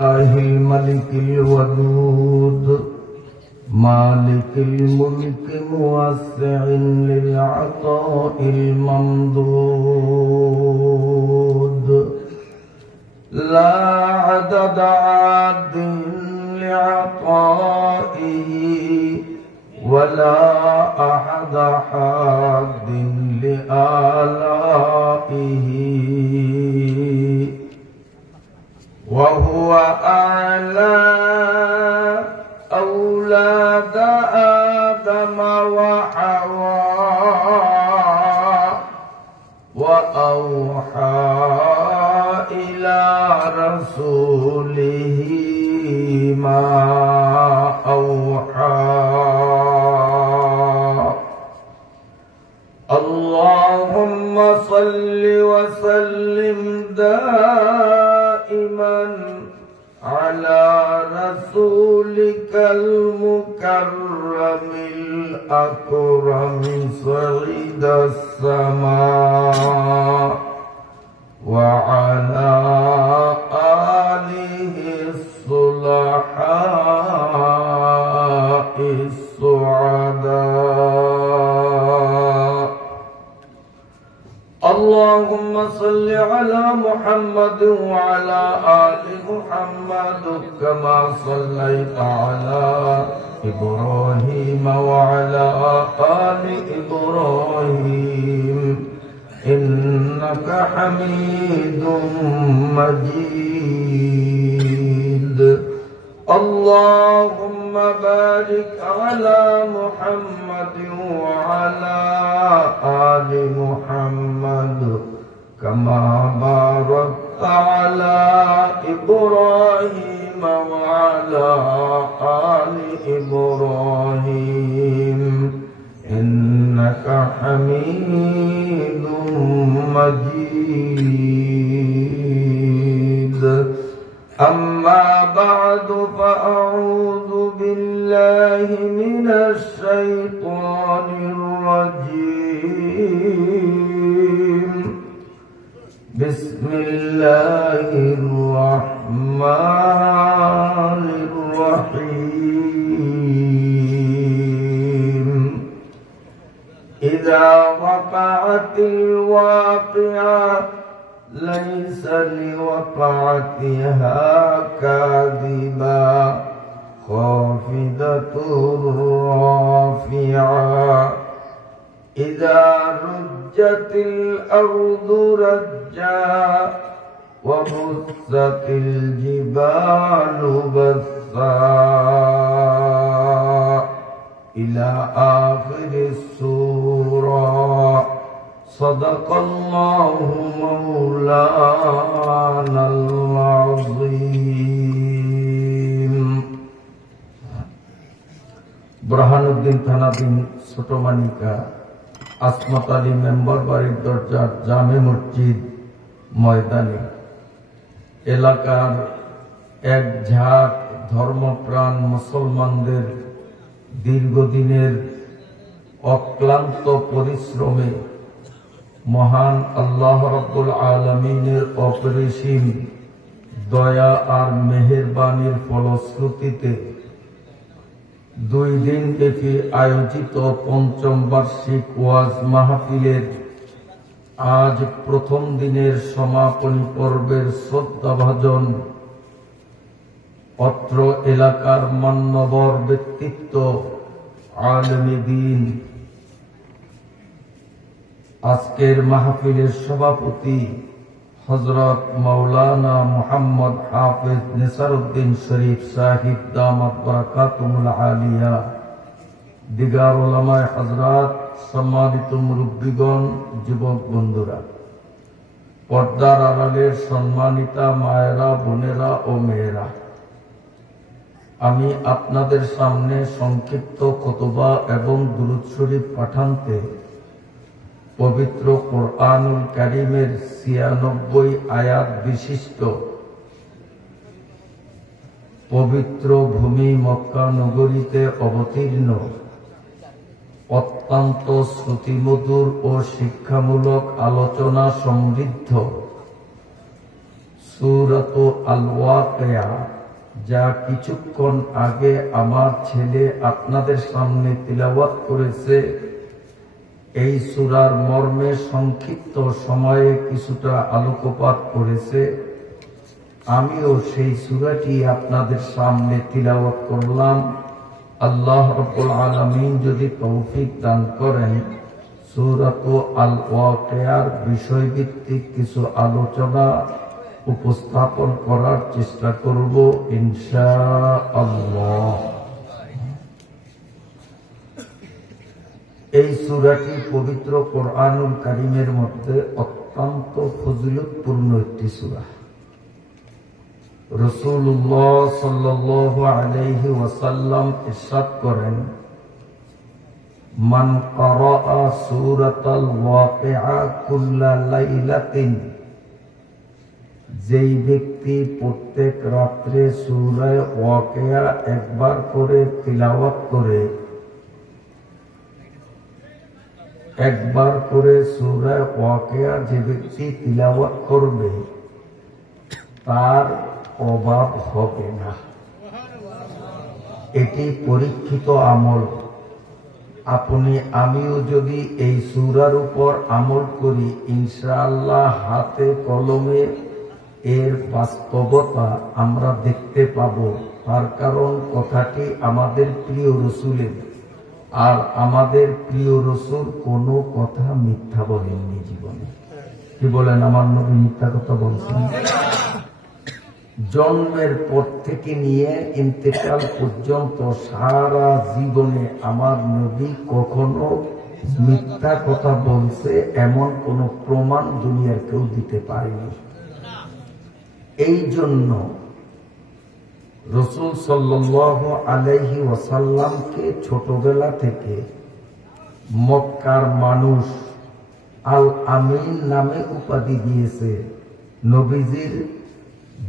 الملك الودود مالك الملك موسع للعطاء الممدود لا عدد عاد لعطائه ولا أحد حاد لآلائه وهو أعلى أولاد آدم وحواء وأوحى إلى رسوله ما أوحى اللهم صل وسلم دائما على رسولك المكرم الأكرم صعيد السماء وعلى آله الصلحاء السعداء اللهم صل على محمد وعلى آل محمد كما صليت على إبراهيم وعلى آل إبراهيم إنك حميد مجيد اللهم بارك على محمد وعلى آل محمد كما باركت على إبراهيم وعلى آل إبراهيم إنك حميد مجيد أما بعد فأعوذ بالله من الشيطان الرجيم بسم الله الرحمن الرحيم إذا وقعت الواقعة ليس لوقعتها كاذبة خافضة رافعة إذا رجت الأرض رجا وبست الجبال بثا إلى آخر السورة صدق الله مولانا العظيم বুরহানুদ্দিন থানাধীন ছোটমানিকা আসমত আলী মেম্বার বাড়ির দরজার জামে মসজিদ ময়দানে এলাকার এক ঝাঁক ধর্মপ্রাণ মুসলমানদের দীর্ঘদিনের অক্লান্ত পরিশ্রমে মহান আল্লাহ রাব্বুল আলামিনের অপরিসীম দয়া আর মেহেরবানির ফলশ্রুতিতে 2 দিন ব্যাপী আয়োজিত ৫ম বার্ষিক ওয়াজ মাহফিলের আজ প্রথম দিনের সমাপনী পর্বের শ্রদ্ধাভাজন অত্র এলাকার মান্যবর ব্যক্তিত্ব আলেমে দ্বীন আজকের মাহফিলের সভাপতি হযরত মাওলানা মুহাম্মদ হাফেজ নেসারউদ্দিন শরীফ সাহিব দামাত বারাকাতুহুল আলিয়া দিগার উলামায়ে হযরত সম্মানিত মুরব্বিগণ যুবক বন্ধুরা পর্দার আড়ালের সম্মানিতা মায়েরা বোনেরা ও মেয়েরা আমি আপনাদের সামনে সংক্ষিপ্ত খুতবা এবং দুরূদ শরীফ পাঠান্তে পবিত্র কোরআনুল কারীমের ৯৬ আয়াত বিশিষ্ট পবিত্র ভূমি মক্কা নগরীতে অবতীর্ণ অত্যন্ত শ্রুতিমধুর ও শিক্ষামূলক আলোচনা সমৃদ্ধ সূরাত আল ওয়াকিয়া, যা কিছুক্ষণ আগে আমার ছেলে আপনাদের সামনে তিলাওয়াত করেছে, এই সূরার মর্মে সংক্ষিপ্ত সময়ে কিছুটা আলোকপাত করেছে। আমিও সেই সূরাটি আপনাদের সামনে তিলাওয়াত করলাম। আল্লাহ রাব্বুল আলামিন যদি তৌফিক দান করেন, সূরাত আল ওয়াকিয়ার বিষয়ভিত্তিক কিছু আলোচনা উপস্থাপন করার চেষ্টা করব ইনশাআল্লাহ। এই সূরাটি পবিত্র কোরআনুল কারীমের মধ্যে অত্যন্ত ফজিলতপূর্ণ একটি সূরা। রাসূলুল্লাহ সাল্লাল্লাহু আলাইহি ওয়াসাল্লাম ইরশাদ করেন, মান ক্বারাআ সূরাতাল ওয়াকিআ কুল্লা লাইলাতিন, যেই ব্যক্তি প্রত্যেক রাত্রে সূরা ওয়াকিয়া একবার করে তিলাওয়াত করে, একবার করে সূরা ওয়াকিয়া যে ব্যক্তি তিলাওয়াত করবে তার অভাব হবে না। এটি পরীক্ষিত আমল। আপনি আমিও যদি এই সূরার উপর আমল করি, ইনশাআল্লাহ হাতে কলমে এর বাস্তবতা আমরা দেখতে পাব। তার কারণ কথাটি আমাদের প্রিয় রাসূলের, আর আমাদের প্রিয় রাসূল কোনো কথা মিথ্যা বলেননি জীবনে। কি বলেন, আমার নবী মিথ্যা কথা বলছেন? জন্মের পর থেকে নিয়ে ইন্তেকাল পর্যন্ত সারা জীবনে আমার নবী কখনো মিথ্যা কথা বলছে এমন কোন প্রমাণ দুনিয়ার কেউ দিতে পারেনি। এই জন্য রাসূল সাল্লাল্লাহু আলাইহি ওয়াসাল্লামকে ছোটবেলা থেকে মক্কার মানুষ আল আমিন নামে উপাধি দিয়েছে। নবীজির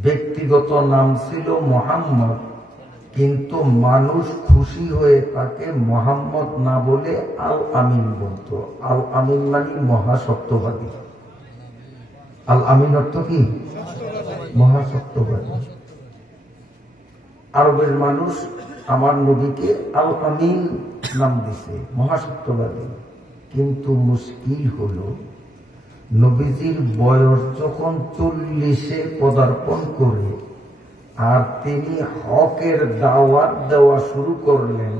ব্যক্তিগত নাম ছিল মুহাম্মদ, কিন্তু মানুষ খুশি হয়ে তাকে মুহাম্মদ না বলে আল আমিন বলতো। আল আমিন মানে মহাসত্যবাদী। আল আমিন অর্থ কি? মহাসত্যবাদী। আরবের মানুষ আমার নবীকে আল আমিন নাম দিছে, মহাসত্যবাদী। কিন্তু মুশকিল হলো, নবীজির বয়স যখন 40-এ পদার্পণ করে আর তিনি হকের দাওয়াত দেওয়া শুরু করলেন,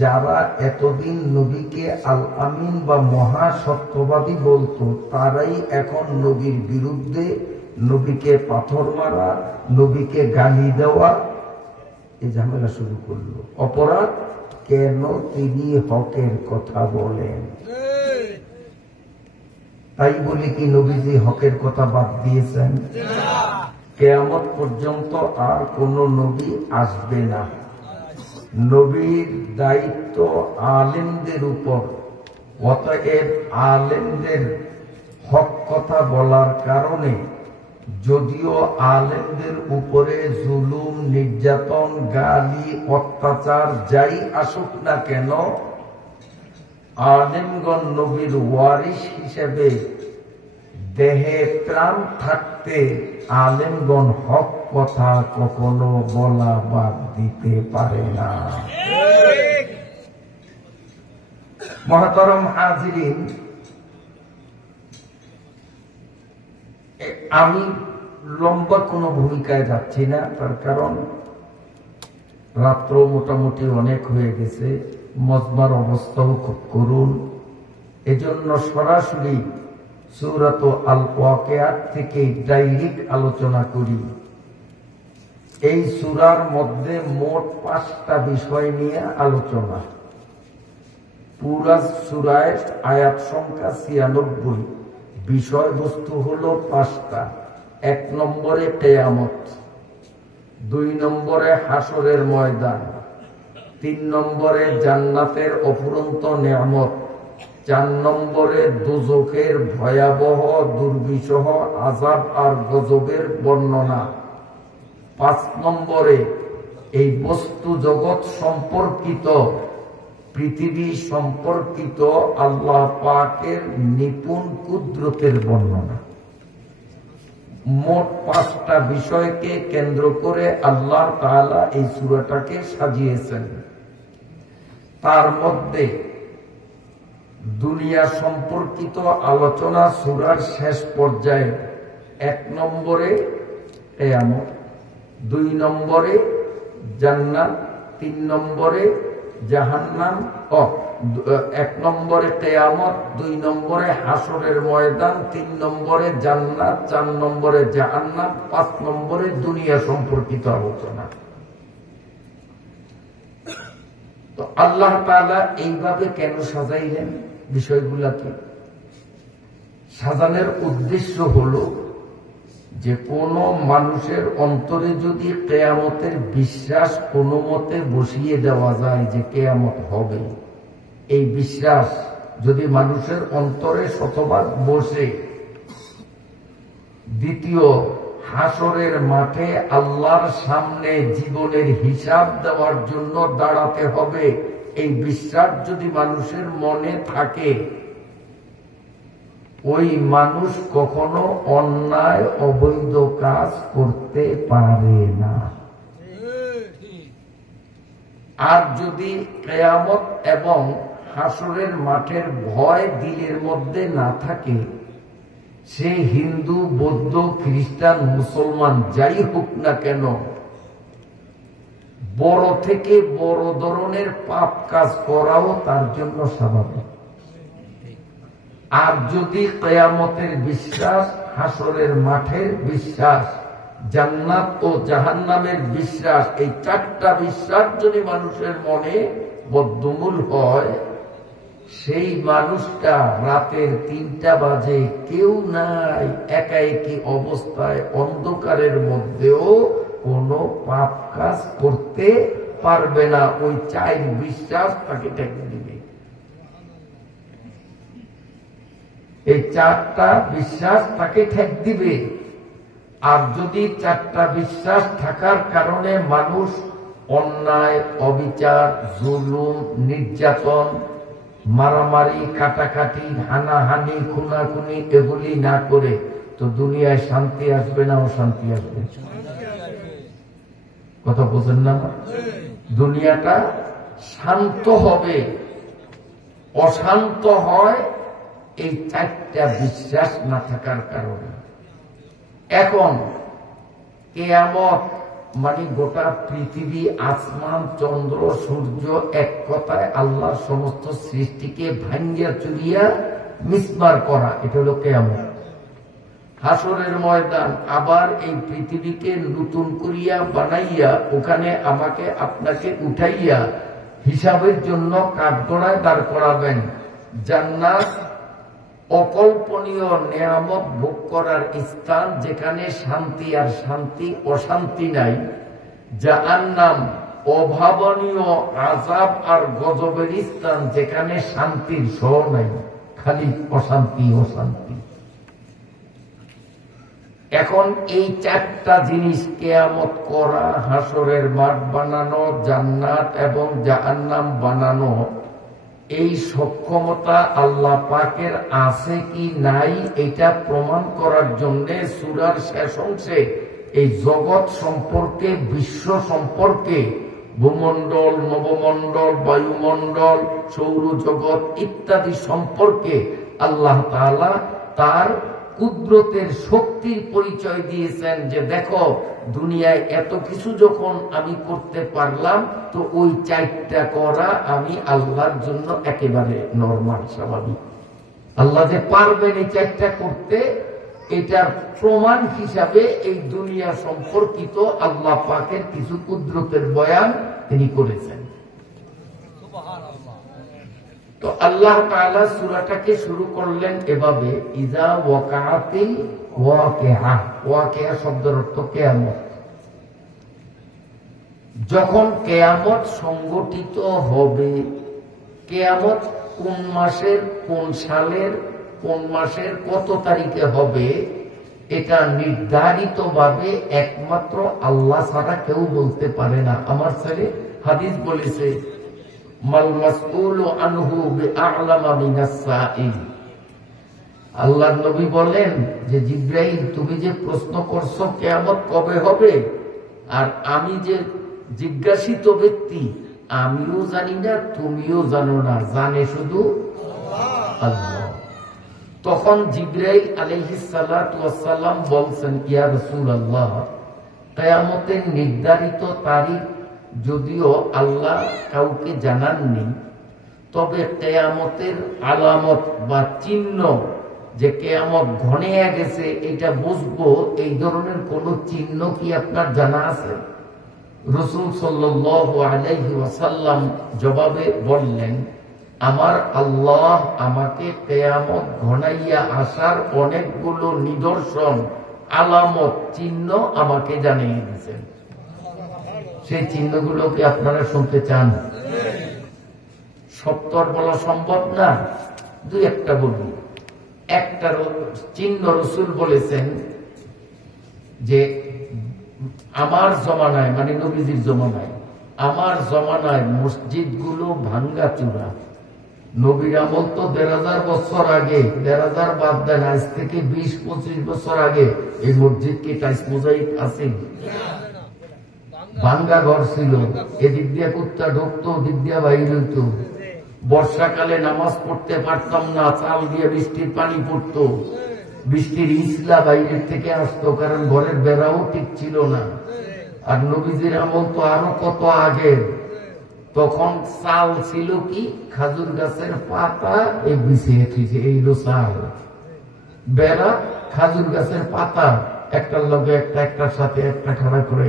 যারা এতদিন নবীকে আল আমিন বা মহাসত্যবাদী বলতো, তারাই এখন নবীর বিরুদ্ধে, নবীকে পাথর মারা, নবীকে গালি দেওয়া, এই ঝামেলা শুরু করলো। অপরাধ কেন? তিনি হকের কথা বলেন। তাই বলি কি নবীজি হকের কথা বাদ দিয়েছেন? কিয়ামত পর্যন্ত আর কোন নবী আসবে না। নবীর দায়িত্ব আলেমদের উপর। অতএব আলেমদের হক কথা বলার কারণে যদিও আলেমদের উপরে জুলুম, নির্যাতন, গালি, অত্যাচার যাই আসুক না কেন, আলেমগণ নবীর ওয়ারিস হিসেবে দেহে প্রাণ থাকতে আলেমগণ হক কথা কখনো বলা বাদ দিতে পারে না। মহতরম হাজিরিন, আমি লম্বা কোনো ভূমিকায় যাচ্ছি না, তার কারণ রাত্র মোটামুটি অনেক হয়ে গেছে, মজমার অবস্থাও খুব করুন। এজন্য সরাসরি সূরাত আল ওয়াকিয়া থেকে ডাইরেক্ট আলোচনা করি। এই সূরার মধ্যে মোট 5টা বিষয় নিয়ে আলোচনা। পুরা সূরার আয়াত সংখ্যা 96, বিষয়বস্তু হলো 5টা। 1 নম্বরে কিয়ামত, 2 নম্বরে হাসরের ময়দান, 3 নম্বরে জান্নাতের অফুরন্ত নেয়ামত, 4 নম্বরে দোজখের ভয়াবহ দুর্বিষহ আযাব আর গজবের বর্ণনা, 5 নম্বরে এই বস্তু জগৎ সম্পর্কিত, পৃথিবী সম্পর্কিত আল্লাহ পাকের নিপুণ কুদরতের বর্ণনা। মোট 5টা বিষয়কে কেন্দ্র করে আল্লাহ তাআলা এই সূরাটাকে সাজিয়েছেন। তার মধ্যে দুনিয়া সম্পর্কিত আলোচনা সূরার শেষ পর্যায়ে 1 নম্বরে কিয়ামত, 2 নম্বরে জান্নাত, 3 নম্বরে জাহান্নাম, 1 নম্বরে কিয়ামত, 2 নম্বরে হাসরের ময়দান, 3 নম্বরে জান্নাত, 4 নম্বরে জাহান্নাম, 5 নম্বরে দুনিয়া সম্পর্কিত আলোচনা। তো আল্লাহ তাআলা এইভাবে কেন সাজাইলেন বিষয়গুলাকে? সাজানোর উদ্দেশ্য হলো যে কোন মানুষের অন্তরে যদি কিয়ামতের বিশ্বাস কোনো মতে বসিয়ে দেওয়া যায় যে কিয়ামত হবে, এই বিশ্বাস যদি মানুষের অন্তরে শতভাগ বসে, দ্বিতীয় হাসরের মাঠে আল্লাহর সামনে জীবনের হিসাব দেওয়ার জন্য দাঁড়াতে হবে, এই বিশ্বাস যদি মানুষের মনে থাকে, ওই মানুষ কখনো অন্যায় অবৈধ কাজ করতে পারে না। আর যদি কিয়ামত এবং হাসরের মাঠের ভয় দিলের মধ্যে না থাকে, সে হিন্দু, বৌদ্ধ, খ্রিস্টান, মুসলমান যাই হোক না কেন, বড় থেকে বড় ধরনের পাপ কাজ করাও তার জন্য স্বাভাবিক। আর যদি কিয়ামতের বিশ্বাস, হাসরের মাঠের বিশ্বাস, জান্নাত ও জাহান্নামের বিশ্বাস, এই 4টা বিশ্বাস যদি মানুষের মনে বদ্ধমূল হয়, সেই মানুষটা রাতের 3টা বাজে, কেউ নাই, একাএকি অবস্থায় অন্ধকারের মধ্যেও কোনো পাপ কাজ করতে পারবে না। ওই 4 বিশ্বাস তাকে ঠেকে দিবে। এই 4টা বিশ্বাস তাকে ঠেক দিবে। আর যদি 4টা বিশ্বাস থাকার কারণে মানুষ অন্যায়, অবিচার, জুলুম, নির্যাতন, মারামারি, কাটাকাটি, হানাহানি, খুনাখুনি এগুলি না করে, তো দুনিয়ায় শান্তি আসবে না অশান্তি আসবে? কথা বোঝেন না? দুনিয়াটা শান্ত হবে। অশান্ত হয় এই 4টা বিশ্বাস না থাকার কারণে। এখন কিয়ামত মানে গোটা পৃথিবী, আসমান, চন্দ্র, সূর্য, এক কথায় আল্লাহর সমস্ত সৃষ্টিকে ভাঙ্গিয়া চুরিয়া মিসমার করা, এটা হলো কিয়ামত। হাসরের ময়দান, আবার এই পৃথিবীকে নতুন করিয়া বানাইয়া ওখানে আমাকে আপনাকে উঠাইয়া হিসাবের জন্য কাঠগড়ায় দাঁড় করাবেন। জান্নাত অকল্পনীয় নিয়ামত ভোগ করার স্থান, যেখানে শান্তি আর শান্তি, অশান্তি নাই। জাহান্নাম অভাবনীয় আযাব আর গজবের স্থান, যেখানে শান্তির সহ নাই, খালি অশান্তি অশান্তি। এখন এই 4টা জিনিস, কিয়ামত করা, হাসরের মাঠ বানানো, জান্নাত এবং জাহান্নাম বানানো, এই সক্ষমতা আল্লাহ পাকের আছে কি নাই এটা প্রমাণ করার জন্য সূরার শেষ অংশে এই জগৎ সম্পর্কে, বিশ্ব সম্পর্কে, ভূমণ্ডল, নবমণ্ডল, বায়ুমণ্ডল, সৌরজগৎ ইত্যাদি সম্পর্কে আল্লাহ তাআলা তার কুদরতের শক্তির পরিচয় দিয়েছেন যে দেখো, দুনিয়ায় এত কিছু যখন আমি করতে পারলাম, তো ওই 4টা করা আমি আল্লাহর জন্য একেবারে নরমাল, স্বাভাবিক। আল্লাহ যে পারবেন এই 4টা করতে, এটার প্রমাণ হিসাবে এই দুনিয়া সম্পর্কিত আল্লাহ পাকের কিছু কুদরতের বয়ান তিনি করেছেন। তো আল্লাহ তাআলা সূরাটাকে শুরু করলেন এভাবে, ইযা ওয়াকাআতিল ওয়াকিআ। ওয়াকিআ শব্দের অর্থ কিয়ামত। যখন কিয়ামত সংগঠিত হবে, কিয়ামত কোন মাসের, কোন সালের, কোন মাসের কত তারিখে হবে, এটা নির্ধারিতভাবে একমাত্র আল্লাহ ছাড়া কেউ বলতে পারে না। আমার ছেলে হাদিস বলেছে, মাল মাসউলু আনহু বিআ'লামা মিনাস সাইল। আল্লাহর নবী বলেন যে জিব্রাইল, তুমি যে প্রশ্ন করছো কিয়ামত কবে হবে, আর আমি যে জিজ্ঞাসিত ব্যক্তি আমিও জানি না, তুমিও জানো না, জানে শুধু আল্লাহ। তখন জিব্রাইল আলাইহিস সালাতু ওয়াস সালাম বলছেন, ইয়া রাসূলুল্লাহ, কিয়ামতের নির্ধারিত তারিখ যদিও আল্লাহ কাউকে জানাননি, তবে কিয়ামতের আলামত বা চিহ্ন যে কিয়ামত ঘনিয়ে গেছে এটা বুঝবো, এই ধরনের কোন চিহ্ন কি আপনার জানা আছে? রাসূল সাল্লাল্লাহু আলাইহি ওয়াসাল্লাম জবাবে বললেন, আমার আল্লাহ আমাকে কিয়ামত ঘনাইয়া আসার অনেকগুলো নিদর্শন, আলামত, চিহ্ন আমাকে জানিয়ে দিয়েছেন। সেই চিহ্নগুলো কি আপনারা শুনতে চান? সত্তর বলা সম্ভব না, দুই একটা বলি। একটা চিহ্ন রাসূল বলেছেন যে আমার জমানায়, মানে নবীজির জমানায়, আমার জমানায় মসজিদগুলো ভাঙ্গা চূড়া। নবীর আমল তো ১,৫০০ বছর আগে, ১,৫০০ বাদ দেন, আজ থেকে ২০-২৫ বছর আগে এই মসজিদ কি টাইস মোজাইক আছে? ভাঙ্গা ঘর ছিল, এদিক দিয়ে কুত্তা ঢুকতো, দিক দিয়ে বাইরে হইতো। বর্ষাকালে নামাজ পড়তে পারতাম না, চাল দিয়ে বৃষ্টির পানি পড়তো, বৃষ্টির ইসলা বাইরের থেকে আসতো, কারণ ঘরের বেড়াও ঠিক ছিল না। আর নবীজির আমল তো আরো কত আগে, তখন চাল ছিল কি খাজুর গাছের পাতা এই বিছিয়ে থুইছে, এই চাল, বেড়া খাজুর গাছের পাতা, একটার লগে একটা, একটার সাথে একটা খাড়া করে,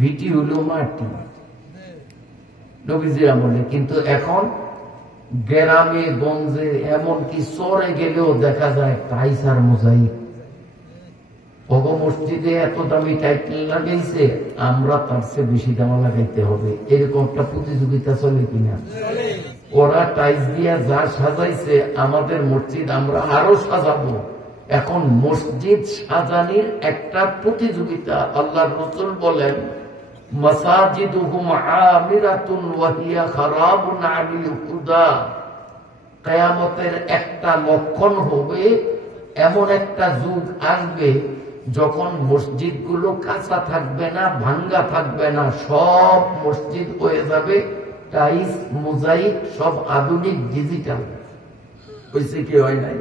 ভিটি হলো মাটি নবীজির আমলে। কিন্তু এখন গ্রামে গঞ্জে এমনকি চরে গেলেও দেখা যায় টাইস আর মোজাইক। ওগো মসজিদে এত দামি টাইটেল লাগাইছে, আমরা তার চেয়ে বেশি দাম লাগাইতে হবে, এরকম একটা প্রতিযোগিতা চলে কিনা? ওরা টাইস দিয়া যা সাজাইছে, আমাদের মসজিদ আমরা আরো সাজাবো। এখন মসজিদ সাজানির একটা প্রতিযোগিতা। আল্লাহর রাসূল বলেন, মাসাজিদুহুম আমিরাতুন ওয়া হিয়া খারাবুন আনিল হুদা। কিয়ামতের একটা লক্ষণ হবে, এমন একটা যুগ আসবে যখন মসজিদগুলো কাঁচা থাকবে না, ভাঙ্গা থাকবে না, সব মসজিদ হয়ে যাবে টাইস মোজাইক, সব আধুনিক ডিজিটাল। হয়েছে কি হয় নাই?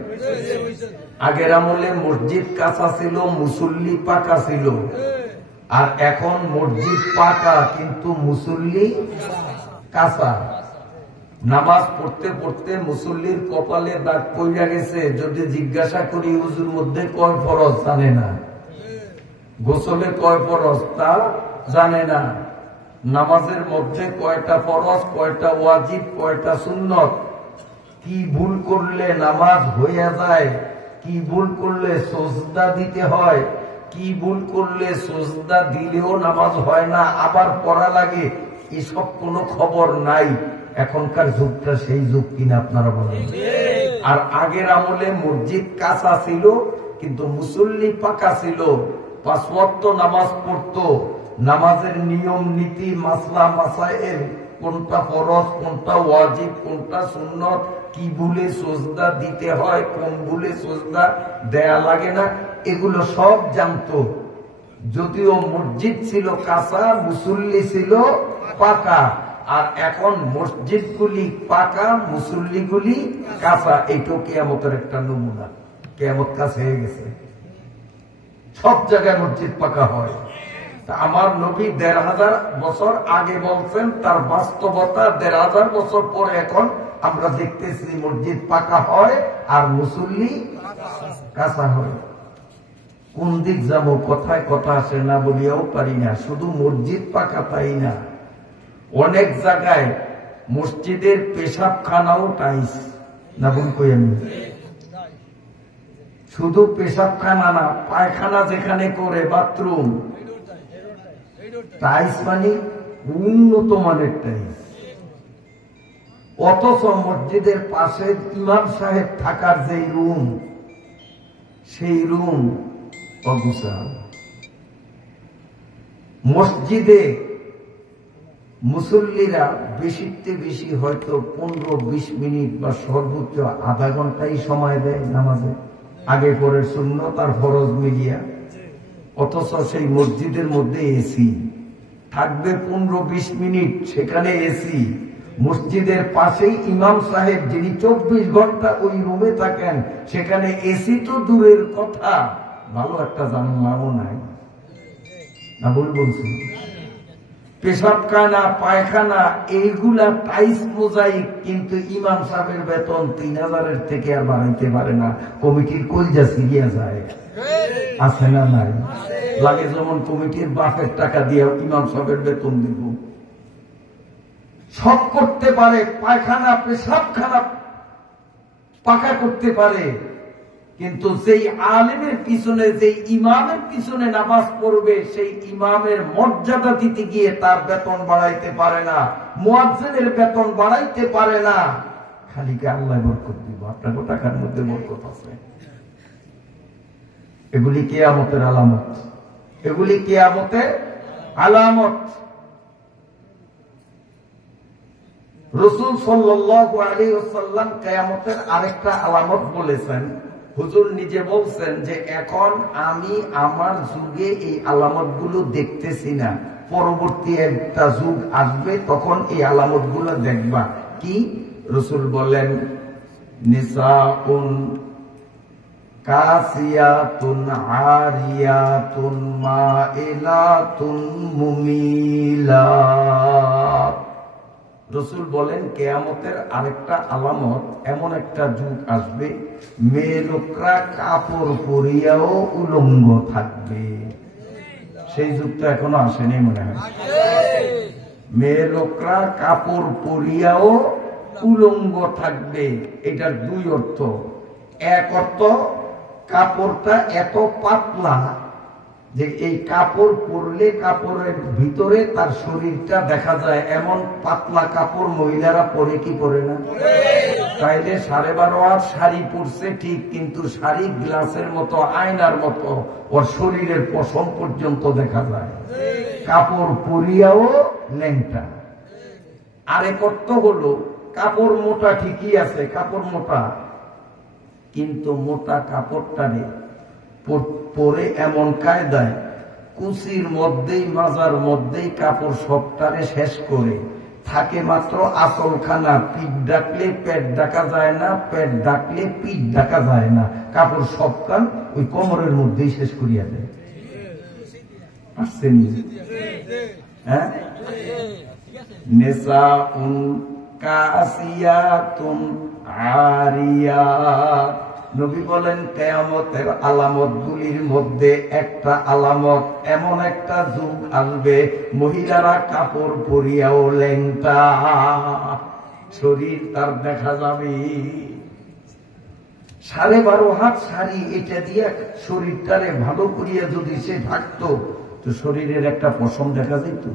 আগের আমলে মসজিদ কাঁচা ছিল, মুসল্লি পাকা ছিল, আর এখন মসজিদ পাকা কিন্তু মুসল্লি কাঁচা। নামাজ পড়তে পড়তে মুসল্লির কপালে দাগ পড়ে গেছে, যদি জিজ্ঞাসা করি হুজুর মধ্যে কয় ফরজ, জানে না। গোসলে কয় ফরজ তা জানে না। নামাজের মধ্যে কয়টা ফরজ, কয়টা ওয়াজিব, কয়টা সুন্নত, কি ভুল করলে নামাজ হয়ে যায়, কি ভুল করলে সজদা দিতে হয়, কি ভুল করলে সজদা দিলেও নামাজ হয় না, আবার পড়া লাগে, এসব কোনো খবর নাই। এখনকার যুগটা সেই যুগ কিনা আপনারা বলেন? আর আগের আমলে মসজিদ কাঁচা ছিল কিন্তু মুসল্লি পাকা ছিল, ৫ ওয়াক্ত নামাজ পড়তো, নামাজের নিয়ম নীতি, মাসলা মাসাইল, কোনটা ফরজ, কোনটা ওয়াজিব, কোনটা সুন্নত, কি ভুলে সজদা দিতে হয়, কোন ভুলে সজদা দেয়া লাগে না, এগুলো সব জানতো। যদিও মসজিদ ছিল কাঁচা, মুসল্লি ছিল পাকা। আর এখন মসজিদগুলি পাকা, মুসল্লিগুলি কাঁচা। এইটাও কিয়ামতের একটা নমুনা। কিয়ামত কাছে হয়ে গেছে, সব জায়গায় মসজিদ পাকা হয়। আমার নবী ১,৫০০ বছর আগে বলছেন, তার বাস্তবতা ১,৫০০ বছর পরে এখন আমরা দেখতেছি মসজিদ পাকা হয় আর মুসল্লি কাঁচা হয়। কোন দিক যাবো, কথায় কথা আসে না বলিয়াও পারি না। শুধু মসজিদ পাকা তাই না, অনেক জায়গায় মসজিদের পেশাবখানাও টাইস না, ভুল কই আমি? শুধু পেশাবখানা না, পায়খানা যেখানে করে, বাথরুম, টাইস মানে উন্নত মানের টাইস। অথচ মসজিদের পাশে ইমাম সাহেব থাকার যে রুম, সেই রুম অগুছাল। মসজিদে মুসল্লিরা বেশিতে বেশি হয়তো ১৫-২০ মিনিট বা সর্বোচ্চ আধা ঘন্টাই সময় দেয় নামাজে। আগে পরের সুন্নত আর ফরজ মিলিয়া, অথচ সেই মসজিদের মধ্যে এসি থাকবে 15-20 মিনিট, সেখানে এসি। মসজিদের পাশেই ইমাম সাহেব যিনি 24 ঘন্টা ওই রুমে থাকেন, সেখানে এসি তো দূরের কথা, ভালো একটা জানলাও নাই। না ভুল বলছি? পেশাবখানা, পায়খানা এইগুলা টাইস মোজাইক, কিন্তু ইমাম সাহেবের বেতন 3000-এর থেকে আর বাড়াইতে পারে না। কমিটির কলজা সিরিয়া যায়, আছে না নাই? লাগে যেমন কমিটির বাপের টাকা দিয়ে ইমাম সাহেবের বেতন দিব। সব করতে পারে, পায়খানা পেশাবখানা পাকা করতে পারে, কিন্তু যেই আলেমের পিছনে, যেই ইমামের পিছনে নামাজ পড়বে, সেই ইমামের মর্যাদা দিতে গিয়ে তার বেতন বাড়াইতে পারে না, মুয়াজ্জিনের বেতন বাড়াইতে পারে না। খালি কি আল্লাহ বরকত দিব? আপনার টাকার মধ্যে বরকত আছে। এগুলি কিয়ামতের আলামত, এগুলি কিয়ামতের আলামত। রাসূল সাল্লাল্লাহু আলাইহি ওয়াসাল্লাম কিয়ামতের আরেকটা আলামত বলেছেন। হুজুর নিজে বলছেন যে এখন আমি আমার যুগে এই আলামতগুলো দেখতেছি না, পরবর্তী একটা যুগ আসবে, তখন এই আলামতগুলো দেখবা। কি? রাসূল বলেন, নিসাউন কাসিয়াতুন আরিয়াতুন মাইলাতুন মুমিলাত। রাসূল বলেন কিয়ামতের আরেকটা আলামত, এমন একটা যুগ আসবে, মেয়ে লোকরা কাপড় পরিয়াও উলঙ্গ থাকবে। সেই যুগ তো এখনো আসেনি মনে হয়। মেয়ে লোকরা কাপড় পরিয়াও উলঙ্গ থাকবে। এটার দুই অর্থ। এক অর্থ, কাপড়টা এত পাতলা যে এই কাপড় পরলে কাপড়ের ভিতরে তার শরীরটা দেখা যায়, এমন পাতলা কাপড় মহিলারা পরে কি পরে না? তাইলে 12.5 হাত শাড়ি পরছে ঠিক, কিন্তু শাড়ি গ্লাসের মতো, আয়নার মতো, ওর শরীরের পশম পর্যন্ত দেখা যায়। কাপড় পরিয়াও ল্যাংটা। আরেক অর্থ হলো, কাপড় মোটা ঠিকই আছে, কাপড় মোটা, কিন্তু মোটা কাপড়টারে পরে এমন কায়দায় কুচির মধ্যেই, মাজার মধ্যেই কাপড় সবটারে শেষ করে থাকে মাত্র আঁচলখানা। পিঠ ডাকলে পেট ডাকা যায় না, পেট ডাকলে পিঠ ডাকা যায় না, কাপড় সবখান ওই কোমরের মধ্যেই শেষ করিয়া দেয়। আসছেন? হ্যাঁ, নিসাউন কাসিয়াতুন আরিয়াত। নবী বলেন কিয়ামতের আলামতগুলির মধ্যে একটা আলামত, এমন একটা যুগ আসবে, মহিলারা কাপড় পরিয়াও ল্যাংটা, শরীর তার দেখা যাবে। 12.5 হাত শাড়ি, এটা দিয়ে শরীরটারে ভালো করিয়া যদি সে থাকতো, তো শরীরের একটা পশম দেখা যেত।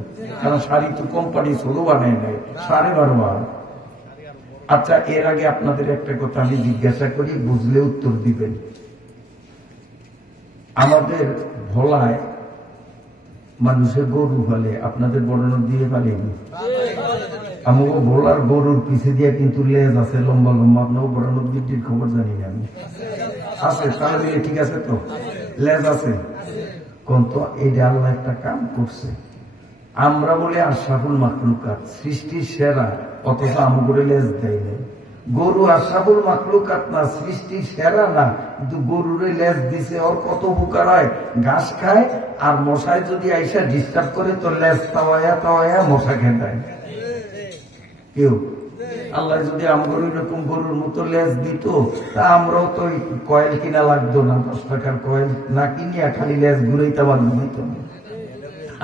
কারণ শাড়ি তো কোম্পানি ছোলো বানায় নেয়, 12.5 হাত। আচ্ছা, এর আগে আপনাদের একটা কথা আমি জিজ্ঞাসা করি, বুঝলে উত্তর দিবেন। আমাদের ভোলায় মানুষের গরু ফেলে, আপনাদের বর্ণনা দিয়ে ফেলেনি? আমাকে ভোলার গরুর পিছে দিয়ে কিন্তু লেজ আছে লম্বা লম্বা, আপনাকে বর্ণনা বৃদ্ধির খবর জানি না আমি। আছে, তারা দিলে ঠিক আছে তো, লেজ আছে। কোন তো এইটা আল্লাহ একটা কাম করছে। আমরা বলে আশরাফুল মাখলুকাত, সৃষ্টির সেরা, অথচ আমাকে লেজ দেয় নাই। গরু আশরাফুল মাখলুকাত না, সৃষ্টির সেরা না, কিন্তু গরুরে লেজ দিছে। ওর কত উপকার হয়, ঘাস খায়, আর মশায় যদি আইসা ডিস্টার্ব করে তো লেজ তাওয়ায়া তাওয়ায়া মশা খেতায়। কেউ আল্লাহ যদি আমগরু এরকম গরুর মতো লেজ দিত, তা আমরাও তো কয়েল কিনা লাগতো না, 10 টাকার কয়েল না কিনিয়া খালি লেজ ঘুরাইতে পারবো না।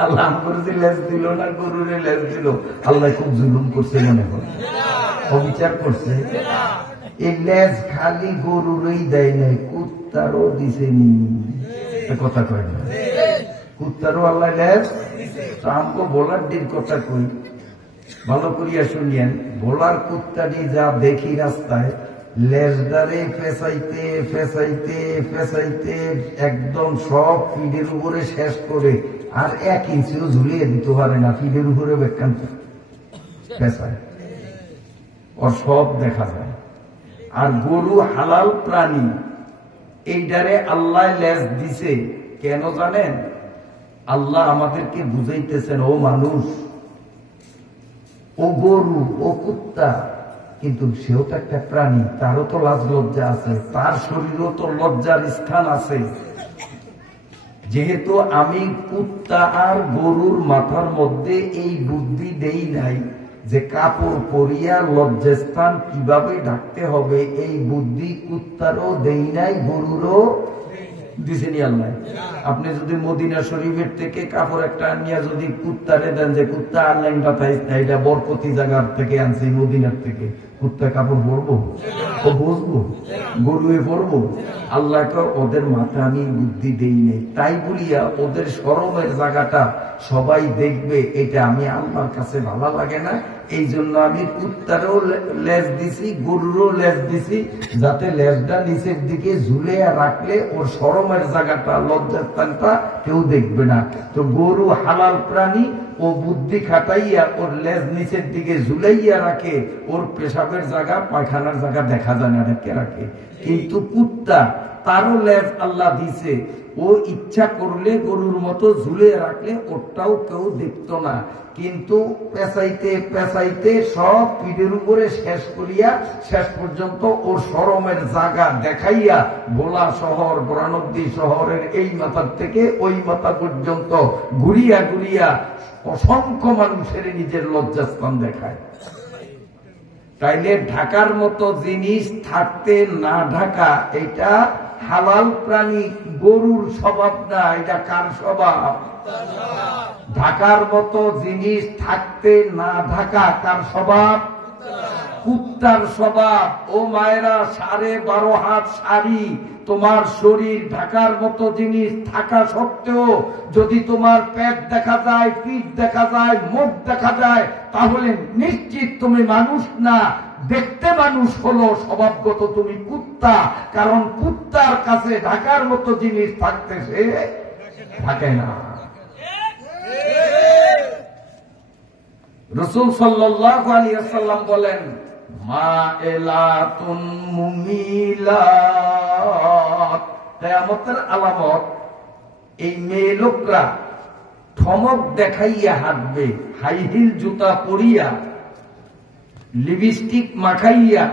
আল্লাহ আমগরু যে লেজ দিল না, গরুরে লেজ দিল, আল্লাহ খুব জুলুম করছে মনে হয়, অবিচার করছে। এই লেজ খালি গরুরই দেয় নাই, কুত্তারও দিছেনি। কথা কয় না, কুত্তারও আল্লাহ লেজ। আমগো বলার দিন কথা কই, ভালো করিয়া শুনিয়েন। ভোলার কুত্তাটি যা দেখি রাস্তায়, লেজদারে ফেসাইতে ফেসাইতে ফেসাইতে একদম সব ফিডের উপরে শেষ করে, আর 1 ইঞ্চিও ঝুলিয়ে দিতে পারে না, ফিডের উপরে বেকান ফেসায়, ওর সব দেখা যায়। আর গরু হালাল প্রাণী, এইটারে আল্লাহ লেজ দিছে কেন জানেন? আল্লাহ আমাদেরকে বুঝাইতেছেন, ও মানুষ, ও গরু, ও কুত্তা, কিন্তু সেও তো একটা প্রাণী, তারও তো লাজ লজ্জা আছে, তার শরীরেও তো লজ্জার স্থান আছে। যেহেতু আমি কুত্তা আর গরুর মাথার মধ্যে এই বুদ্ধি দেই নাই যে কাপড় পরিয়া লজ্জাস্থান কিভাবে ঢাকতে হবে, এই বুদ্ধি কুত্তারও দেই নাই, গরুরও দিছেনি আল্লাহ। আপনি যদি মদিনা শরীফের থেকে কাপড় একটা আনিয়া যদি কুত্তারে দেন যে কুত্তা আর ল্যাংটা থাইস না, এটা বরকতি জায়গার থেকে আনছি মদিনার থেকে, কুত্তা কাপড় পরবো? ও বসবো? গরুয়ে পরবো? আল্লাহকে ওদের মাথা আমি বুদ্ধি দেই নেই, তাই বলিয়া ওদের শরমের জায়গাটা সবাই দেখবে, এটা আমি আল্লাহর কাছে ভালো লাগে না। এই জন্য আমি কুত্তারও লেজ দিছি, গরুরও লেজ দিছি, যাতে লেজটা নিচের দিকে ঝুলে রাখলে ওর শরমের জায়গাটা, লজ্জার স্থানটা কেউ দেখবে না। তো গরু হালাল প্রাণী, ও বুদ্ধি খাটাইয়া ওর লেজ নিচের দিকে ঝুলাইয়া রাখে, ওর পেশাবের জায়গা, পায়খানার জায়গা দেখা যায় না, রেখে রাখে। কিন্তু কুত্তা, তারও লেজ আল্লাহ দিছে, ও ইচ্ছা করলে গরুর মতো ঝুলে রাখলে ওটাও কেউ দেখতো না, কিন্তু পেঁচাইতে পেঁচাইতে সব পিঠের উপরে শেষ করিয়া শেষ পর্যন্ত ওর শরমের জায়গা দেখাইয়া ভোলা শহর, বরানব্দি শহরের এই মাথার থেকে ওই মাথা পর্যন্ত ঘুরিয়া ঘুরিয়া অসংখ্য মানুষের নিজের লজ্জাস্থান দেখায়। তাইলে ঢাকার মতো জিনিস থাকতে না ঢাকা, এটা হালাল প্রাণী, গরুর স্বভাব না, এটা কার স্বভাব? ঢাকার মতো জিনিস থাকতে না ঢাকা কার স্বভাব? কুত্তার স্বভাব। ও মায়েরা, 12.5 হাত শাড়ি, তোমার শরীর ঢাকার মতো জিনিস থাকা সত্ত্বেও যদি তোমার পেট দেখা যায়, পিঠ দেখা যায়, মুখ দেখা যায়, তাহলে নিশ্চিত তুমি মানুষ না, দেখতে মানুষ হলো, স্বভাবগত তুমি কুত্তা। কারণ কুত্তার কাছে ঢাকার মতো জিনিস থাকতে সে থাকে না। রাসূল সাল্লাল্লাহু আলাইহি ওয়াসাল্লাম বলেন, মাইলাতুন মুমিলাত, কিয়ামতের আলামত এই মেয়ে লোকরা ঠমক দেখাইয়া হাঁটবে, হাই হিল জুতা পরিয়া, লিপস্টিক মাখাইয়া,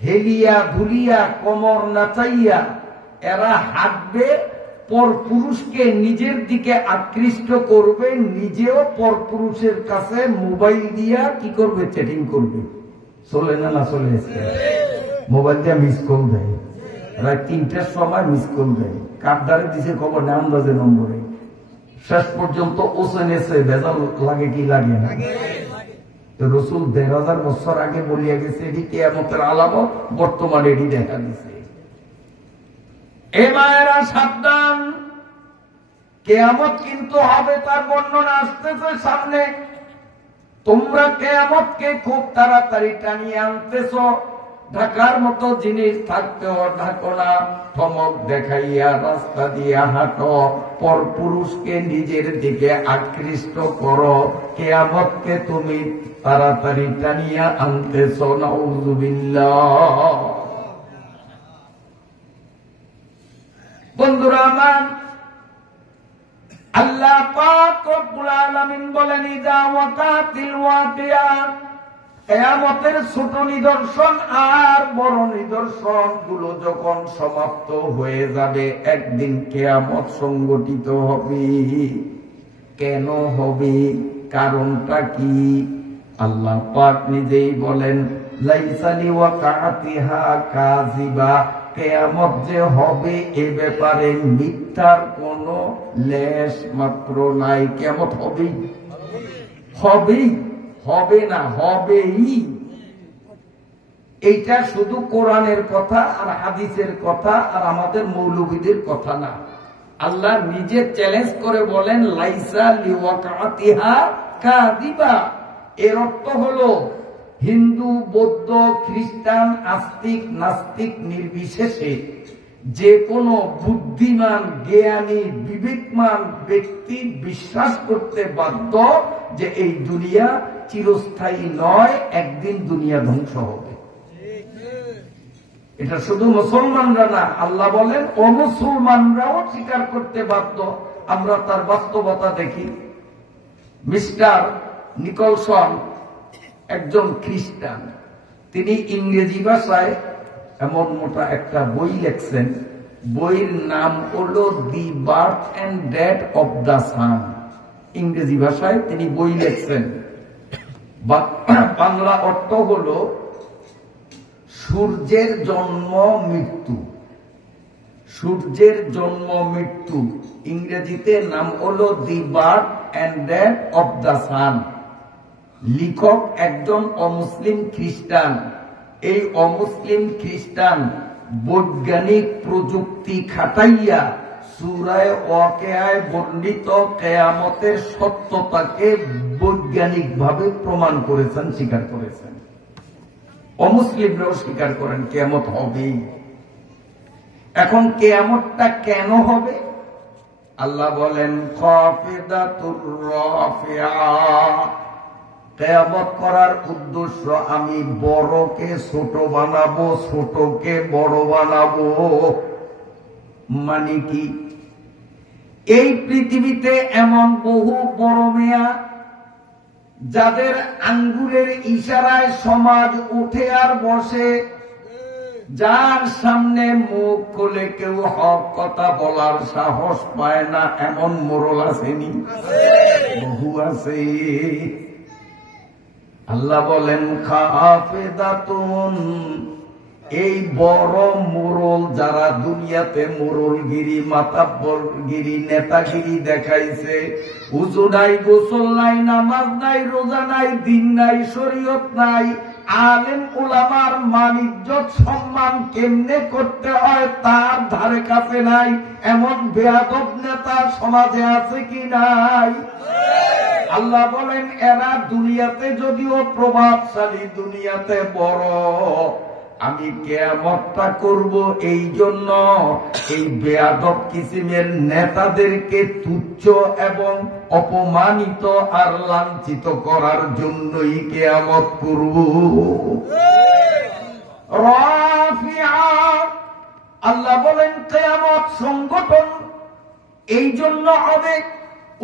হেলিয়া ধুলিয়া, কোমর নাচাইয়া এরা হাঁটবে, পরপুরুষকে নিজের দিকে আকৃষ্ট করবে, নিজেও পরপুরুষের কাছে মোবাইল দিয়া কি করবে? চ্যাটিং করবে। চলে না? না চলে? মোবাইল দিয়া মিস কল দেয়, রাত 3টার সময় মিস কল দেয়, কার দ্বারে দিছে খবর নেই, আন্দাজে নম্বরে। শেষ পর্যন্ত ওসেনেছে ভেজাল লাগে কি লাগে না? রাসূল ১৫০০ বছর আগে বলিয়া গেছে এটি কিয়ামতের আলামত, বর্তমানে এটি দেখা দিছে। এ মায়েরা সাবধান, কিয়ামত কিন্তু হবে, তার বর্ণনা আসতেছে সামনে। তোমরা কিয়ামতকে খুব তাড়াতাড়ি টানিয়ে আনতেছ, ঢাকার মতো জিনিস থাকতেও ঢাকো না, ধমক দেখাইয়া রাস্তা দিয়ে হাঁটো, পরপুরুষকে নিজের দিকে আকৃষ্ট করো, কিয়ামতকে তুমি তাড়াতাড়ি টানিয়া আনতেছ। নাউযুবিল্লাহ। বন্ধুরা আমার, আল্লাহ পাক রব্বুল আলামিন বলেন, ইযা ওয়াকাতিল ওয়াকিয়া, কিয়ামতের ছোট নিদর্শন আর বড় নিদর্শন গুলো যখন সমাপ্ত হয়ে যাবে, একদিন কিয়ামত সংগঠিত হবে। কেন হবে? কারণটা কি? আল্লাহ পাক নিজেই বলেন, লাইসা লিওয়াকাতিহা কাযিবা, কিয়ামত যে হবে এ ব্যাপারে মিথ্যার কোন লেশ মাত্র নাই। কিয়ামত হবেই, হবেই, হবে না, হবেই। এইটা শুধু কোরআনের কথা আর হাদিসের কথা আর আমাদের মৌলবীদের কথা না, আল্লাহ নিজে চ্যালেঞ্জ করে বলেন, লাইসা লিওয়াকাতিহা কাযিবা। এর অর্থ হলো হিন্দু, বৌদ্ধ, খ্রিস্টান, আস্তিক, নাস্তিক নির্বিশেষে যে কোনো বুদ্ধিমান, জ্ঞানী, বিবেকমান ব্যক্তি বিশ্বাস করতে বাধ্য যে এই দুনিয়া চিরস্থায়ী নয়, একদিন দুনিয়া ধ্বংস হবে। এটা শুধু মুসলমানরা না, আল্লাহ বলেন অমুসলমানরাও স্বীকার করতে বাধ্য। আমরা তার বাস্তবতা দেখি। মিস্টার নিকলসন একজন খ্রিস্টান, তিনি ইংরেজি ভাষায় এমন মোটা একটা বই লিখছেন। বইয়ের নাম হলো the birth and death of the sun. ইংরেজি ভাষায় তিনি বই লিখছেন। বাংলা অর্থ হলো সূর্যের জন্ম মৃত্যু। সূর্যের জন্ম মৃত্যু, ইংরেজিতে নাম হলো the birth and death of the sun. লেখক একজন অমুসলিম খ্রিস্টান। এই অমুসলিম খ্রিস্টান বৈজ্ঞানিক প্রযুক্তি খাটাইয়া সূরা ওয়াকিয়ায় বর্ণিত কিয়ামতের সত্যতাকে বৈজ্ঞানিকভাবে প্রমাণ করেছেন, স্বীকার করেছেন। অমুসলিমরাও স্বীকার করেন কিয়ামত হবেই। এখন কিয়ামতটা কেন হবে? আল্লাহ বলেন খাফিদাতুর রাফিআ। কিয়ামত করার উদ্দেশ্য আমি বড়কে ছোট বানাবো, ছোটকে বড় বানাবো। মানে কি? এই পৃথিবীতে এমন বহু বড় মেয়া যাদের আঙ্গুরের ইশারায় সমাজ উঠে আর বসে, যার সামনে মুখ খুলে কেউ হক কথা বলার সাহস পায় না, এমন মোড়ল আসেনি? বহু আছে। আল্লাহ বলেন খাফিদাতুন। এই বড় মোড়ল যারা দুনিয়াতে মোড়লগিরি, মাতাব্বরগিরি, নেতাগিরি দেখাইছে, উযু নাই, গোসল নাই, নামাজ নাই, রোজা নাই, দিন নাই, শরীয়ত নাই, আলেম উলামার মান ইজ্জত সম্মান কেমনে করতে হয় তার ধারে কাছে নাই, এমন বেয়াদব নেতা সমাজে আছে কি নাই? আল্লাহ বলেন এরা দুনিয়াতে যদিও প্রভাবশালী, দুনিয়াতে বড়, আমি কিয়ামতটা করব এই জন্য এই বেয়াদব কিসিমের নেতাদেরকে তুচ্ছ এবং অপমানিত আর লাঞ্ছিত করার জন্যই কিয়ামত করব। রাফিআ। আল্লাহ বলেন কিয়ামত সংগঠন এই জন্য হবে,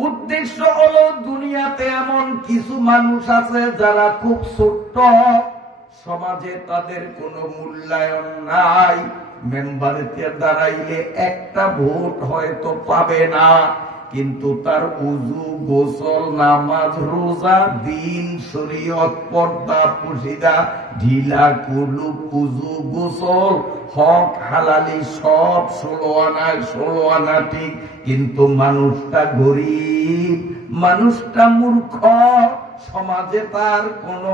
উদ্দেশ্য হলো দুনিয়াতে এমন কিছু মানুষ আছে যারা খুব ছোট্ট, সমাজে তাদের কোনো মূল্যায়ন নাই, মেম্বারেতে দাঁড়াইলে একটা ভোট হয়তো পাবে না, কিন্তু তার উযু, গোসল, নামাজ, রোজা, দিন, শরীয়ত, পর্দা, পর্দা, ঢিলা, কুলুপ, উযু, গোসল, হক হালালি সব 16 আনায় 16 আনা ঠিক, কিন্তু মানুষটা গরিব, মানুষটা মূর্খ, সমাজে তার কোনো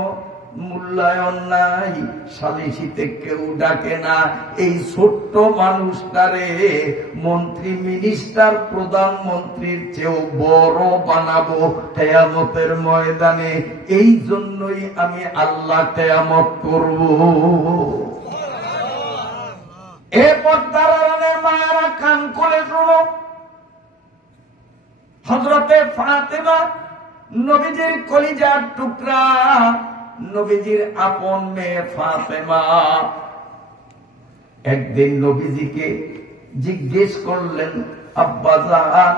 মূল্যায়ন নাই, সালিসিতে কেউ ডাকে না। এই ছোট্ট মানুষটারে মন্ত্রী, মিনিস্টার, প্রধানমন্ত্রীর চেয়েও বড় বানাবো কিয়ামতের ময়দানে। এই জন্যই আমি আল্লাহ কিয়ামত করব। এ পর্দার আড়ালের মায়েরা কান করে শোনো। হযরতে ফাতেমা নবীজির কলিজার টুকরা, নবীজির আপন মেয়ে ফাতেমা একদিন নবীজিকে জিজ্ঞেস করলেন, আব্বাজান,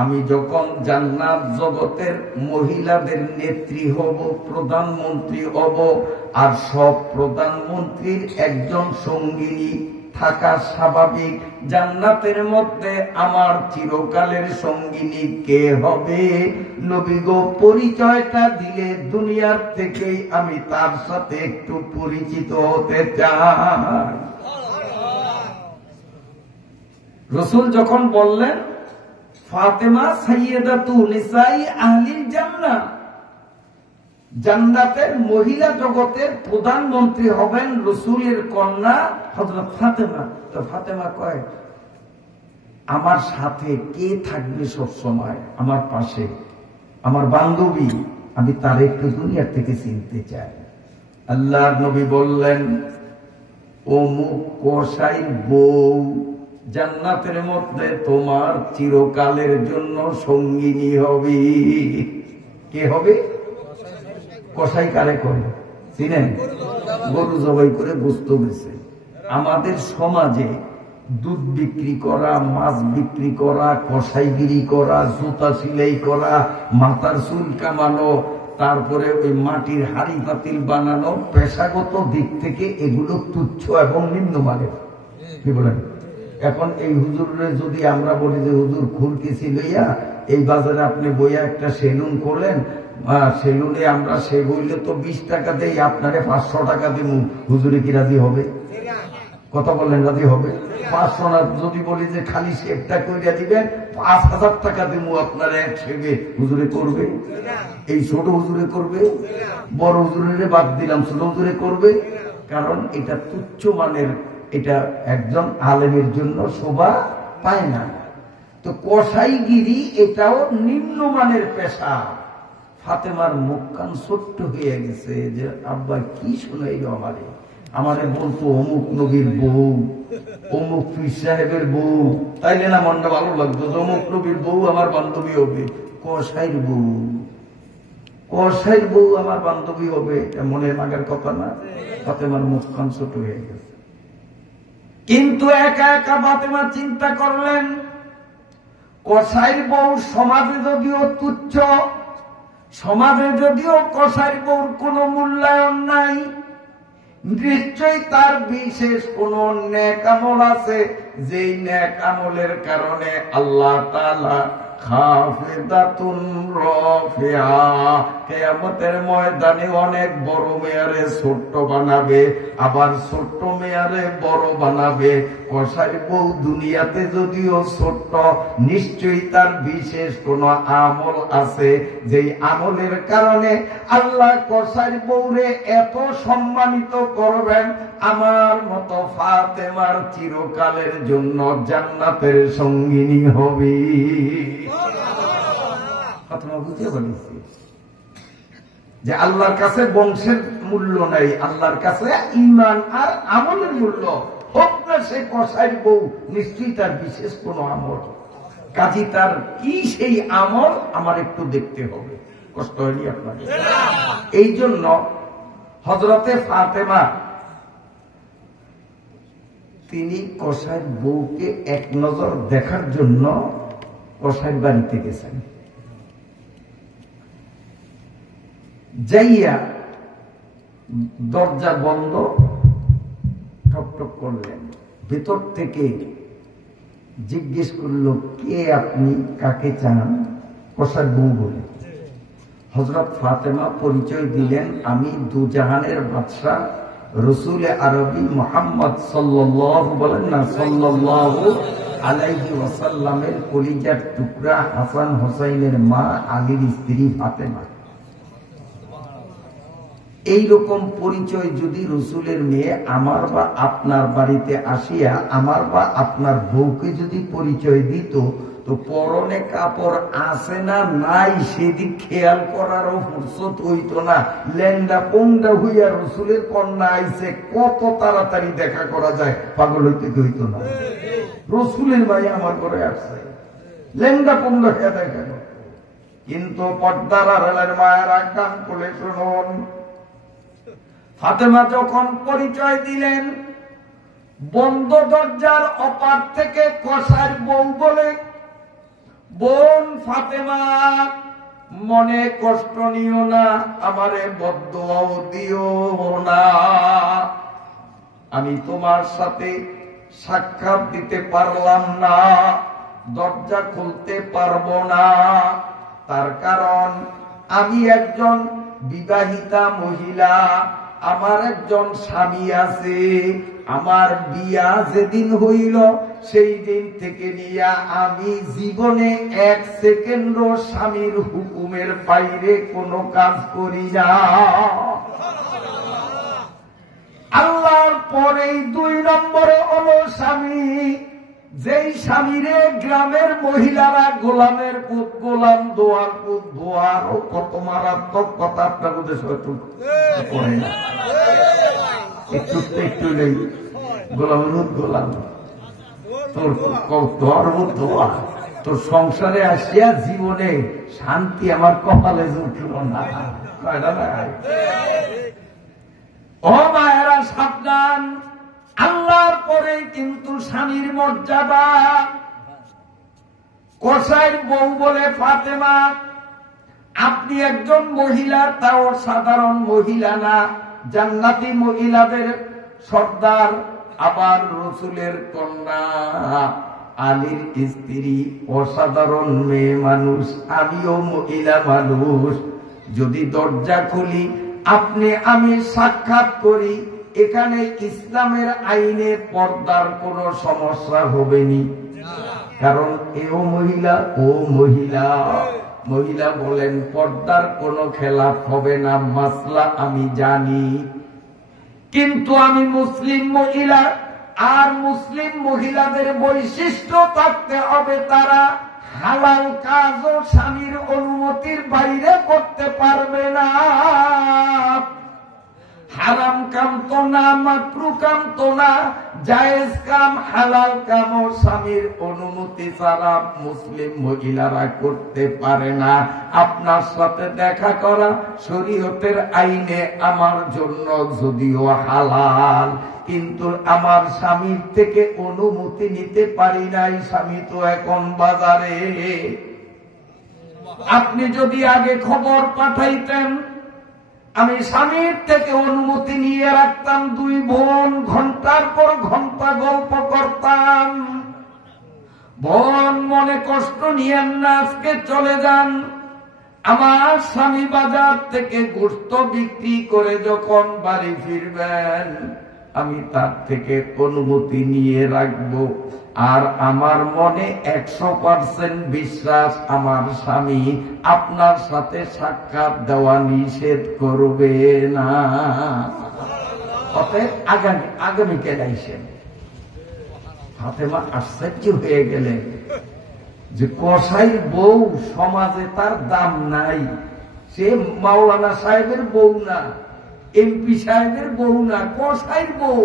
আমি যখন জান্নাত জগতের মহিলাদের নেত্রী হব, প্রধানমন্ত্রী হব, আর সব প্রধানমন্ত্রীর একজন সঙ্গিনী থাকা স্বাভাবিক, জান্নাতের মধ্যে আমার চিরকালের সঙ্গিনী কে হবে? নবী গো, পরিচয়টা দিলে দুনিয়ার থেকেই আমি তার সাথে একটু পরিচিত হতে চাই। রাসূল যখন বললেন ফাতেমা সাইয়্যিদাতু নিসাই আহলিল জান্নাহ, জান্নাতের মহিলা জগতের প্রধানমন্ত্রী হবেন রাসূলের কন্যা হযরত ফাতেমা। তো ফাতেমা কয়, আমার সাথে কে থাকবে সব সময় আমার পাশে? আমার বান্ধবী, আমি তার একটু দুনিয়া থেকে চিনতে চাই। আল্লাহর নবী বললেন, অমুক কসাইর বউ জান্নাতের মধ্যে তোমার চিরকালের জন্য সঙ্গিনী হবে। কে হবে? কসাই কারে করে চিনেন? গরু জবাই করে গোশত বেচে। আমাদের সমাজে দুধ বিক্রি করা, মাছ বিক্রি করা, কসাইগিরি করা, জুতা সিলাই করা, মাথার চুল কামানো, তারপরে ওই মাটির হাড়ি পাতিল বানানো, পেশাগত দিক থেকে এগুলো তুচ্ছ এবং নিম্নমানের। কি বলেন? এখন এই হুজুরে যদি আমরা বলি যে হুজুর খুলকিছি লইয়া এই বাজারে আপনি বইয়া একটা সেলুন করলেন, সেলুনে আমরা সে বইলে তো 20 টাকা দেই, আপনারে 500 টাকা দিব, হুজুরে কি রাজি হবে? কথা বললেন, রাজি হবে? 500 না, যদি বলি যে খালি শেভটা করিয়া দিবেন 5000 টাকা দিব আপনারা এক শেভে, হুজুরে করবে? এই ছোট হুজুরে করবে? বড় হুজুরে বাদ দিলাম, ছোট হুজুরে করবে? কারণ এটা তুচ্ছ মানের, এটা একজন আলেমের জন্য শোভা পায় না। তো কসাইগিরি এটাও নিম্নমানের পেশা। ফাতেমার মুখখান ছোট্ট হয়ে গেছে যে আব্বা কি শোনাইল আমারে বলতো অমুক নবীর বউ, অমুক পীর সাহেবের বউ, তাইলে না মনটা ভালো লাগতো। অমুক নবীর বউ আমার বান্ধবী হবে, কসাইর বউ, কসাইর বউ আমার বান্ধবী হবে, মনে লাগার কথা না? ফাতেমার মুখখান ছোট হয়ে গেছে। কিন্তু একা একা ফাতেমা চিন্তা করলেন, কসাইর বউ সমাজে যদিও তুচ্ছ, সমাজে যদিও কসাইর বউর কোন মূল্যায়ন নাই, নিশ্চয়ই তার বিশেষ কোন নেক আমল আছে, যেই নেক আমলের কারণে আল্লাহ তাআলা খাফিদাতুন রাফিআ কিয়ামতের ময়দানে অনেক বড় মেয়ারে ছোট্ট বানাবে, আবার ছোট্ট মেয়ারে বড় বানাবে। কসাই বউ দুনিয়াতে যদিও ছোট্ট, নিশ্চয়ই তার বিশেষ কোন আমল আছে, যেই আমলের কারণে আল্লাহ কসাই বউরে এত সম্মানিত করবেন, আমার মতো ফাতেমার চিরকালের জন্য জান্নাতের সঙ্গিনী হবে। ফাতেমা বুঝে বলেছি যে আল্লাহর কাছে বংশের মূল্য নাই, আল্লাহর কাছে ঈমান আর আমলের মূল্য। হোক না সে কসাইর বউ, নিশ্চয়ই তার বিশেষ কোন আমল, কাজী তার কি সেই আমল আমার একটু দেখতে হবে। কষ্ট হয়নি আপনাকে? এই জন্য হযরতে ফাতেমা তিনি কসাইর বউকে এক নজর দেখার জন্য কসাইর বাড়িতে গেছেন। যাইয়া দরজা বন্ধ, ঠকঠক করলেন। ভেতর থেকে জিজ্ঞেস করল, কে আপনি, কাকে চান? কসাইর বউ বলে। হযরত ফাতেমা পরিচয় দিলেন, আমি দুজাহানের বাদশা রসুল আরবি মুহাম্মদ সাল্লাল্লাহু বলেন না সাল্লাল্লাহু আলাইহি ওয়াসাল্লামের কলিজার টুকরা হাসান হোসাইনের মা আলীর স্ত্রী ফাতেমা। এইরকম পরিচয় যদি রসুলের মেয়ে আমার বা আপনার বাড়িতে আসিয়া আমার বা আপনার বউকে যদি পরিচয় দিত, তো পরনে কাপড় আছে না নাই সেদিক খেয়াল করারও ফুরসত হইত না। ল্যাংডা পোংডা হইয়া রসুলের কন্যা আইছে, কত তাড়াতাড়ি দেখা করা যায়, পাগল হইতে হইত না। রসুলের ভাই আমার ঘরে আসছে, ল্যাংডা পোংডা হইয়া দেখা। কিন্তু পর্দার আড়ালের মায়ের আজ্ঞান করে শুনুন, ফাতেমা যখন পরিচয় দিলেন, বন্ধ দরজার অপার থেকে কসার বউ বলে, বোন ফাতেমা, মনে কষ্ট নিও না, আমারে বদদুয়াও দিও না, আমি তোমার সাথে সাক্ষাৎ দিতে পারলাম না, দরজা খুলতে পারবো না। তার কারণ আমি একজন বিবাহিতা মহিলা, আমার একজন স্বামী আছে, আমার বিয়া যেদিন হইল সেই দিন থেকে নিয়া আমি জীবনে 1 সেকেন্ডও স্বামীর হুকুমের বাইরে কোনো কাজ করি না। আল্লাহর পরেই 2 নম্বরে হলো স্বামী, যেই স্বামীরে গ্রামের মহিলারা গোলামের পুত, গোলাম দোয়ার পুত, দোয়ারও কত মারাত্মক কথা আপনার মধ্যে পড়ে না, একটু একটু নেই। গোলামের পুত গোলাম, তোর দোয়া, তোর সংসারে আসিয়া জীবনে শান্তি আমার কপালে জুটল না। ও মায়েরা সাবধান, আল্লাহর পরে কিন্তু স্বামীর মর্যাদা। কসাইর বউ বলে ফাতেমা, আপনি একজন মহিলা, তাও সাধারণ মহিলা না, জান্নাতি মহিলাদের সর্দার, আবার রসুলের কন্যা, আলীর স্ত্রী, অসাধারণ মেয়ে মানুষ, আমিও মহিলা মানুষ। যদি দরজা খুলি, আপনি আমি সাক্ষাৎ করি, এখানে ইসলামের আইনে পর্দার কোনো সমস্যা হবে নি, কারণ এও মহিলা ও মহিলা। মহিলা বলেন পর্দার কোনো খেলাফ হবে না, মাসলা আমি জানি। কিন্তু আমি মুসলিম মহিলা, আর মুসলিম মহিলাদের বৈশিষ্ট্য থাকতে হবে তারা হালাল কাজও স্বামীর অনুমতির বাইরে করতে পারবে না। হারাম কাম তো না, মাকরু কাম তো না, জায়েজ কাম, হালাল কাম ও স্বামীর অনুমতি ছাড়া মুসলিম মহিলারা করতে পারে না। আপনার সাথে দেখা করা শরীয়তের আইনে আমার জন্য যদিও হালাল, কিন্তু আমার স্বামীর থেকে অনুমতি নিতে পারি নাই, স্বামী তো এখন বাজারে। আপনি যদি আগে খবর পাঠাইতেন, আমি স্বামীর থেকে অনুমতি নিয়ে রাখতাম, দুই বোন ঘন্টার পর ঘন্টা গল্প করতাম। বোন মনে কষ্ট নিয়েন না, আজকে চলে যান। আমার স্বামী বাজার থেকে গোশত বিক্রি করে যখন বাড়ি ফিরবেন, আমি তার থেকে অনুমতি নিয়ে রাখবো। আর আমার মনে 100% বিশ্বাস, আমার স্বামী আপনার সাথে সাক্ষাৎ দেওয়া নিষেধ করবে না। অতএব আগামীকাল আইসেন। ফাতেমা আশ্চর্য হয়ে গেলেন যে কসাই বউ সমাজে তার দাম নাই। সে মাওলানা সাহেবের বউ না, এমপি সাহেবের বউ না, কসাইর বউ।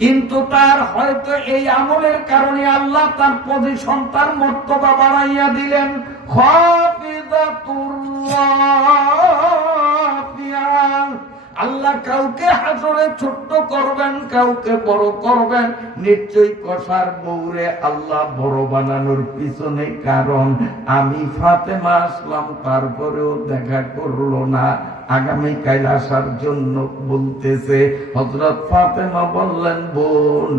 কিন্তু তার হয়তো এই আমলের কারণে আল্লাহ তার পজিশন, তার মর্তবা বাড়াইয়া দিলেন। আল্লাহ কাউকে হাজরে ছোট্ট করবেন, কাউকে বড় করবেন। নিশ্চয়ই কসার বউরে আল্লাহ বড় বানানোর পিছনে কারণ। আমি ফাতেমা আসলাম, তারপরেও দেখা করলো না, আগামীকাল আসার জন্য বলতেছে। হযরত ফাতেমা বললেন, বোন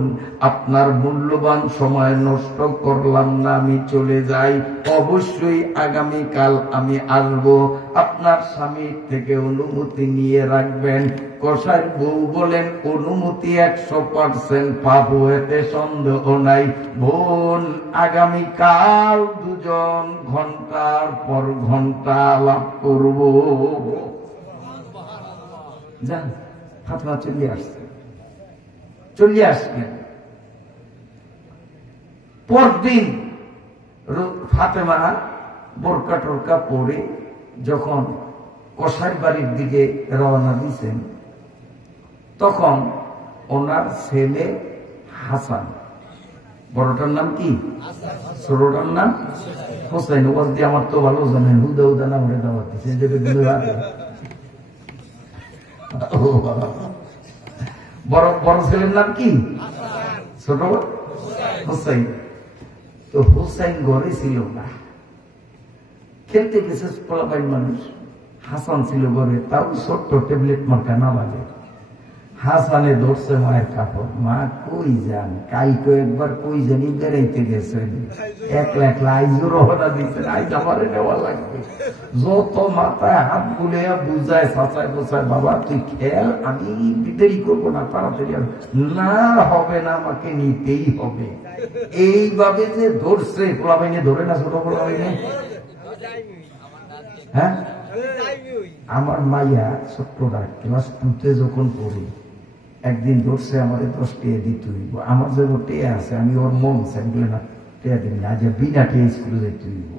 আপনার মূল্যবান সময় নষ্ট করলাম না, আমি চলে যাই। অবশ্যই আগামীকাল আমি আসবো, আপনার স্বামীর থেকে অনুমতি নিয়ে রাখবেন। কসাই বউ বলেন, অনুমতি 100% পাবো, এতে সন্দেহ নাই। বোন আগামীকাল দুজন ঘন্টার পর ঘন্টা আলাপ করব। যান, ফাতেমা চলে আসলেন। পরদিন ফাতেমা বোরকা টোরকা পরে যখন কসাই বাড়ির দিকে রওনা দিয়েছেন, তখন ওনার ছেলে হাসান, বড়টার নাম কি, ছোটটার নাম হোসেন। ওয়াজ দিয়ে আমার তো ভালো জানেন, হুদা হুদা নাম দাওয়াত দিচ্ছেন। বড় ছেলের নাম কি, ছোট হোসেন। তো হোসেন ঘরে ছিল না, খেলতে গেছে পোলাপাইন মানুষ। হাসান ছিল ঘরে, তাও ছোট্ট ট্যাবলেট মার্কা না লাগে। হাসানে ধরছে মায়ের কাপড়, মা কই যান, কাইটো একবার কই জানি বেড়াইতে গেছেন, একলা একলা আইজো রওনা দিচ্ছেন, আইজ আমারে নেওয়া লাগবে। যত মাথায় হাত বুলিয়া বুঝায়, চাচায় বোঝায়, বাবা তুই খেল, আমি দেরি করবো না, তাড়াতাড়ি না হবে না, আমাকে নিতেই হবে। এইভাবে যে ধরছে, পোলাপাইনে ধরে না, ছোট পোলাপাইনে। হ্যাঁ, আমার মাইয়া ছোট্টটা ক্লাস 2-তে যখন পড়ি, একদিন ধরছে আমার 10 টাকা দিতে হইব। আমার যখন টেয়া আছে, আমি ওর মন চাই বলে না, টেয়া দিবি না, যে বিনা টেয়া স্কুলে যেতে হইব।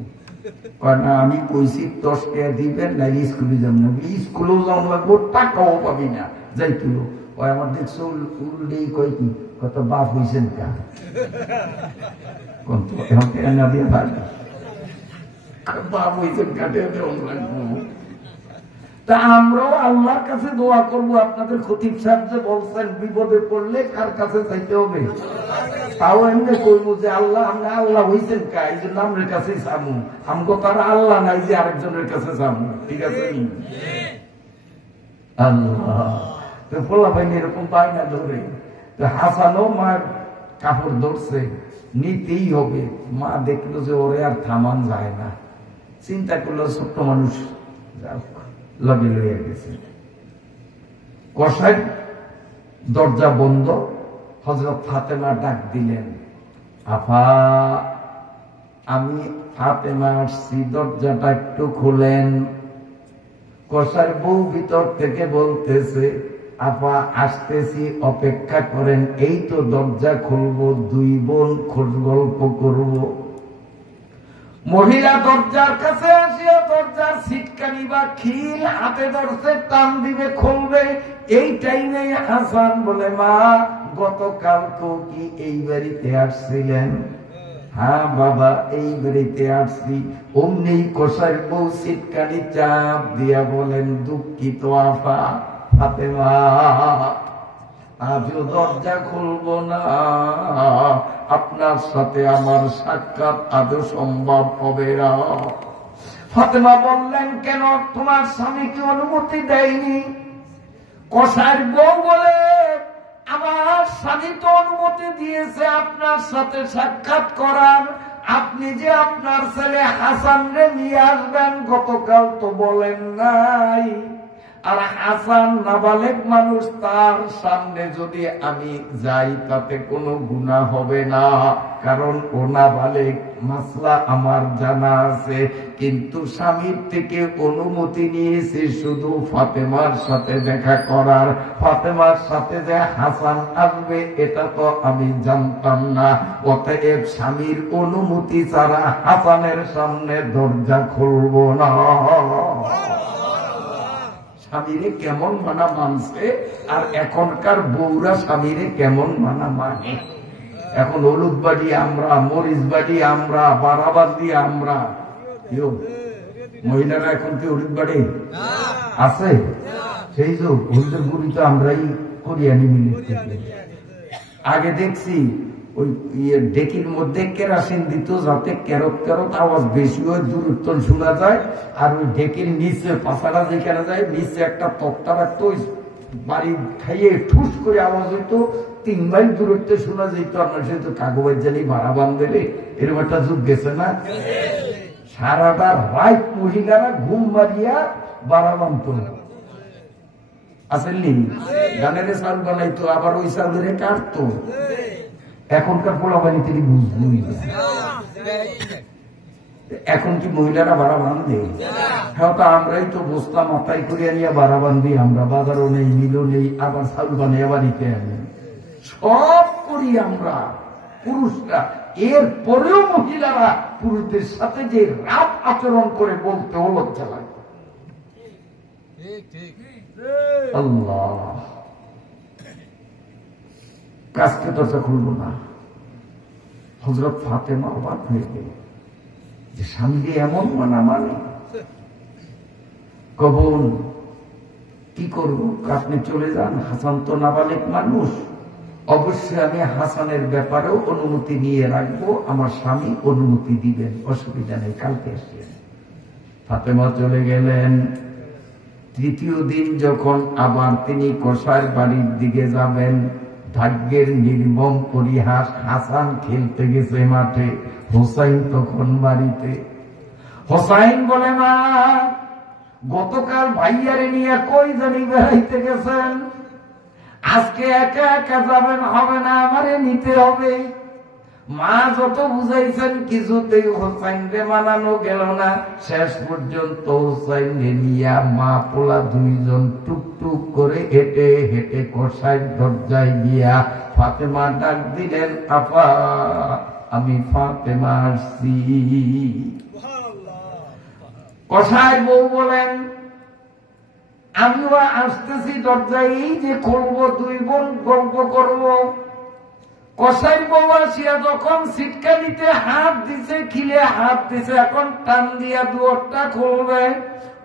না, আমি কইছি 10 টাকা দিবেন না, স্কুলে যাবো না, স্কুলেও যাওয়া লাগবো, টাকাও পাবি না, যাই তুই। ওই আমার দেখছো উল্লেই কয় কি, কত বাপ হয়েছেন কা, এখন টেয়া না দিয়ে পারবি, বাপ হয়েছেন কাটে লাগবো। তা আমরাও আল্লাহর কাছে দোয়া করব। আপনাদের খতিব সাহেব যে বলছেন বিপদে পড়লে কার কাছে চাইতে হবে? তাও এমনি করবো যে আল্লাহ, আমরা আল্লাহ হইছেন কা, এই জন্য আমার কাছেই চামু। আমগো তার আল্লাহ নাই যে আরেকজনের কাছে চামু। ঠিক আছে? আল্লাহ তো ফোলা ভাইনি এরকম পাই না ধরে। তো হাসানও মার কাপড় ধরছে, নিতেই হবে। মা দেখলো যে ওরে আর থামান যায় না, চিন্তা করলো ছোট্ট মানুষ, লগে লইয়া গেছে। কসাই দরজা বন্ধ, হযরত ফাতেমা ডাক দিলেন, আফা আমি ফাতেমা আসছি, দরজাটা একটু খুলেন। কসাই বউ ভিতর থেকে বলতেছে, আপা আসতেছি, অপেক্ষা করেন, এই তো দরজা খুলবো, দুই বোন খোঁজ গল্প করবো। মহিলা দরজার কাছে আসিয়া দরজার সিটকানি বা খিল হাতে ধরছে, টান দিবে, খুলবে। এই টাইমে হাসান বলে, মা গতকালকেও কি এই বাড়িতে আসছিলেন? হ্যাঁ বাবা, এই বাড়িতে আসছি। অমনি কসাই বউ সিটকানি চাপ দিয়া বলেন, দুঃখিত আফা, ফাতেমা আজও দরজা খুলবো না, আপনার সাথে আমার সাক্ষাৎ আজও সম্ভব হবে না। ফাতেমা বললেন, কেন, তোমার স্বামীকে অনুমতি দেয়নি? কসাইর বউ বলে, আমার স্বামী তো অনুমতি দিয়েছে আপনার সাথে সাক্ষাৎ করার। আপনি যে আপনার ছেলে হাসানরে নিয়ে আসবেন গতকাল তো বলেন নাই। আর হাসান নাবালেগ মানুষ, তার সামনে যদি আমি যাই তাতে কোনো গুনাহ হবে না, কারণ ও নাবালেগ, মাসলা আমার জানা আছে। কিন্তু স্বামীর থেকে অনুমতি নিয়েছে শুধু ফাতেমার সাথে দেখা করার। ফাতেমার সাথে যে হাসান আসবে এটা তো আমি জানতাম না। অতএব স্বামীর অনুমতি ছাড়া হাসানের সামনে দরজা খুলব না। স্বামীরে কেমন মানা মানছে, আর এখনকার বউরা স্বামীরে কেমন মানা মানে। এখন হলুদ বাড়ি আমরা, মরিচ বাড়ি আমরা, বারাবাদি আমরা। মহিলারা এখন কি হলুদ বাড়ি আছে? সেই যে হলুদের গুড়ি তো আমরাই করি আনি মিলিট থেকে। আগে দেখছি ওই ডেকির মধ্যে কেরাসিন দিত, যাতে কেরত কেরত আওয়াজ বেশি হয়, দূরত্ব শোনা যায়। আর ওই ডেকির নিচে পাশাটা যেখানে যায়, নিচে একটা তক্তা রাখতো, বাড়ি খাইয়ে ঠুস করে আওয়াজ হইতো, 3 মাইল দূরত্বে শোনা যেত। আপনার সাথে কাগজ জানি ভাড়া বান্ধে, এরকম একটা যুগ গেছে না? সারাটা রাত মহিলারা ঘুম মারিয়া বাড়া বাঁধত, আসেননি? গানের চাল বানাইতো, আবার ওই চালের কাটতো। এখনকার পোলাবানি তিনি বুঝবই না। এখন কি মহিলারা বাড়া বাঁধে? হ্যাঁ, তো আমরাই তো বস্তা মাথায় করে নিয়ে বাড়া বাঁধি। আমরা বাজারও নেই, মিলও নেই, আবার চাল বানিয়ে বাড়িতে আনি, সব করি আমরা পুরুষরা। এর পরেও মহিলারা পুরুষদের সাথে যে রাত আচরণ করে বলতে লজ্জা লাগে। আল্লাহ, কাজকে দরজা খুলব না। হযরত ফাতেমা অবাক হয়ে গেল যে স্বামীকে এমন মানা মানে। কবন কি করব? আপনি চলে যান, হাসান তো নাবালেগ মানুষ, অবশ্যই আমি হাসানের ব্যাপারেও অনুমতি নিয়ে রাখবো, আমার স্বামী অনুমতি দিবেন, অসুবিধা নেই, কালকে আসবেন। ফাতেমা চলে গেলেন। তৃতীয় দিন যখন আবার তিনি কসাইয়ের বাড়ির দিকে যাবেন, ভাগ্যের নির্মম পরিহাস, হাসান খেলতে গেছে মাঠে, হোসাইন তখন বাড়িতে। হোসাইন বলে, মা গতকাল ভাইয়ারে নিয়ে কই জানি বেড়াইতে গেছেন, আজকে একা একা যাবেন, হবে না, আমারে নিতে হবে। মা যত বুঝাইছেন কিছুতেই হোসাইনকে মানানো গেল না। শেষ পর্যন্ত হোসাইনকে নিয়ে মা পোলা দুইজন টুকটুক করে হেঁটে হেঁটে কসাইয়ের দরজায় গিয়া ফাতেমা ডাক দিলেন, আপা আমি ফাতেমা আসছি। কসাই বউ বলেন, আমিও আসতেছি দরজায়, এই যে খুলবো, দুই বোন গল্প করবো। কসাই বউ আসিয়া যখন সিটকানিতে হাত দিছে, খিলে হাত দিছে, এখন টান দিয়া দুয়ারটা খুলবে,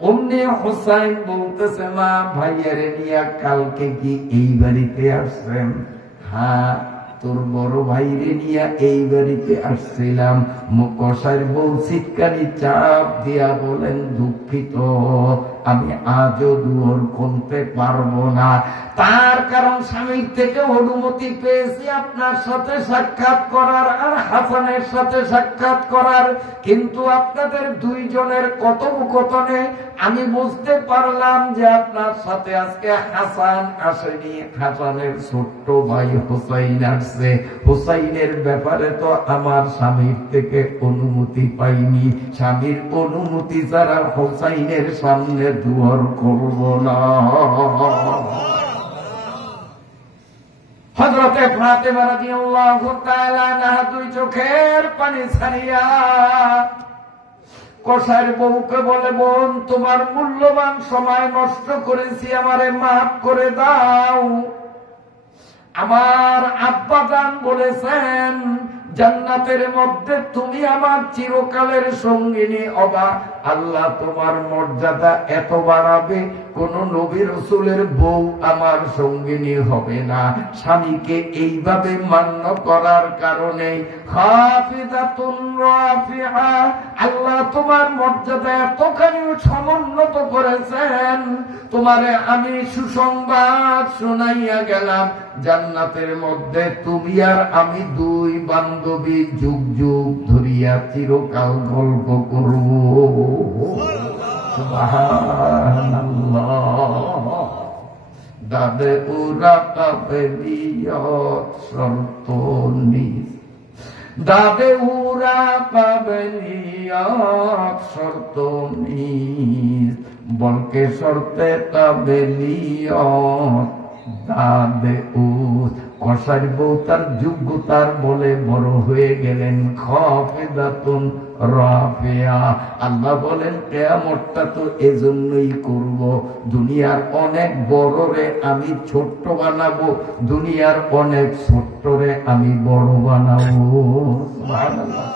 অমনি হোসাইন বলতেছে, মা ভাইয়ারে নিয়া কালকে কি এই বাড়িতে আসছেন? হ্যাঁ, তোর বড় ভাইরে নিয়া এই বাড়িতে আসছিলাম। কসাইর বউ সিটকানি চাপ দিয়া বলেন, দুঃখিত, আমি আজও দুয়ার খুলতে পারবো না। তার কারণ স্বামীর থেকে অনুমতি পেয়েছি আপনার সাথে সাক্ষাৎ করার আর হাসানের সাথে সাক্ষাৎ করার, কিন্তু আপনাদের দুইজনের কথোপকথনে আমি বুঝতে পারলাম যে আপনার সাথে আজকে হাসান আসেনি, হাসানের ছোট্ট ভাই হোসাইন আসছে। হোসাইনের ব্যাপারে তো আমার স্বামীর থেকে অনুমতি পাইনি, স্বামীর অনুমতি ছাড়া হোসাইনের সামনে দুয়ার করব না। হযরতে ফাতেমা রাদিয়াল্লাহু তাআলা আনহা দুই চোখের পানি ছাড়িয়া কসাইয়ের বউকে বলে, বোন, তোমার মূল্যবান সময় নষ্ট করেছি, আমারে মাফ করে দাও। আমার আব্বা জান বলেছেন, জান্নাতের মধ্যে তুমি আমার চিরকালের সঙ্গিনী হবা। আল্লাহ তোমার মর্যাদা এত বাড়াবে, কোন নবী রাসূলের বউ আমার সঙ্গিনী হবে না। স্বামীকে এইভাবে মান্য করার কারণে হাফিজাতুন রাফিআ, আল্লাহ তোমার মর্যাদা এতখানি সমুন্নত করেছেন। তোমারে আমি সুসংবাদ শুনাইয়া গেলাম, জান্নাতের মধ্যে তুমি আর আমি দুই বান্ধবী যুগ যুগ ধরিয়া চিরকাল গল্প করব। সুবহানাল্লাহ। দাদে উরা কাবেলিয়ত শর্ত নিস, দাদে উরা কাবেলিয়ত শর্ত নিস, বলকে শর্তে কাবেলিয়ত দাদে উস। কসাই বউ তার যোগ্যতার বলে বড় হয়ে গেলেন খাফিদাতুন রাফিয়া। আল্লাহ বলেন, কিয়ামতটা তো এজন্যই করব, দুনিয়ার অনেক বড়রে আমি ছোট্ট বানাবো, দুনিয়ার অনেক ছোট্টরে আমি বড় বানাবো। সুবহানাল্লাহ।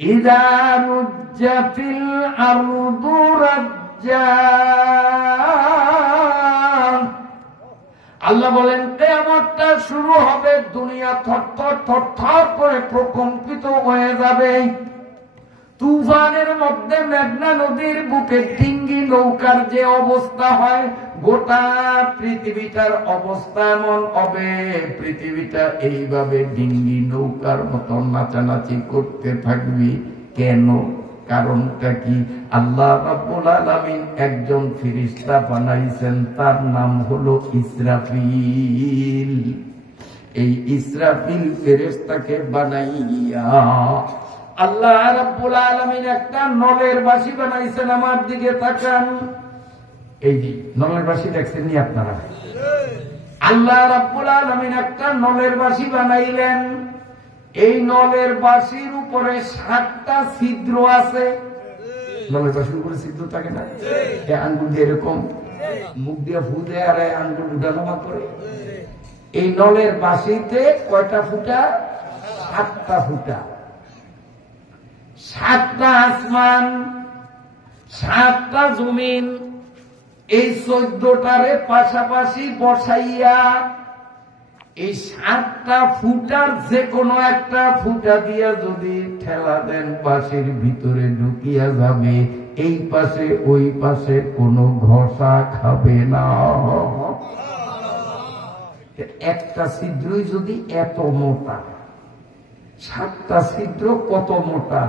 ইযা রুজ্জাতিল আরদু রাজ্জা, আল্লাহ বলেন কিয়ামতটা শুরু হবে, দুনিয়া থরথর থরথর করে প্রকম্পিত হয়ে যাবে। তুফানের মধ্যে মেঘনা নদীর বুকে ডিঙ্গি নৌকার যে অবস্থা হয়, গোটা পৃথিবীটার অবস্থা এমন হবে, পৃথিবীটা এইভাবে ডিঙ্গি নৌকার মতো নাচানাচি করতে থাকবে। কেন? কারণটা কি? আল্লাহ রাব্বুল আলামিন একজন ফেরেশতা বানাইছেন, তার নাম হলো ইসরাফিল। এই ইসরাফিল ফেরেশতাকে বানাইয়া আল্লাহ রাব্বুল আলামিন একটা নলের বাঁশি বানাইছেন। আমার দিকে তাকান, এই যে নলের বাঁশি দেখছেন নি আপনারা? আল্লাহ রাব্বুল আলামিন একটা নলের বাঁশি বানাইলেন। এই নলের বাঁশির উপরে 7টা ছিদ্র আছে। নলের বাঁশির উপরে ছিদ্র থাকে না? আঙ্গুল দিয়ে এরকম মুখ দিয়ে ফু দেয় আর আঙ্গুল উঠানামা করে। এই নলের বাঁশিতে কয়টা ফুটা? 7টা ফুটা। 7টা আসমান, 7টা জমিন, এই 14টারে পাশাপাশি বসাইয়া এই 7টা ফুটার যে কোনো একটা ফুটা দিয়া যদি ঠেলা দেন, বাঁশির ভিতরে ঢুকিয়া যাবে। এই পাশে ওই পাশে কোনো ঘষা খাবে না। একটা ছিদ্রই যদি এত মোটা, 7টা ছিদ্র কত মোটা?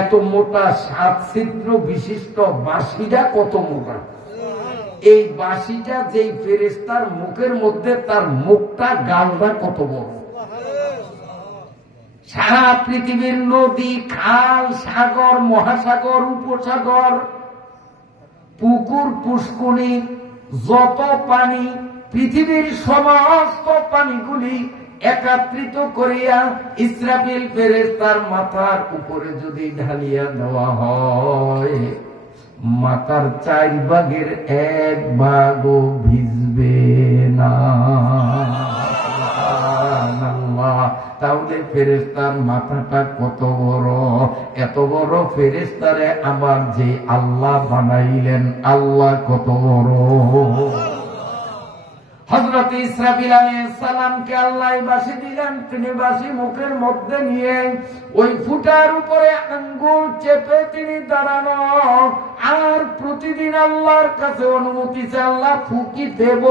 এত মোটা 7 ছিদ্র বিশিষ্ট বাঁশিটা কত মোটা? এই বাঁশিটা যেই ফেরেশতার মুখের মধ্যে, তার মুখটা গালটা কত বড়? সারা পৃথিবীর নদী, খাল, সাগর, মহাসাগর, উপসাগর, পুকুর, পুষ্করণী, যত পানি, পৃথিবীর সমস্ত পানিগুলি একত্রিত করিয়া ইসরাফিল ফেরেশতার মাথার উপরে যদি ঢালিয়া দেওয়া হয়, মাথার 4 ভাগের 1 ভাগও ভিজবে না। তাহলে ফেরেশতার মাথাটা কত বড়! এত বড় ফেরেশতারে আবার যে আল্লাহ বানাইলেন, আল্লাহ কত বড়! হযরত ইসরাফিল আলাইহিস সালামকে আল্লাহ বাঁশি দিলেন, তিনি বাঁশি মুখের মধ্যে নিয়ে ওই ফুটার উপরে আঙ্গুল চেপে তিনি দাঁড়ানো, আর প্রতিদিন আল্লাহর কাছে অনুমতি চাই, আল্লাহ ফুকি দেব।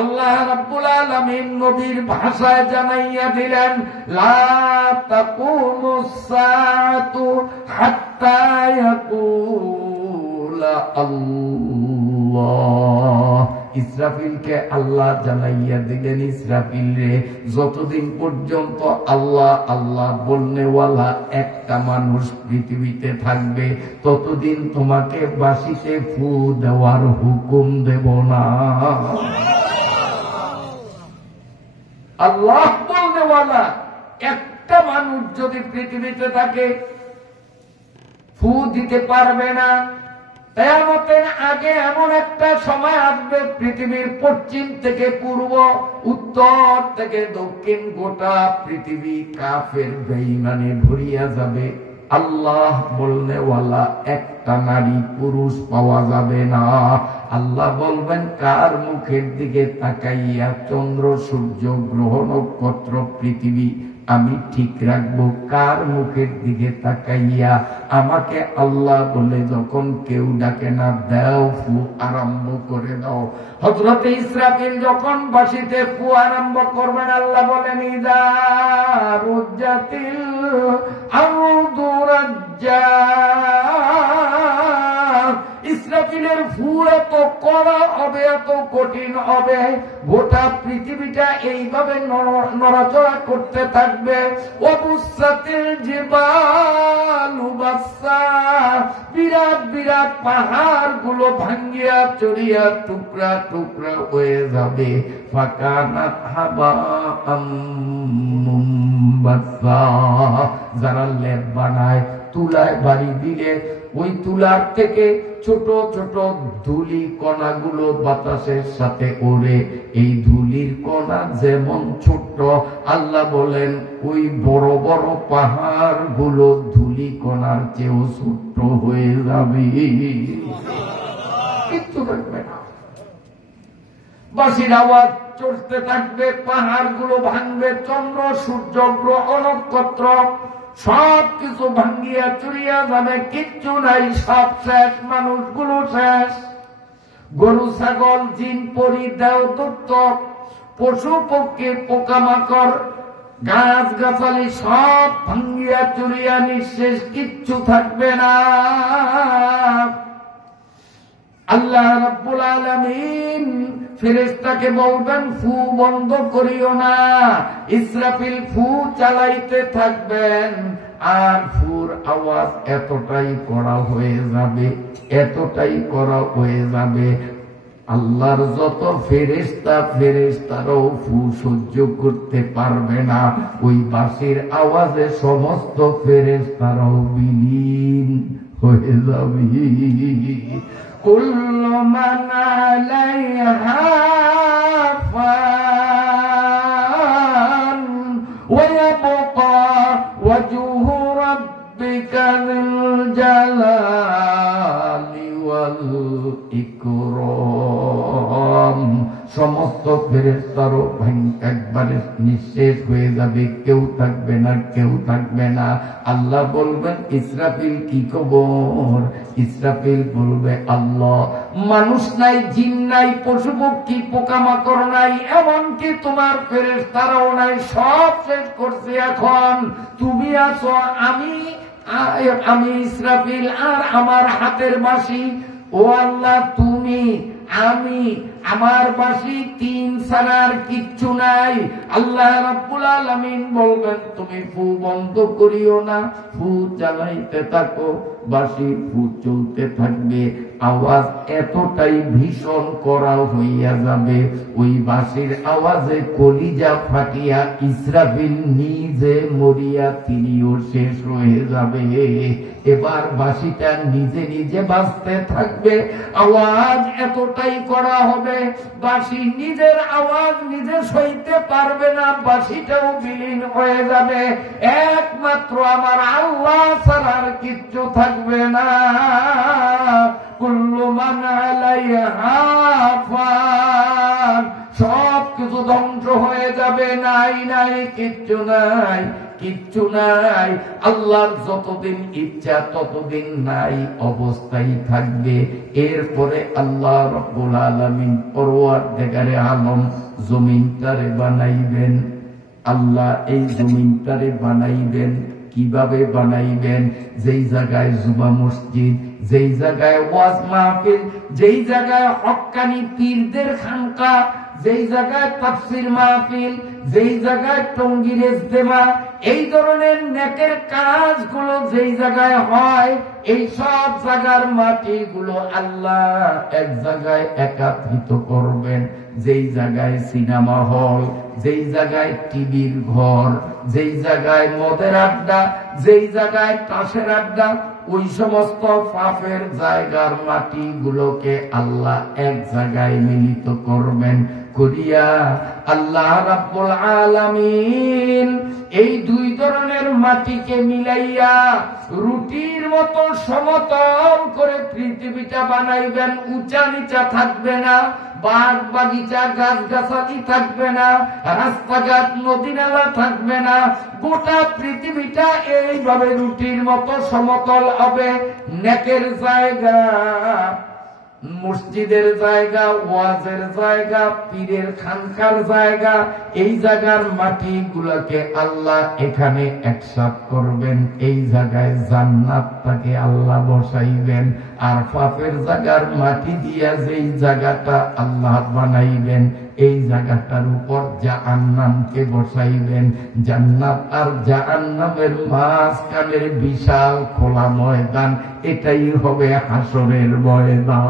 আল্লাহ রাব্বুল আলামিন নবীর ভাষায় জানাইয়া দিলেন, লা তাকুমুস সাআতু হাত্তা ইয়াকুলা আল্লাহ। ইসরাফিলকে আল্লাহ জানাইয়া দিলেন, ইসরাফিল রে, যতদিন পর্যন্ত আল্লাহ আল্লাহ বলনেওয়ালা একটা মানুষ পৃথিবীতে থাকবে, ততদিন তোমাকে বাঁশিতে ফু দেওয়ার হুকুম দেব না। আল্লাহ বলনেওয়ালা একটা মানুষ যদি পৃথিবীতে থাকে, ফু দিতে পারবে না। কিয়ামতের আগে এমন একটা সময় আসবে, পৃথিবীর পশ্চিম থেকে পূর্ব, উত্তর থেকে দক্ষিণ, গোটা পৃথিবী কাফের বেঈমানে ভরিয়া যাবে। আল্লাহ বলনেওয়ালা একটা নারী পুরুষ পাওয়া যাবে না। আল্লাহ বলবেন, কার মুখের দিকে তাকাইয়া চন্দ্র সূর্য গ্রহ নক্ষত্র পৃথিবী আমি ঠিক রাখবো, কার মুখের দিকে তাকাইয়া? আমাকে আল্লাহ বলে যখন কেউ ডাকে না, দাও ফু আরম্ভ করে দাও। হযরত ইসরাফিল যখন বাঁশিতে ফু আরম্ভ করবেন, আল্লাহ বলেন, ইযা রুজ্জাতিল আরদু রাজ্জা। ইসরাফিলের ফু এত কড়া হবে, এত কঠিন হবে, গোটা পৃথিবীটা এইভাবে নড়াচড়া করতে থাকবে। ওয়াবুসাতিল জিবালু বাসসা, বিরাট বিরাট পাহাড় গুলো ভাঙ্গিয়া চড়িয়া টুকরা টুকরা হয়ে যাবে। ফাকানাত হাবাআম মুনবাসসা, যারা লেপ বানায়, তুলায় বাড়ি দিলে ওই তুলার থেকে ছোট ছোট ধুলি কণাগুলো বাতাসের সাথে ওড়ে। এই ধুলির কণা যেমন ছোট, আল্লাহ বলেন ওই বড় বড় পাহাড় গুলো ধুলি কণার চেয়েও ছোট হয়ে যাবে, কিচ্ছু থাকবে না। বাঁশির আওয়াজ চলতে থাকবে, পাহাড় গুলো ভাঙবে, চন্দ্র সূর্য গ্রহ নক্ষত্র সব কিছু ভাঙ্গিয়া চুরিয়া যাবে, কিচ্ছু নাই, সব শেষ, মানুষগুলো শেষ। গরু ছাগল জিন পরি দেবদূত পশু পক্ষী পোকামাকড় গাছ গাছালি সব ভাঙ্গিয়া চুরিয়া নিঃশেষ, কিচ্ছু থাকবে না। আল্লাহ রাব্বুল আলামিন ফেরেশতাকে বলবেন, ফু বন্ধ করিও না। ইসরাফিল ফু চালাইতে থাকবেন, আর ফুর আওয়াজ এতটাই কড়া হয়ে যাবে, এতটাই কড়া হয়ে যাবে, আল্লাহর যত ফেরেশতা, ফেরেশতারাও ফু সহ্য করতে পারবে না। ওই বাঁশির আওয়াজে সমস্ত ফেরেশতারাও বিলীন হয়ে যাবে। কুল্লু মান আলাইহা ফান ওয়া ইয়াবকা ওয়াজহু রাব্বিকা যিল জালালি ওয়াল ইকরাম। সমস্ত ফেরেশতারও একবারে নিঃশেষ হয়ে যাবে, কেউ থাকবে না, কেউ থাকবে না। আল্লাহ বলবেন, ইসরাফিল কি খবর? ইসরাফিল বলবে, আল্লাহ, মানুষ নাই, জিন নাই, পশু পক্ষী পোকামাকড় নাই, এমনকি তোমার ফেরেশতারাও নাই, সব শেষ করছে। এখন তুমি আছো, আমি ইসরাফিল আর আমার হাতের বাঁশি। ও আল্লাহ, তুমি, আমি, আমার বাঁশি, তিন ছাড়ার কিচ্ছু নাই। আল্লাহ রাব্বুল আলামিন বলবেন, তুমি ফু বন্ধ করিও না, ফু চালাইতে থাকো, বাঁশি ফু চলতে থাকবে। আওয়াজ এতটাই ভীষণ করা হইয়া যাবে, ওই বাঁশির আওয়াজে কলিজা ফাটিয়া ইসরাফিল নিজে মরিয়া তিনিও শেষ হয়ে যাবে। এবার বাঁশিটা নিজে নিজে বাজতে থাকবে, আওয়াজ এতটাই করা হবে, হবে, বাঁশি নিজের আওয়াজ নিজে সইতে পারবে না, বাঁশিটাও বিলীন হয়ে যাবে, একমাত্র আমার আল্লাহ ছাড়ার কিচ্ছু থাকবে না। কুল্লু মান আলাইহা ফান, সব কিছু ধ্বংস হয়ে যাবে, নাই নাই কিচ্ছু নাই, কিচ্ছু নাই। আল্লাহর যতদিন ইচ্ছা ততদিন নাই অবস্থায় থাকবে। এরপরে আল্লাহ রাব্বুল আলামিন পরওয়ারদিগারে আলম জমিনটারে বানাইবেন। আল্লাহ এই জমিনটারে বানাইবেন, কিভাবে বানাইবেন? যেই জায়গায় জুমা মসজিদ, যেই জায়গায় ওয়াজ মাহফিল, যেই জায়গায় হক্কানি পীরদের খানকা, যেই জায়গায় তাফসীর মাহফিল, যেই জায়গায় টঙ্গীর ইজতেমা, এই ধরনের নেকের কাজগুলো যেই জায়গায় হয়, এই সব জায়গার মাটিগুলো আল্লাহ এক জায়গায় একত্রিত করবেন। যেই জায়গায় সিনেমা হল, যেই জায়গায় টিভির ঘর, যেই জায়গায় মদের আড্ডা, যেই জায়গায় তাসের আড্ডা, ওই সমস্ত পাপের জায়গার মাটিগুলোকে আল্লাহ এক জায়গায় মিলিত করবেন। করিয়া আল্লাহ রাব্বুল আলামিন এই দুই ধরনের মাটিকে মিলাইয়া রুটির মতো সমতল করে পৃথিবীটা বানাইবেন। উঁচা নিচা থাকবে না, বাগ বাগিচা গাছ গাছালি থাকবে না, রাস্তাঘাট নদী নালা থাকবে না, গোটা পৃথিবীটা এইভাবে রুটির মতো সমতল হবে। নেকের জায়গা, মসজিদের জায়গা, ওয়াজের জায়গা, পীরের খানকার জায়গা, এই জায়গার মাটি গুলাকে আল্লাহ এখানে একসাথ করবেন। এই জায়গায় জান্নাতটাকে আল্লাহ বসাইবেন। আর পাপের জায়গার মাটি দিয়া যেই জায়গাটা আল্লাহ বানাইবেন, এই জায়গাটার উপর জাহান্নামকে বসাইবেন। জান্নাত আর জাহান্নামের মাঝখানের বিশাল খোলা ময়দান, এটাই হবে হাসরের ময়দান।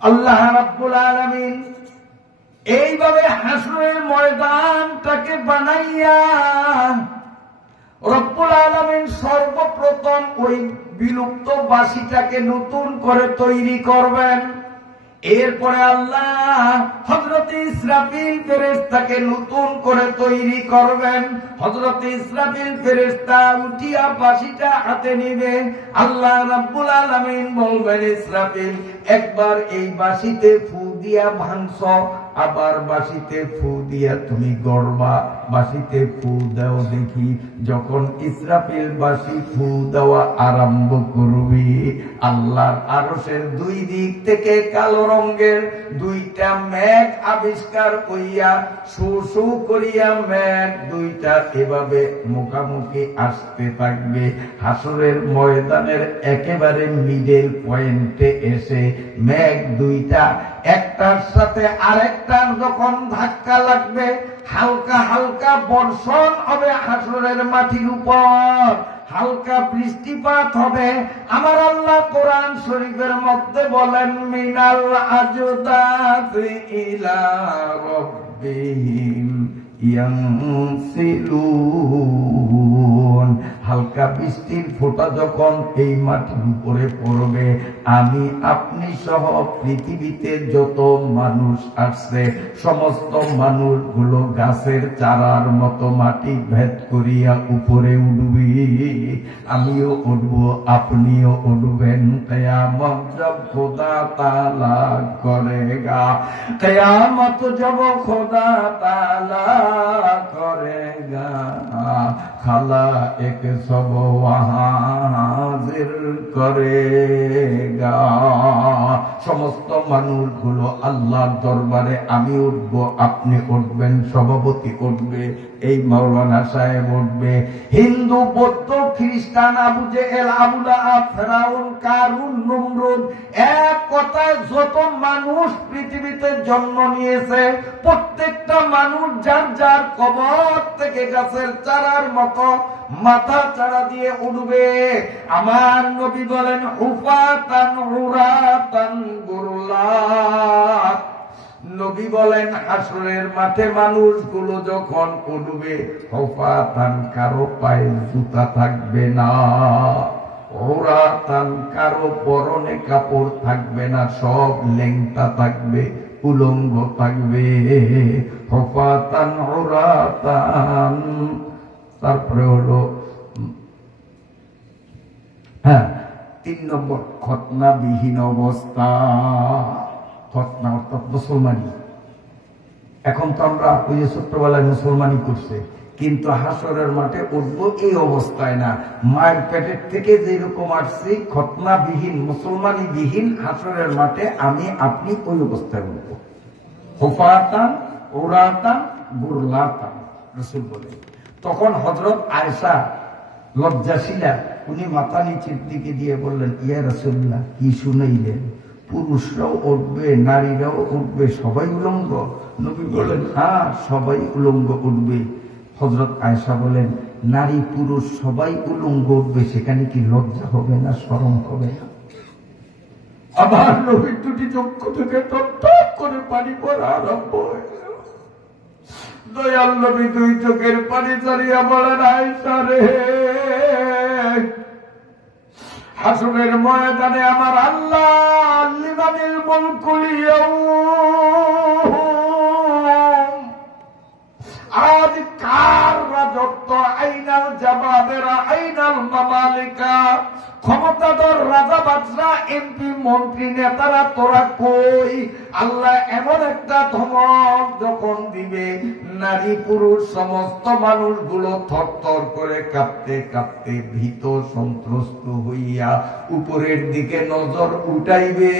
আল্লাহ রাব্বুল আলামিন এইভাবে হাসরের ময়দানটাকে বানাইয়া রব্বুল আলামিন সর্বপ্রথম ওই বিলুপ্ত বাসিটাকে নতুন করে তৈরি করবেন। এরপরে আল্লাহ হযরত ইসরাফিল ফেরেশতাকে নতুন করে তৈরি করবেন। হযরত ইসরাফিল ফেরেশতা উঠিয়া বাঁশিটা হাতে নিবেন। আল্লাহ রাব্বুল আলামিন বলবেন, ইসরাফিল একবার এই বাঁশিতে ফু দিয়া ভাঙছ, আবার বাঁশিতে ফু দিয়া তুমি গড়বা, বাঁশিতে ফু দাও দেখি। যখন ইসরাফিল বাঁশি ফু দেওয়া আরম্ভ করবি, আল্লাহর আরশের দুই দিক থেকে কালো রঙের দুইটা মেঘ আবিষ্কার করিয়া শু শু করিয়া মেঘ দুইটা এভাবে মুখামুখি আসতে থাকবে। হাসরের ময়দানের একেবারে মিডল পয়েন্টে এসে মেঘ দুইটা একটার সাথে আরেকটার যখন ধাক্কা লাগবে, হালকা হালকা বর্ষণ হবে হাসরের মাটির উপর, হালকা বৃষ্টিপাত হবে। আমার আল্লাহ কোরআন শরীফের মধ্যে বলেন, মিনাল আজদাতি ইলা রাব্বিহিম ইয়ানসিলুন। হালকা বৃষ্টির ফোঁটা যখন এই মাটির উপরে পড়বে, আমি আপনি সহ পৃথিবীতে যত মানুষ আসছে সমস্ত মানুষগুলো গাছের চারার মতো মাটি ভেদ করিয়া উপরে উঠবি। আমিও উঠব, আপনিও উঠবেন। কিয়ামত জব খোদা তাআলা করেগা, কিয়ামত জব খোদা তাআলা করেগা, খালা এক সব হাজির করেগা। সমস্ত মানুষগুলো আল্লাহর দরবারে আমি উঠবো, আপনি উঠবেন, সভাপতি উঠবে, এই মাওলানা সাহেব উঠবে, হিন্দু বৌদ্ধ খ্রিস্টান আবু জেহেল আবু লাহাব ফেরাউন কারুন নমরুদ, এক কথায় যত মানুষ পৃথিবীতে জন্ম নিয়েছে প্রত্যেকটা মানুষ যার যার কবর থেকে গাছের চারার মতো মাথা চারা দিয়ে উঠবে। আমার নবী বলেন, হুফাতান উরাতান গুরলাত। নবী বলেন, হাসরের মাঠে মানুষগুলো যখন উঠবে, হুফাতান, কারো পায়ে জুতা থাকবে না। উরাতান, কারো পরনে কাপড় থাকবে না, সব লেংটা থাকবে, উলঙ্গ থাকবে। হুফাতান উরাতান, তারপরে হলো 3 নম্বর খতনাবিহীন অবস্থা। খতনা অর্থাৎ মুসলমানি। এখন তো আমরা ওই যে ছোট্টবেলায় মুসলমানি করছে, কিন্তু হাসরের মাঠে উঠবো এই অবস্থায় না। মায়ের পেটের থেকে যেরকম আসছি খতনাবিহীন মুসলমানিবিহীন হাসরের মাঠে আমি আপনি ওই অবস্থায় উঠবো। হুফাতান উরাতান গুরলাতান, রাসূল বলেন। তখন হযরত আয়েশা লজ্জাশীলা, উনি মাথা নিচের দিকে দিয়ে বললেন, ইয়া রাসূলুল্লাহ, কি শুনাইলেন? পুরুষরাও উঠবে, নারীরাও উঠবে, সবাই উলঙ্গ? নবী বলেন, হ্যাঁ, সবাই উলঙ্গ উঠবে। হযরত আয়েশা বলেন, নারী পুরুষ সবাই উলঙ্গ উঠবে, সেখানে কি লজ্জা হবে না, শরম হবে না? আবার নবীর দুটি চক্ষু থেকে টপ করে পানি পড়া আরম্ভ হয়ে গেল। দয়াল নবী 2 চোখের পানি ছাড়িয়া বলেন, আয়েশা রে, হাসরের ময়দানে আমার আল্লাহ লিমানিল মুলকুল ইয়াউম, আজ কার রাজত্ব? আইনাল জাবাবেরা আইনাল মামালিকা, ক্ষমতাধর রাজা বাদশা এমপি মন্ত্রী নেতারা তোরা কই? আল্লাহ এমন একটা ধমক যখন দিবে, নারী পুরুষ সমস্ত মানুষগুলো থরথর করে কাঁপতে কাঁপতে ভীত সন্ত্রস্ত হইয়া উপরের দিকে নজর উঠাইবে।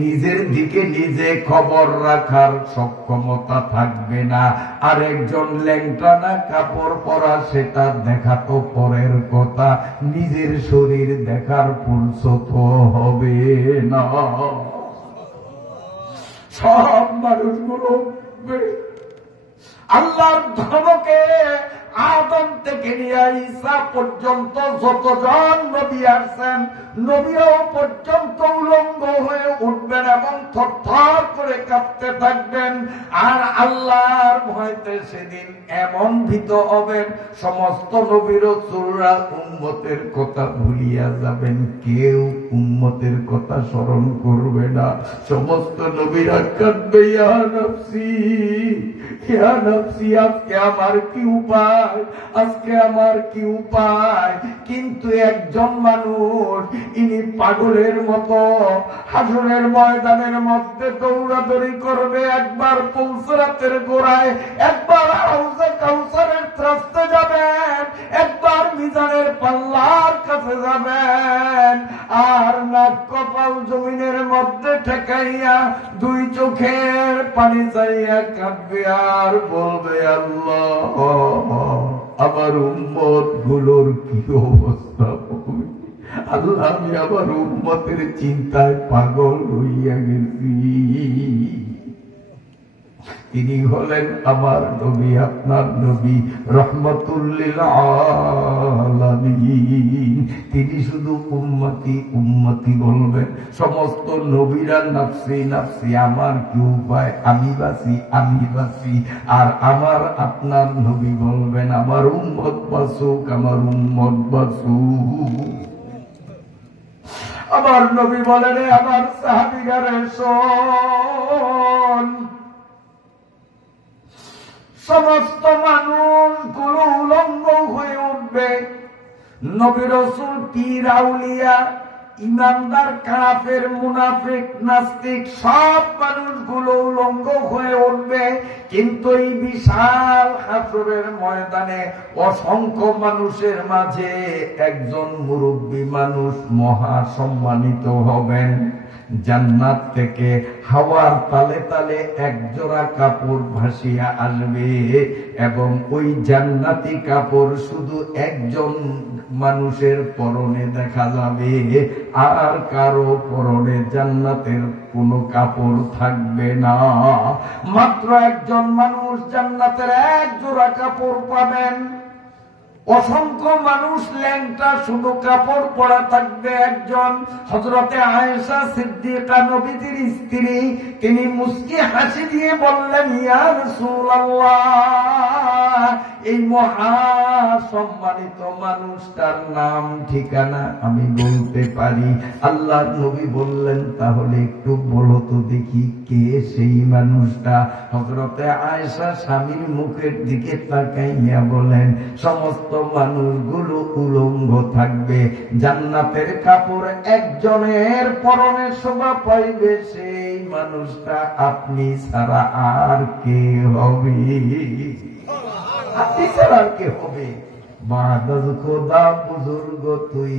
নিজের দিকে নিজে খবর রাখার সক্ষমতা থাকবে না। আরেকজন ল্যাংটানা কাপড় পরা, সেটা দেখা তো পরের কথা, নিজের শরীর দেখার ফুরসত হবে না। সব মানুষগুলো আল্লাহর ধর্মকে আদম থেকে নিয়ে ঈসা পর্যন্ত যতজন নবী আসছেন, নবীও পর্যন্ত উলঙ্গ হয়ে উঠবেন এবং থরথর করে কাঁপতে থাকবেন। আর আল্লাহর ভয়তে সেদিন এমন ভীত হবেন, সমস্ত নবী রাসূলরা উম্মতের কথা ভুলিয়া যাবেন, কেউ উম্মতের কথা স্মরণ করবে না। সমস্ত নবীরা কাঁদবে, ইয়া নফসি ইয়া নফসি, আজকে আমার কি উপায়, আজকে আমার কি উপায়? কিন্তু একজন মানুষ, ইনি পাগলের মতো হাসরের ময়দানের মধ্যে দৌড়াদৌড়ি করবে। একবার পুলসরাতের গোড়ায়, একবার হাউজে কাউসারের ত্রাস্তে যাবেন, একবার মিজানের পাল্লার কাছে যাবেন, আর নাক কপাল জমিনের মধ্যে ঠেকাইয়া 2 চোখের পানি চাইয়া কাঁদবে আর বলবে, আল্লাহ আমার উম্মত গুলোর কি অবস্থা হবে? আল্লাহ, আমি আমার উম্মতের চিন্তায় পাগল হইয়া গেছি। তিনি হলেন আমার নবী, আপনার নবী, রহমাতুল লিল আলামিন। তিনি শুধু উম্মতি উম্মতি বলবেন। সমস্ত নবীরা নাফসি নাফসি, আমার কি উপায়, আমি বাঁচি আমি বাঁচি। আর আমার আপনার নবী বলবেন, আমার উম্মত বাঁচুক, আমার উম্মত বাঁচুক। আমার নবী বলেন, আমার সাহাবীরা শোন, সমস্ত মানুষগুলো উলঙ্গ হয়ে উঠবে। নবী রাসূল, পীর আউলিয়া, ইমানদার, কাফের, মুনাফিক, নাস্তিক, সব মানুষগুলো উলঙ্গ হয়ে উঠবে। কিন্তু এই বিশাল হাসরের ময়দানে অসংখ্য মানুষের মাঝে একজন মুরব্বী মানুষ মহা সম্মানিত হবেন। জান্নাত থেকে হাওয়ার তালে তালে এক জোড়া কাপড় ভাসিয়া আসবে, এবং ওই জান্নাতি কাপড় শুধু একজন মানুষের পরনে দেখা যাবে, আর কারো পরনে জান্নাতের কোনো কাপড় থাকবে না। মাত্র একজন মানুষ জান্নাতের এক জোড়া কাপড় পাবেন। অসংখ্য মানুষ ল্যাংটা, শুধু কাপড় পরা থাকবে একজন। হযরতে আয়েশা সিদ্দিকা, নবীজির স্ত্রী, তিনি মুস্কি হাসি দিয়ে বললেন, ইয়া রাসূলুল্লাহ, এই মহা সম্মানিত মানুষটার নাম ঠিকানা আমি বলতে পারি? আল্লাহ নবী বললেন, তাহলে একটু বলো তো দেখি কে সেই মানুষটা? হযরতে আয়েশা স্বামীর মুখের দিকে তাকাইয়া বলেন, সমস্ত মানুষগুলো উলঙ্গ থাকবে, জান্নাতের কাপড় একজনের পরনে শোভা পাইবে, সেই মানুষটা আপনি ছাড়া আর কে হবে? আপনি ছাড়া আর কে হবে? বাদাজ খোদা বুজুর্গ তুই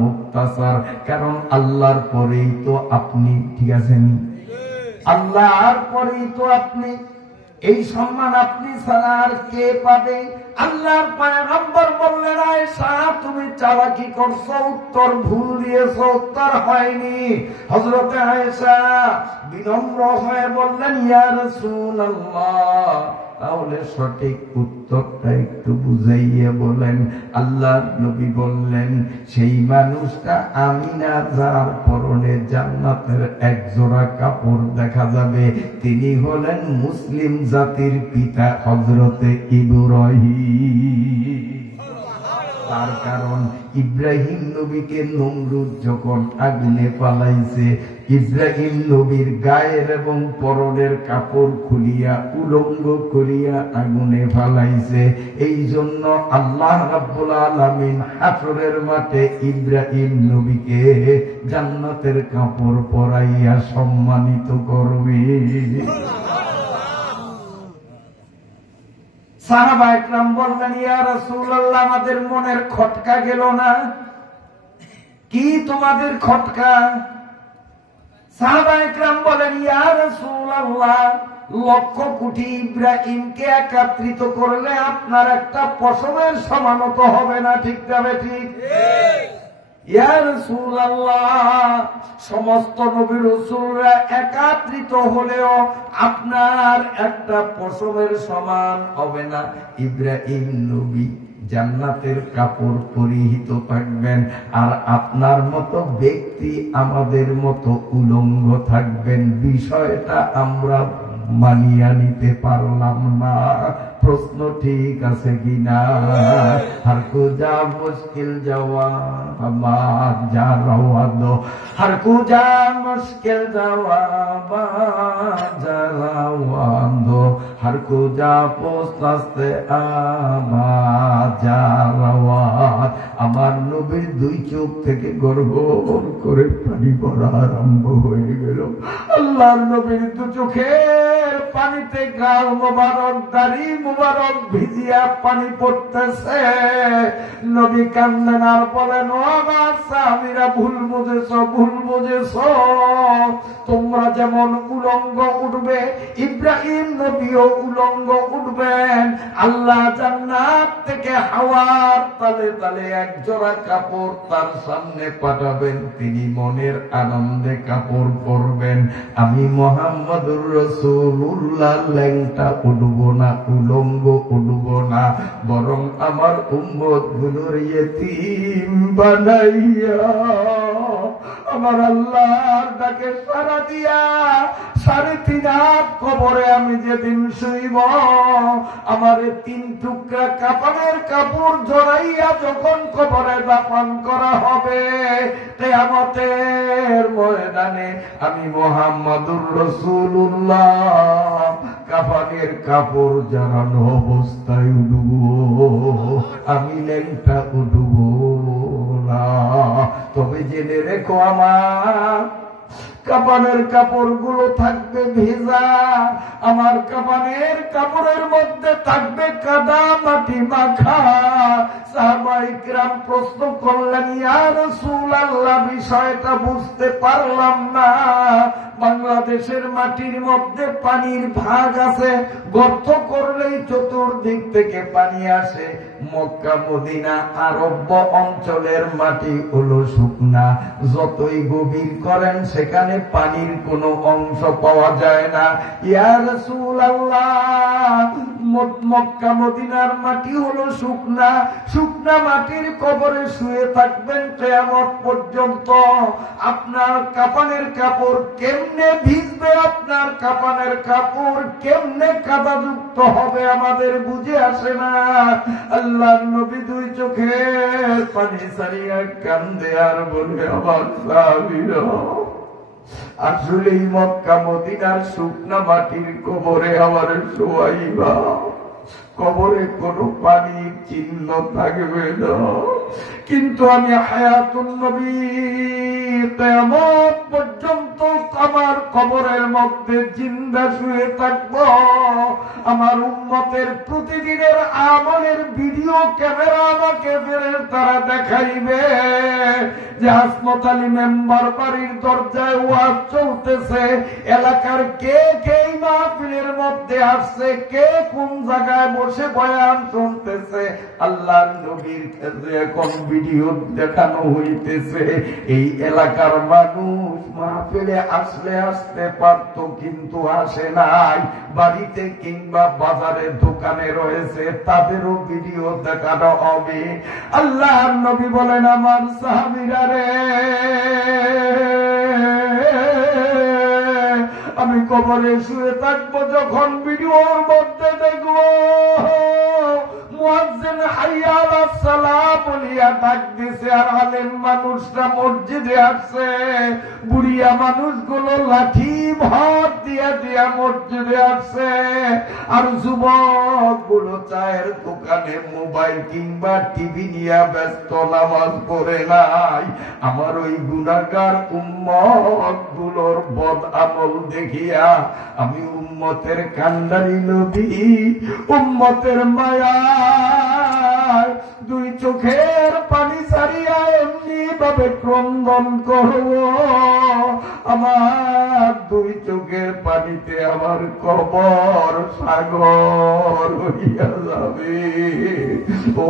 মুক্তাসার, কারণ আল্লাহর পরেই তো আপনি, ঠিক আছেন? আল্লাহর পরেই তো আপনি, এই সম্মান আপনি ছাড়া আর কে পাবে? আল্লাহর পয়গম্বর বললেন, আয়েশা তুমি চালাকি করছো, উত্তর ভুল দিয়েছো, উত্তর হয়নি। হযরতে আয়েশা বিনম্র হয়ে বললেন, ইয়া রাসূলুল্লাহ, তাহলে সঠিক উত্তরটা একটু বুঝাইয়া বলেন। আল্লাহর নবী বললেন, সেই মানুষটা আমি না, যার পরনে জান্নাতের এক জোড়া কাপড় দেখা যাবে, তিনি হলেন মুসলিম জাতির পিতা হযরতে ইব্রাহিম। তার কারণ ইব্রাহিম নবীকে নমরুদ যখন আগুনে পালাইছে, ইব্রাহিম নবীর গায়ের এবং পরনের কাপড় খুলিয়া উলঙ্গ করিয়া আগুনে ফালাইছে। এই জন্য আল্লাহ রাব্বুল আলামিন হাসরের মাঠে ইব্রাহিম নবীকে জান্নাতের কাপড় পরাইয়া সম্মানিত করবে। সাহাবা ইকরাম বললেন, ইয়া রাসূলুল্লাহ, আমাদের মনের খটকা গেল না? কি তোমাদের খটকা? সাহাবা ইকরাম বলেন, ইয়া রাসূলুল্লাহ, লক্ষ কোটি ইব্রাহিমকে একত্রিত করলে আপনার একটা পশমের সমানও তো হবে না, ঠিক যাবে? ঠিক। ইয়া রাসূলুল্লাহ, সমস্ত নবী রাসূলরা একত্রিত হলেও আপনার একটা পশমের সমান হবে না। ইব্রাহিম নবী জান্নাতের কাপড় পরিহিত থাকবেন, আর আপনার মতো ব্যক্তি আমাদের মতো উলঙ্গ থাকবেন। বিষয়টা আমরা মানিয়া নিতে পারলাম না। প্রশ্ন ঠিক আছে কিনা? হর কুজা মুশকিল জওয়াব যা রওয়াদ, হর কুজা মুশকিল জওয়াব যা রওয়াদ, হর কুজা পোস্তাস্তে আবাদ যা রওয়াদ। আমার নবীর দুই চোখ থেকে গড়গড় করে পানি পড়া আরম্ভ হয়ে গেল। আল্লাহর নবীর দু চোখের পানিতে গাল মোবারক, দাড়ি মুবারক ভিজিয়া পানি পড়তেছে। নবী কান্দেন আর বলেন, ও আমার সাহাবীরা, ভুল বুঝেছো, ভুল বুঝেছো। তোমরা যেমন উলঙ্গ উঠবে, ইব্রাহিম নবীও উলঙ্গ উঠবেন। আল্লাহ জান্নাত থেকে হাওয়ার তালে তালে এক জোড়া কাপড় তার সামনে পাঠাবেন, তিনি মনের আনন্দে কাপড় পরবেন। আমি মুহাম্মদুর রাসূলুল্লাহ ল্যাংটা উঠব না, উলঙ্গ উঠব না, বরং আমার উম্মত গুলোর ইয়েতিম বানাইয়া আমার আল্লাহর ডাকে সাড়া দিয়া 3.5 হাত কবরে আমি যেদিন শুইব, আমার 3 টুকরা কাফনের কাপড় জড়াইয়া যখন কবরে দাফন করা হবে, কিয়ামতের ময়দানে আমি মুহাম্মদুর রাসূলুল্লাহ কাফনের কাপড় জড়ানো অবস্থায় উঠব, আমি ল্যাংটা উঠব না। তবে জেনে রেখো, আমার কাফনের কাপড়গুলো থাকবে ভেজা, আমার কাফনের কাপড়ের মধ্যে থাকবে কাদা মাটি মাখা। সাহাবায়ে কিরাম প্রশ্ন করলেন, ইয়া রাসূলুল্লাহ, বিষয়টা বুঝতে পারলাম না। বাংলাদেশের মাটির মধ্যে পানির ভাগ আছে, গর্ত করলেই চতুর্দিক থেকে পানি আসে। মক্কা মদিনা আরব অঞ্চলের মাটি হলো শুকনা, যতই গভীর করেন সেখানে পানির কোনো অংশ পাওয়া যায় না। ইয়া রাসূলুল্লাহ, মক্কা মদিনার মাটি হলো শুকনা, শুকনা মাটির কবরে শুয়ে থাকবেন কিয়ামত পর্যন্ত। আপনার কাফনের কাপড় কেমনে ভিজবে, আপনার কাফনের কাপড় কেমনে কাদাযুক্ত হবে আমাদের বুঝে আসে না। আল্লাহর নবী দুই চোখের পানি ছাড়িয়া কান্দে আর বলে, আমার সাহাবীরা, আসলেই মক্কা মদিনার শুকনা মাটির কবরে আমার শোয়াইবা, কবরে কোনো পানির চিহ্ন থাকবে না, কিন্তু আমি হায়াতুন নবী কিয়ামত পর্যন্ত আমার কবরের মধ্যে জিন্দা শুয়ে থাকব। আমার উম্মতের প্রতিদিনের আমলের ভিডিও ক্যামেরা আমাকে ফেরেশতারা দেখাইবে যে হাসমত আলী মেম্বার বাড়ির দরজায় ওয়াজ চলতেছে, এলাকার কে কে মাহফিলের মধ্যে আসছে, কে কোন জায়গায় বসে বয়ান শুনতেছে। আল্লাহর নবীর কাছে এখন ভিডিও দেখানো হইতেছে। এই এলাকার মানুষ মাহফিলে আসলে আসতে পারত, কিন্তু আসে নাই, বাড়িতে কিংবা বাজারে দোকানে রয়েছে, তাদেরও ভিডিও দেখানো হবে। আল্লাহর নবী বলেন, আমার সাহাবীরা রে, আমি কবরে শুয়ে থাকবো, যখন ভিডিওর মধ্যে দেখবো মুয়াজ্জিন হাইয়া আলাস সালাহ বলিয়া ডাক দিছে, আর আলেম মানুষরা মসজিদে আসছে, বুড়িয়া মানুষগুলো লাঠি ভর দিয়া দিয়া মসজিদে আসছে, আর যুবক গুলো চায়ের দোকানে মোবাইল কিংবা টিভি নিয়ে ব্যস্ত, নামাজ পড়ে নাই। আমার ওই গুনাহগার উম্মত গুলোর বদ আমল দেখিয়া আমি উম্মতের কান্ডারি নবী, উম্মতের মায়া দুই চোখের পানি ছাড়িয়া এমনি ভাবে ক্রন্দন করব, আমার দুই চোখের পানিতে আমার কবর সাগর হইয়া যাবে। ও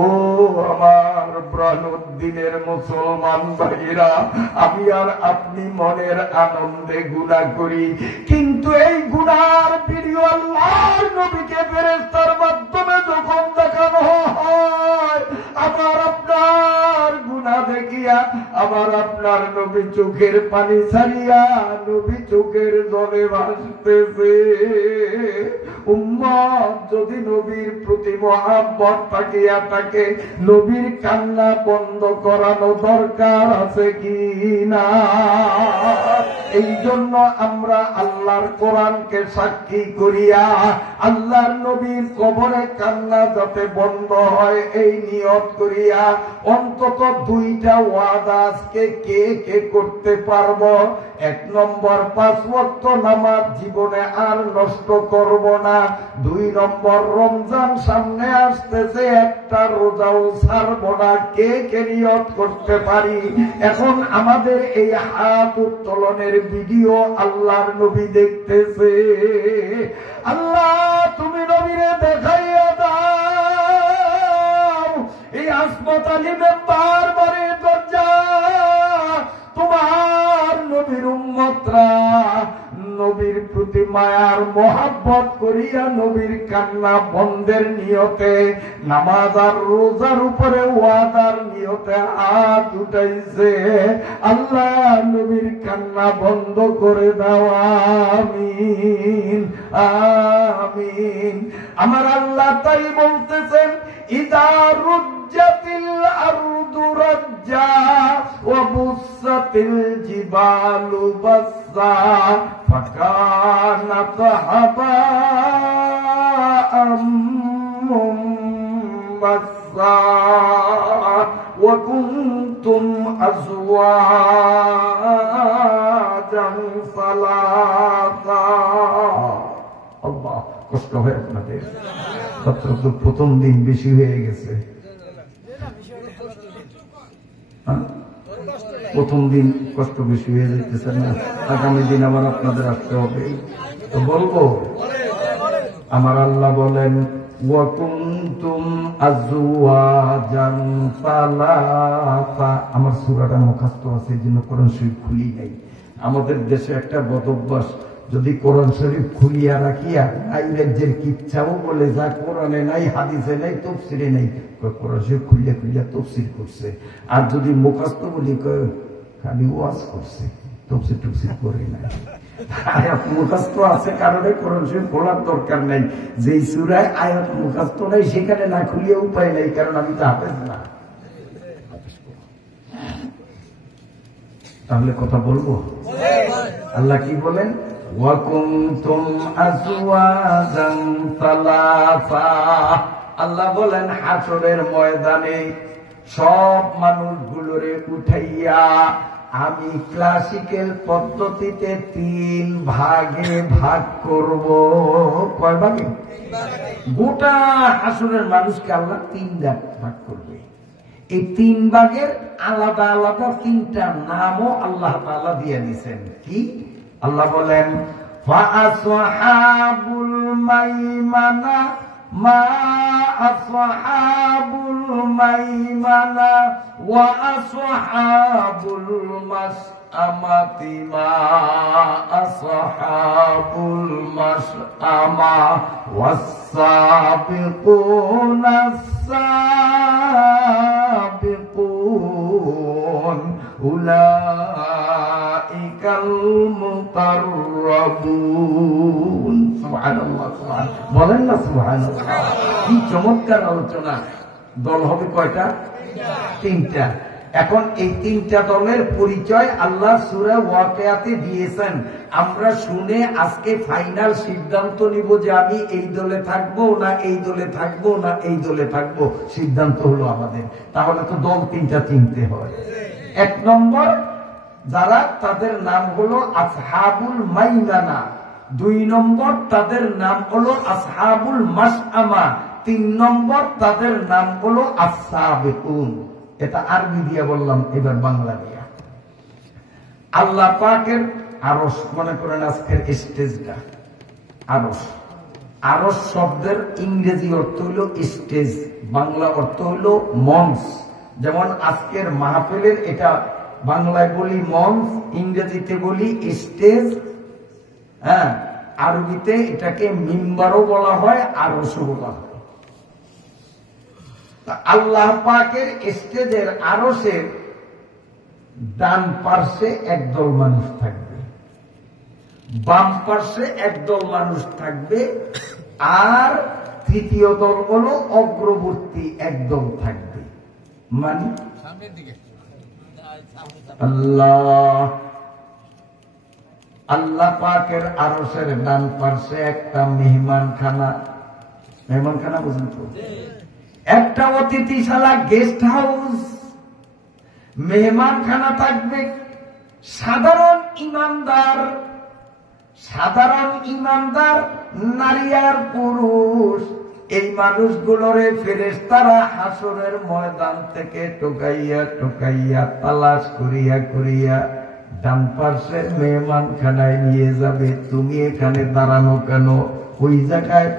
আমার প্রাণোদ্দিনের মুসলমান ভাইরা, আমি আর আপনি মনের আনন্দে গুনাহ করি, কিন্তু এই গুনার ভিডিও আল্লাহর নবীকে ফেরেশতার মাধ্যমে যখন দেখানো হয়, আমার আপনার গুনাহ দেখিয়া আমার আপনার নবী চোখের পানি ছাড়িয়া নবী চোখের জলে ভাসতেছে। উম্মত যদি নবীর প্রতি মহাব্বত থাকিয়া থাকে, নবীর কান্না বন্ধ করানো দরকার আছে কি না? এই জন্য আমরা আল্লাহর কোরআনকে সাক্ষী করিয়া আল্লাহর নবীর কবরে কান্না যাতে বন্ধ হয় এই নিয়ত করিয়া অন্তত দুইটা ওয়াদা আজকে কে কে করতে পারবো। 1 নম্বর 5 ওয়াক্ত নামাজ জীবনে আর নষ্ট করব না। 2 নম্বর রমজান সামনে আসতেছে, একটা রোজাও ছাড়ব না। কে কে নিয়ত করতে পারি? এখন আমাদের এই হাত উত্তোলনের ভিডিও আল্লাহর নবী দেখতেছে। আল্লাহ তুমি নবীরে দেখাইয়া দাও, এই হাসমত আলী মেম্বার বাড়ির দরজা তোমার নবীর উম্মতরা নবীর প্রতি মায়ার মহাব্বত করিয়া নবীর কান্না বন্ধের নিয়তে নামাজ আর রোজার উপরে ওয়াদার নিয়তে হাত উঠাইছে। আল্লাহ নবীর কান্না বন্ধ করে দাও, আমিন আমিন। আমার আল্লাহ তাই বলতেছেন, ইদা রুজ্জাতিল আরদু রাজ্জা ওয়া বুসাতিল জিবালু বাসসা ফাকানাত হাবাআম মুনবাসসা ওয়া কুনতুম আজওয়াজান সালাসা। আল্লাহ, কষ্ট হয় আপনাদের, ছাত্র প্রথম দিন বেশি হয়ে গেছে। প্রথম দিন কষ্ট বেশি হয়ে যেতেছে না? আগামী দিন আবার আপনাদের আসতে হবে। তো বলবো, আমার আল্লাহ বলেন, ওয়া কুনতুম আজওয়াজান সালাসা। আমার সূরাটা মুখস্থ আছে, এই জন্য কোরআন শরীফ খুলি নাই। আমাদের দেশে একটা বদ অভ্যাস, যদি কোরআন শরীফ খুলিয়া রাখিয়া আইরাজ্যের কিচ্ছাও বলে যা কোরআনে নাই, হাদিসে নাই, তফসিরে নাই, কোরআন শরীফ খুলিয়া খুলিয়া তফসির করছে। আর যদি মুখস্থ বলি খালি ওয়াজ করছে, তফসির টফসির করে নাই। আয়াত মুখস্থ আছে কারণে কোরআন শরীফ খোলার দরকার নাই। যেই সূরায় আয়াত মুখস্থ নাই সেখানে না খুলিয়ে উপায় নাই, কারণ আমি তো হাফেজ না। তাহলে কথা বলবো? আল্লাহ কি বলেন? ওয়া কুনতুম আজওয়াজান সালাসা। আল্লাহ বলেন হাসরের ময়দানে সব মানুষগুলোরে উঠাইয়া আমি ক্লাসিক্যাল পদ্ধতিতে 3 ভাগে ভাগ করব। কয় ভাগে? গোটা হাসরের মানুষকে আল্লাহ 3 ভাগ করবে। এই 3 ভাগের আলাদা আলাদা 3টা নামও আল্লাহ তাআলা দিয়ে দিয়েছেন। কি? আল্লাহ বলেন ফাআসহাবুল মাইমানা মা আসহাবুল মাইমানা ওয়া আসহাবুল মাশআমাতি মা আসহাবুল মাশআমা ওয়াস-সাবিকুনাস সাবিকুন উলাইকাল মুকাররাবুন। সুবহানাল্লাহ, সুবহানাল্লাহ বলেন না সুবহানাল্লাহ। কি চমৎকার আলোচনা। দল হবে কয়টা? 3টা। এখন এই 3টা দলের পরিচয় আল্লাহ সূরা ওয়াকিয়াতে দিয়েছেন। আমরা শুনে আজকে ফাইনাল সিদ্ধান্ত নিব যে আমি এই দলে থাকবো না এই দলে থাকবো না এই দলে থাকবো। সিদ্ধান্ত হলো আমাদের। তাহলে তো দল 3টা চিনতে হয়। 1 নম্বর যারা, তাদের নাম হলো আসহাবুল মাইমানা। 2 নম্বর তাদের নাম হলো আসহাবুল মাশআমা। 3 নম্বর তাদের নাম হলো আস-সাবিকুন। এটা আরবি দিয়ে বললাম, এবার বাংলা দিয়া। আল্লাহ পাকের আরশ, মনে করেন আজকের স্টেজটা আরশ। আরশ শব্দের ইংরেজি অর্থ হলো স্টেজ, বাংলা অর্থ হলো মঞ্চ। যেমন আজকের মাহফিলের এটা বাংলায় বলি মঞ্চ, ইংরেজিতে বলি স্টেজ, হ্যাঁ, আরবিতে এটাকে মিম্বারও বলা হয়, আরশও বলা হয়। আল্লাহ পাকের স্টেজের আরশের ডান পার্শ্বে একদল মানুষ থাকবে, বাম পার্শ্বে একদল মানুষ থাকবে, আর তৃতীয় দল হলো অগ্রবর্তী একদল থাকবে। মানে আল্লাহ পাকের আরশের ডান পার্শ্বে একটা মেহমানখানা, মেহমানখানা বুঝলেন তো, একটা অতিথিশালা গেস্ট হাউস, মেহমানখানা থাকবে। সাধারণ ইমানদার নারী আর পুরুষ, এই মানুষগুলোরে ফেরেশতারা হাসরের ময়দান থেকে টোকাইয়া টোকাইয়া তালাশ করিয়া করিয়া ডান পার্শ্বের মেহমানখানায় নিয়ে যাবে। তুমি এখানে দাঁড়ানো কেন? ওই জায়গায়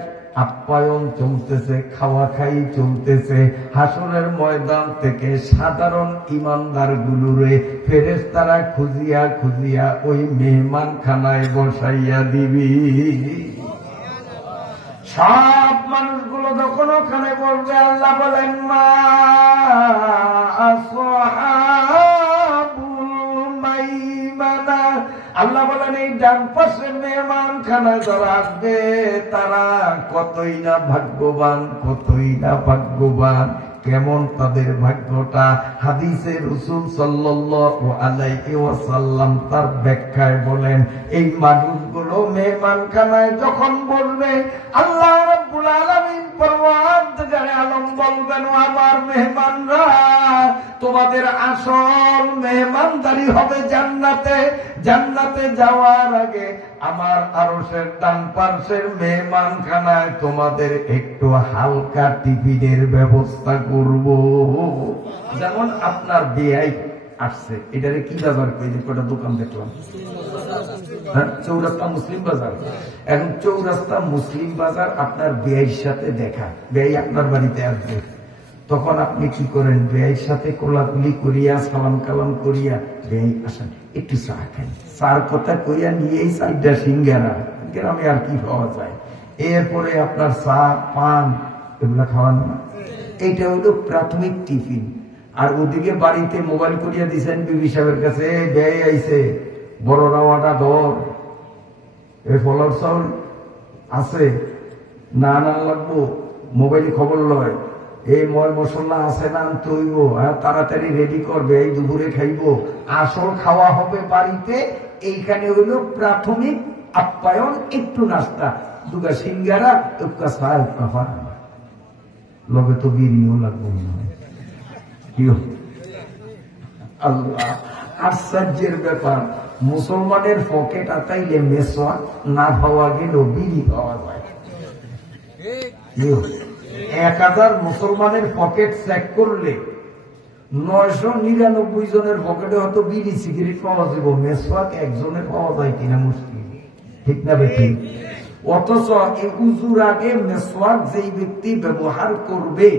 আপ্যায়ন চলতেছে, খাওয়া খাই চলতেছে। হাসরের ময়দান থেকে সাধারণ ইমানদার গুলোরে ফেরেশতারা খুঁজিয়া খুঁজিয়া ওই মেহমানখানায় বসাইয়া দিবি। সব মানুষগুলো যখন ওখানে বলবে, আল্লাহ বলেন মা আসহাবুল মাইমানা, আল্লাহ বলেন এই ডান পাশে মেহমানখানায় যারা আসবে তারা কতই না ভাগ্যবান, কতই না ভাগ্যবান। কেমন তাদের ভাগ্যটা? হাদিসে রাসূল সাল্লাল্লাহু আলাইহি ওয়াসাল্লাম তার ব্যাখ্যায় বলেন, এই মানুষগুলো মেহমানখানায় যখন বলবে, আল্লাহ রাব্বুল আলামিন পরওয়ারদিগারে আলম বলবেন, আমার মেহমানরা, তোমাদের আসল মেহমানদারি হবে জান্নাতে। জান্নাতে যাওয়ার আগে আমার আরশের ডান পার্শ্বের মেহমানখানায় তোমাদের একটু হালকা টিফিনের ব্যবস্থা করব। যেমন আপনার বেয়াই আসছে, এটারে কি বাজার কইলে কটা দোকান দেখলাম, চৌরাস্তা মুসলিম বাজার। এখন চৌরাস্তা মুসলিম বাজার আপনার বেয়াইর সাথে দেখা, বেয়াই আপনার বাড়িতে আসবে, তখন আপনি কি করেন? বেয়ের সাথে কোলাকুলি করিয়া সালাম কালাম করিয়া, বেই আসেন একটু চা খাই, চার কথা কইয়া নিয়েই 4টা সিঙ্গারা, গ্রামে আর কি খাওয়া যায়, এরপরে আপনার চা পান এগুলা খাওয়ান না। এইটা হলো প্রাথমিক টিফিন। আর ওদিকে বাড়িতে মোবাইল করিয়া দিচ্ছেন বিবি সাহেবের কাছে, বেয়ে আইছে, বড় রাওয়াটা ধর, এই ফলার চাউল আছে না না লাগবো, মোবাইলে খবর লয়, এই ময় মশলা আছে না আনতে হইব, তাড়াতাড়ি রেডি করবে, এই দুপুরে খাইব, আসল খাওয়া হবে বাড়িতে। এইখানে হইলো প্রাথমিক আপ্যায়ন, একটু নাস্তা, দুগা সিঙ্গারা, উক্কা চা, উক্কা পান, লগে তো বিড়িও লাগবো না। আল্লাহ, আশ্চর্যের ব্যাপার, মুসলমানের পকেট আতাইলে মেসওয়াক না পাওয়া গেল বিড়ি পাওয়া যায়। 1000 মুসলমানের পকেট চেক করলে 999 জনের পকেটে হয়তো বিড়ি সিগারেট পাওয়া যাবে, মেসওয়াক একজনের পাওয়া যায় কিনা মুশকিল, ঠিক না বেশি? অথচ এই উজুর আগে মেসওয়াক যেই ব্যক্তি ব্যবহার করবে,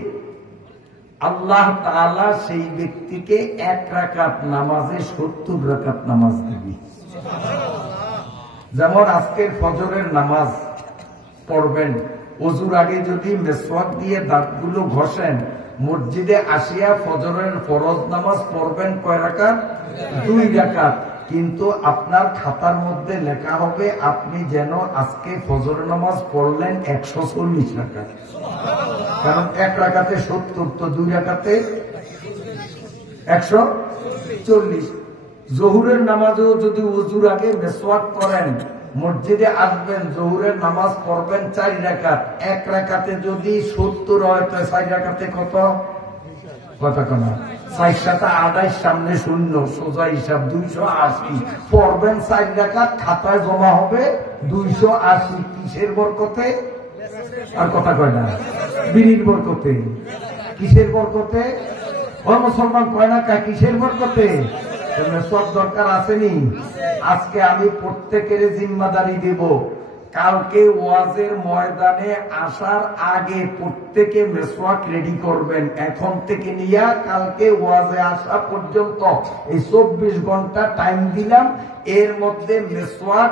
আল্লাহ তাআলা সেই ব্যক্তিকে 1 রাকাত নামাজে 70 রাকাত নামাজ দিবে। যেমন আজকের ফজরের নামাজ পড়বেন, ওযুর আগে যদি মেসওয়াক দিয়ে দাঁতগুলো ঘষেন, মসজিদে আসিয়া ফজরের ফরজ নামাজ পড়বেন কয় রাকাত? 2 রাকাত। কিন্তু আপনার খাতার মধ্যে লেখা হবে আপনি যেন আজকে ফজর নামাজ পড়লেন 140 রাকাত, কারণ 1 রাকাতে 70, তো 2 রাকাতে 140। জোহরের নামাজেও যদি ওযুর আগে মেসওয়াক করেন, মসজিদে আসবেন, জোহরের নামাজ পড়বেন 4 রাকাত, 1 রাকাতে যদি 70 হয়, তো 4 রাকাতে কত? কথা কনা 4 সাথে 28, সামনে শূন্য, সোজা হিসাব 280। পড়বেন 4 রাকাত, খাতায় জমা হবে 280। কিসের বরকতে? আর কথা কয় না, বিড়ির বরকতে। কিসের বরকতে? ও মুসলমান কয় না, কিসের বরকতে? সব দরকার আসেনি। আজকে আমি প্রত্যেকের জিম্মাদারি দেব, কালকে ওয়াজের ময়দানে আসার আগে প্রত্যেকে মেসওয়াক রেডি করবেন। এখন থেকে নিয়ে কালকে ওয়াজে আসা পর্যন্ত এই 24 ঘন্টা টাইম দিলাম, এর মধ্যে মেসওয়াক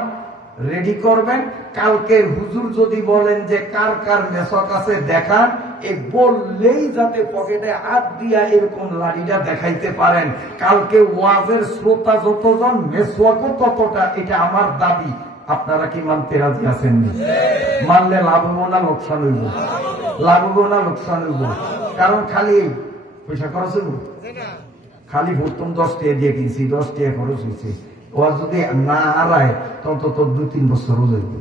রেডি করবেন। কালকে হুজুর যদি বলেন যে কার কার মেসওয়াক আছে দেখান, এই বললেই যাতে পকেটে হাত দিয়া এরকম লাড়িটা দেখাইতে পারেন। কালকে ওয়াজের শ্রোতা যতজন, মেসওয়াকও ততটা, এটা আমার দাবি। আপনারা কি মানতে রাজি আছেন? মানলে লাভ হবো না লোকসান হইব? লাভ হবো না লোকসান হইব? কারণ খালি পয়সা খরচ হইব, খালি প্রথম 10 টাকা দিয়ে কিনছি, 10 টাকা খরচ হয়েছে। ওরা যদি না হারায় তখন তো 2-3 বছরও যাইব।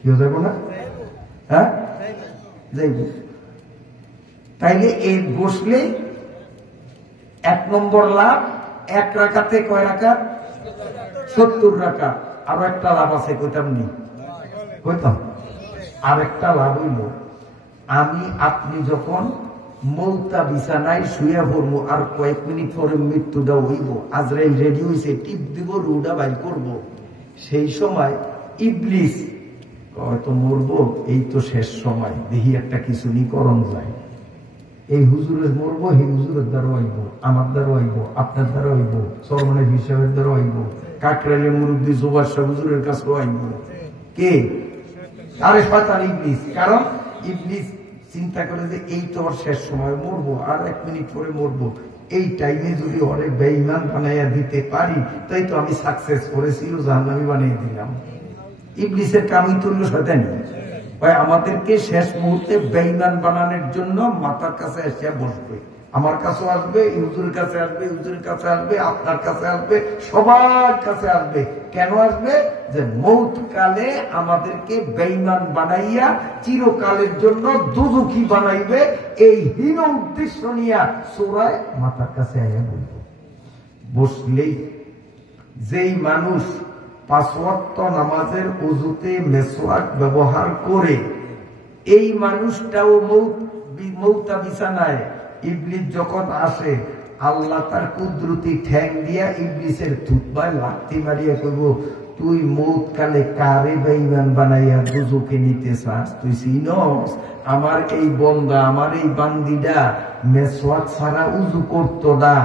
কেউ যাইব না? হ্যাঁ যাইব। তাইলে এই বসলে 1 নম্বর লাভ, 1 রাকাতে কয় রাকাত? 70 রাকাত। আরো একটা লাভ আছে, কইতাম নি? কইতাম। আর একটা লাভ হইল, আমি আপনি যখন মৌতা বিছানায় শুয়ে পড়বো, আর কয়েক মিনিট পরে মৃত্যুটা হইব, আজরাইল রেডি হয়েছে, টিপ দিব, রুডা বাইর করব, সেই সময় ইবলিস হয়তো মরবো, এই তো শেষ সময়, দেখি একটা কিছু নি করণ যায়, এই হুজুরের মরবো, এই হুজুরের দ্বারা হইব, আমার দ্বারা হইব, আপনার দ্বারা হইব, চরমনের হিসাবের দ্বারা হইব, কাকরাইলের মুরব্বী জোবার শাহ হুজুরের কাছে হইব। কে? আরে শয়তান, ইবলিস। কারণ ইবলিস চিন্তা করে যে এই তো ওর শেষ সময়, মরবো, আর 1 মিনিট পরে মরবো, এই টাইমে যদি ওরে বেঈমান বানাইয়া দিতে পারি, তাই তো আমি সাকসেস করেছি, ও জাহান্নামী বানিয়ে দিলাম। ইবলিসের কামই তুল্য শয়তানি। আমাদেরকে শেষ মুহূর্তে বেঈমান বানানোর জন্য মাথার কাছে এসে বসবে, আমার কাছে আসবে, হুজুরের কাছে আসবে, হুজুরের কাছে আসবে, আপনার কাছে আসবে, সবার কাছে আসবে। কেন আসবে? যে মৌত কালে আমাদেরকে বেঈমান বানাইয়া চিরকালের জন্য দুজখী বানাইবে, এই হীন উদ্দেশ্য নিয়ে সূরায় মাথার কাছে আয়া বলবো। বসলেই যেই মানুষ 5 ওয়াক্ত নামাজের ওযুতে মেসওয়াক ব্যবহার করে, এই মানুষটাও মৌতা বিছানায় ইবলিস যখন আসে, আল্লাহ তার কুদরতি ঠ্যাং দিয়া ইবলিসের থুতপায় লাথি মারিয়া কইব, তুই মৌত কালে কারে বেঈমান বানাইয়া দুজকে নিতে চাস? তুই চিনস আমার এই বন্দা, আমার এই বান্দিটা মেসওয়াক ছাড়া উজু করতো না।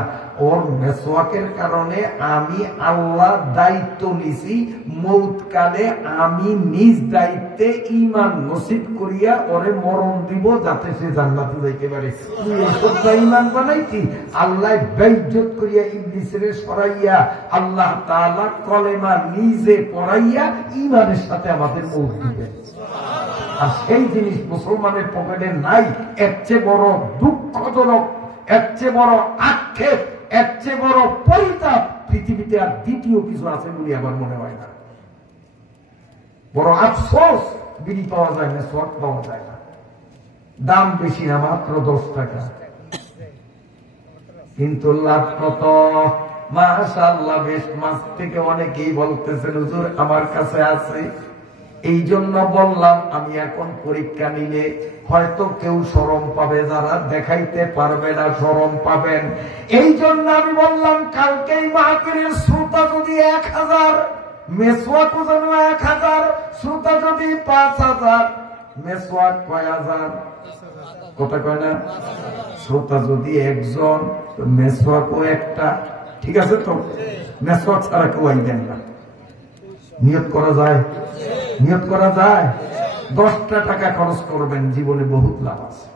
ওর মেসওয়াকের কারণে আমি আল্লাহ দায়িত্ব নিছি, মৌত কালে আমি নিজ দায়িত্বে ঈমান নসিব করিয়া ওরে মরণ দিব, যাতে সে জান্নাতে যাইতে পারে। তুই এসব ঈমান বানাইতি? আল্লাহ বেইজ্জত করিয়া ইবলিসের সরাইয়া আল্লাহ তাআলা কলেমা নিজে পড়াইয়া ঈমানের সাথে আমাদের মৌত দিবেন। আর সেই জিনিস মুসলমানের পকেটে নাই। এর চেয়ে বড় দুঃখজনক, এর চেয়ে বড় আক্ষেপ, এর চেয়ে বড় পরিতাপ পৃথিবীতে আর দ্বিতীয় কিছু আছে বলে আমার মনে হয় না। বড় আফসোস, বিড়ি পাওয়া যায় না, সোয়াক পাওয়া যায় না, দাম বেশি না, মাত্র 10 টাকা, কিন্তু লাভ কত? মাশাআল্লাহ, বেশ মাস থেকে অনেকেই বলতেছেন হুজুর আমার কাছে আছে। এই জন্য বললাম আমি এখন পরীক্ষা নিলে হয়তো কেউ শরম পাবে, যারা দেখাইতে পারবে না শরম পাবেন। এই জন্য আমি বললাম কালকে মাহফিলের শ্রোতা যদি 1000, মেসওয়াক যেন 1000, শ্রোতা যদি 5000, মেসওয়াক কয় হাজার? কথা কয় না? শ্রোতা যদি 1 জন, মেসওয়াকও একটা। ঠিক আছে তো? মেসওয়াক ছাড়া কেউ আইবেন না। নিয়ত করা যায়? নিয়ত করা যায়? 10টা টাকা খরচ করবেন, জীবনে বহুত লাভ আছে।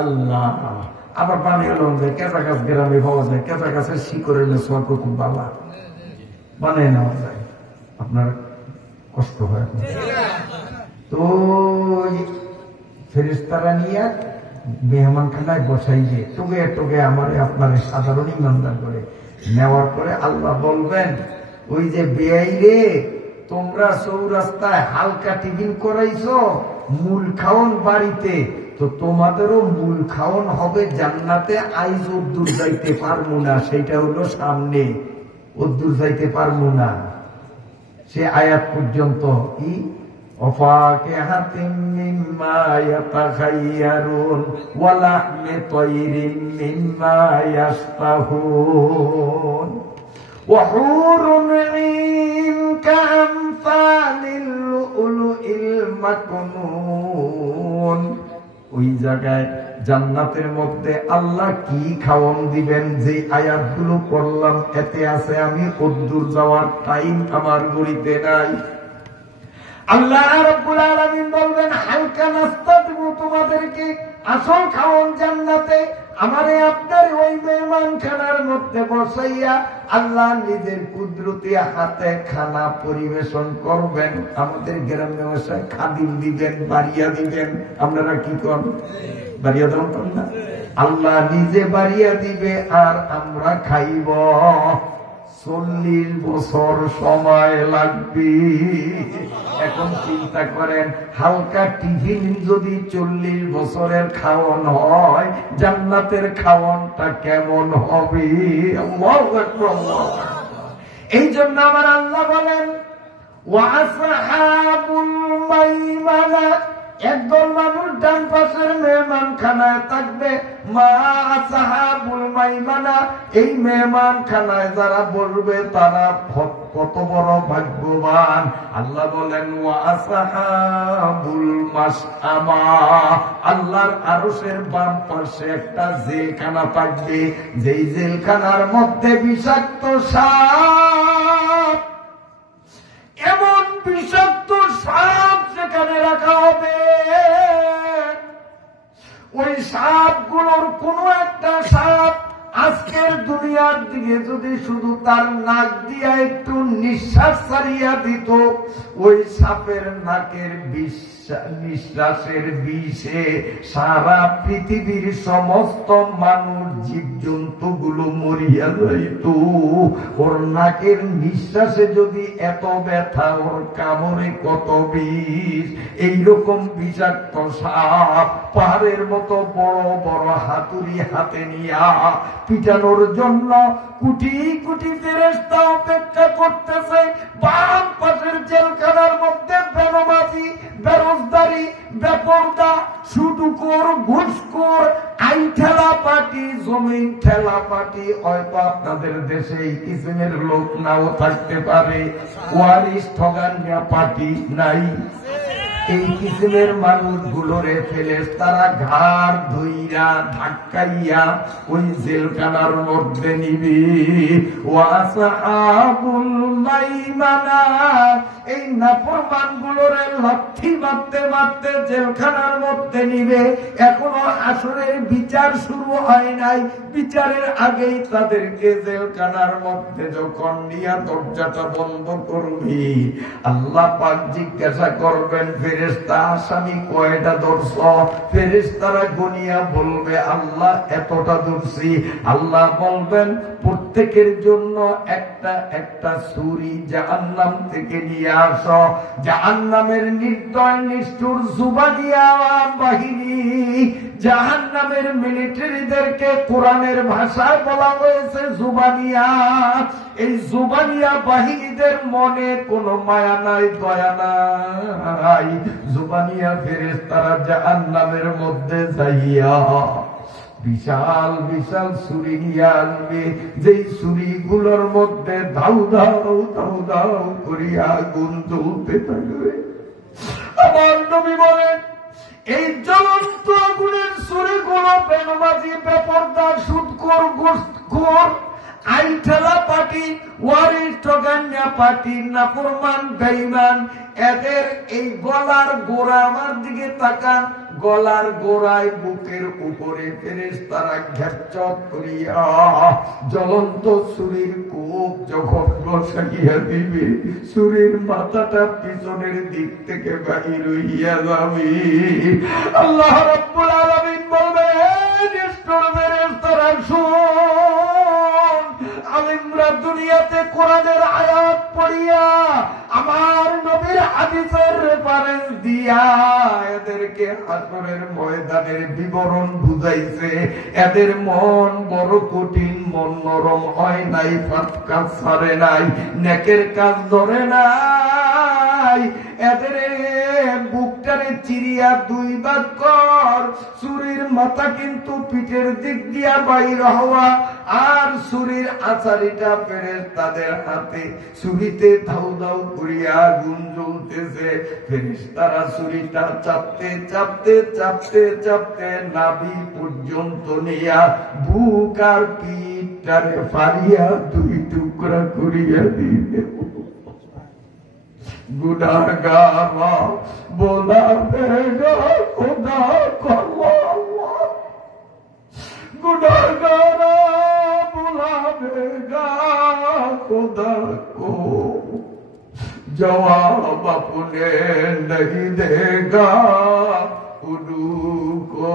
আল্লাহ আবার বানিয়ে যায়, কেঁচা গাছ গ্রামে পাওয়া যায়, কেঁচা গাছের শিকড়ের মেসওয়াক খুব ভালো বানিয়ে নেওয়া যায়। আপনার কষ্ট হয় তো ফেরেশতারা নিয়ে মেহমানখানায় বসাইবে, টুকে টুকে আমারে আপনার সাধারণ ইমানদার করে নেওয়ার পরে আল্লাহ বলবেন, ওই যে বেয়াই রে, তোমরা চৌরাস্তায় হালকা টিফিন করাইছো, মূল খাওন বাড়িতে, তো তোমাদেরও মূল খাওন হবে জান্নাতে। আইজ উদ্দুর যাইতে পারবো না, সেইটা হলো সামনে, উদ্দুর যাইতে পারবো না। সে আয়াত পর্যন্ত কি وحور عين كأمثال اللؤلؤ المكنون। ওই জায়গায় জান্নাতের মধ্যে আল্লাহ কি খাওয়ান দিবেন, যে আয়াতগুলো পড়লাম এতে আছে। আমি উদ্দুর যাওয়ার টাইম আমার গড়িতে নাই। আল্লাহ রাব্বুল আলামিন বলবেন, হালকা নাস্তা দেব তোমাদেরকে, আসল খাওয়ান জান্নাতে। আমারে আপনার ওই মেহমানখানার মধ্যে বসাইয়া আল্লাহ নিজের কুদরতি হাতে খানা পরিবেশন করবেন। আমাদের গ্রামে বসায় খাদিম দিবেন, বাড়িয়া দিবেন। আপনারা কি করেন? বাড়িয়া দেন না? আল্লাহ নিজে বাড়িয়া দিবে আর আমরা খাইব। 40 বছর সময় লাগবে। এখন চিন্তা করেন, হালকা টিফিন যদি 40 বছরের খাওয়ান হয়, জান্নাতের খাওয়ানটা কেমন হবে? আল্লাহু আকবার। এই জন্য আমার আল্লাহ বলেন, ওয়াসহাবুল মাইমানা, একদল মানুষ ডান পাশের মেহমানখানায় থাকবে। মা আসহাবুল মাইমানা, এই মেহমানখানায় যারা বসবে তারা কত বড় ভাগ্যবান। আল্লাহ বলেন, ওয়া আসহাবুল মাশআমা, আল্লাহর আরশের বাম পাশে একটা জেলখানা থাকবে, যেই জেলখানার মধ্যে বিষাক্ত সাপ, এমন বিষাক্ত সাপ সেখানে রাখা হবে। ওই সাপগুলোর কোন একটা সাপ আজকের দুনিয়ার দিকে যদি শুধু তার নাক দিয়া একটু নিঃশ্বাস ছাড়িয়া দিত, ওই সাপের নাকের নিঃশ্বাসের বিষে সারা পৃথিবীর সমস্ত মানুষ জীবজন্তু গুলো মরিয়া যাইত। ওর নাকের নিঃশ্বাসে যদি এত ব্যথা, ওর কামড়ে কত বিষ। এইরকম বিষাক্ত সাপ পাহাড়ের মতো বড় বড় হাতুড়ি হাতে নিয়া পিটানোর জন্য কোটি কোটি ফেরেশতা অপেক্ষা করতেছে। বাম পাশের জেলখানার মধ্যে বেনমাজি বেরোজগারি, বেপরদা, সুদখোর, ঘুষখোর, আইন ঠেলা পার্টি, জমিন ঠেলা পার্টি। হয়তো আপনাদের দেশে এই কিসিমের লোক নাও থাকতে পারে। ওয়ারিশ ঠগানিয়া পার্টি নাই। এই কিসিমের মানুষগুলোরে ফেরেশতারা ঘাড় ধইরা ধাক্কাইয়া ওই জেলখানার মধ্যে নিবি। ওয়াসহাবুল মাইমানা, এই নাফরমানগুলোরে লাঠি মারতে মারতে জেলখানার মধ্যে নিবে। এখনো আসরের বিচার শুরু হয় নাই, বিচারের আগেই তাদেরকে জেলখানার মধ্যে যখন নিয়া দরজাটা বন্ধ করবি, আল্লাহ পাক জিজ্ঞাসা করবেন, ফেরেশতা আসামি কয়টা ধরছ? ফেরেশতারা গনিয়া বলবে, আল্লাহ এতটা ধরছি। আল্লাহ বলবেন, প্রত্যেকের জন্য একটা একটা ছুরি জাহান্নাম থেকে নিয়ে আসো। জাহান্নামের নির্দয় নিষ্ঠুর জুবানিয়া বাহিনী, জাহান্নামের মিলিটারিদেরকে কোরআনের ভাষায় বলা হয়েছে জুবানিয়া। এই জুবানিয়া বাহিনীদের মনে কোনো মায়া নাই, দয়া নাই। জুবানিয়া ফেরেশতারা জাহান্নামের মধ্যে যাইয়া বিশাল বিশাল ছুরি নিয়ে আসবে, যেই ছুরিগুলোর মধ্যে ধাউ ধাউ ধাউ ধাউ করিয়া আগুন জ্বলতে থাকবে। আমার নবী বলেন, এই জ্বলন্ত আগুনের ছুরিগুলো বেনমাজি, বেপরদা, সুদখোর, ঘুষখোর, আইন ঠেলা পার্টি, ওয়ারিশ ঠগানিয়া পার্টি, নাফরমান, বেঈমান, এদের এই গলার গোড়া, আমার দিকে তাকান, গলার গোড়ায় বুকের উপরে ফেরেশতারা ঘেরচপ করিয়া জ্বলন্ত ছুরির কোপ যখন বসাইয়া দিবে, ছুরির মাথাটা পিছনের দিক থেকে বাহির হইয়া যাবে। আল্লাহ রাব্বুল আলামিন বলবেন, নিষ্ঠুর ফেরেশতারা শোন, আলিমরা দুনিয়াতে কোরআনের আয়াত পড়িয়া আমার নবীর হাদিসের রেফারেন্স দিয়া এদেরকে হাসরের ময়দানের বিবরণ বুঝাইছে। এদের মন বড় কঠিন, মন নরম হয় নাই, পাপ কাজ ছাড়ে নাই, নেকের কাজ ধরে নাই। এদের বুকটারে চিরিয়া দুই ভাগ কর, ছুরির মাথা কিন্তু পিঠের দিক দিয়া বাইর হওয়া, আর ছুরির আচারিটা ফেরেশতাদের হাতে, ছুরিতে ধাউ ধাউ করিয়া আগুন জ্বলতেছে। ফেরেশতারা ছুরিটা চাপতে চাপতে চাপতে চাপতে নাভি পর্যন্ত নিয়া বুক আর পিঠটারে ফাড়িয়া দুই টুকরা করিয়া দিবে। গুনাহগারা बोला बेगा खुदा को गुनाहगारा बुलावेगा खुदा को जवाब अपने नहीं देगा उनको।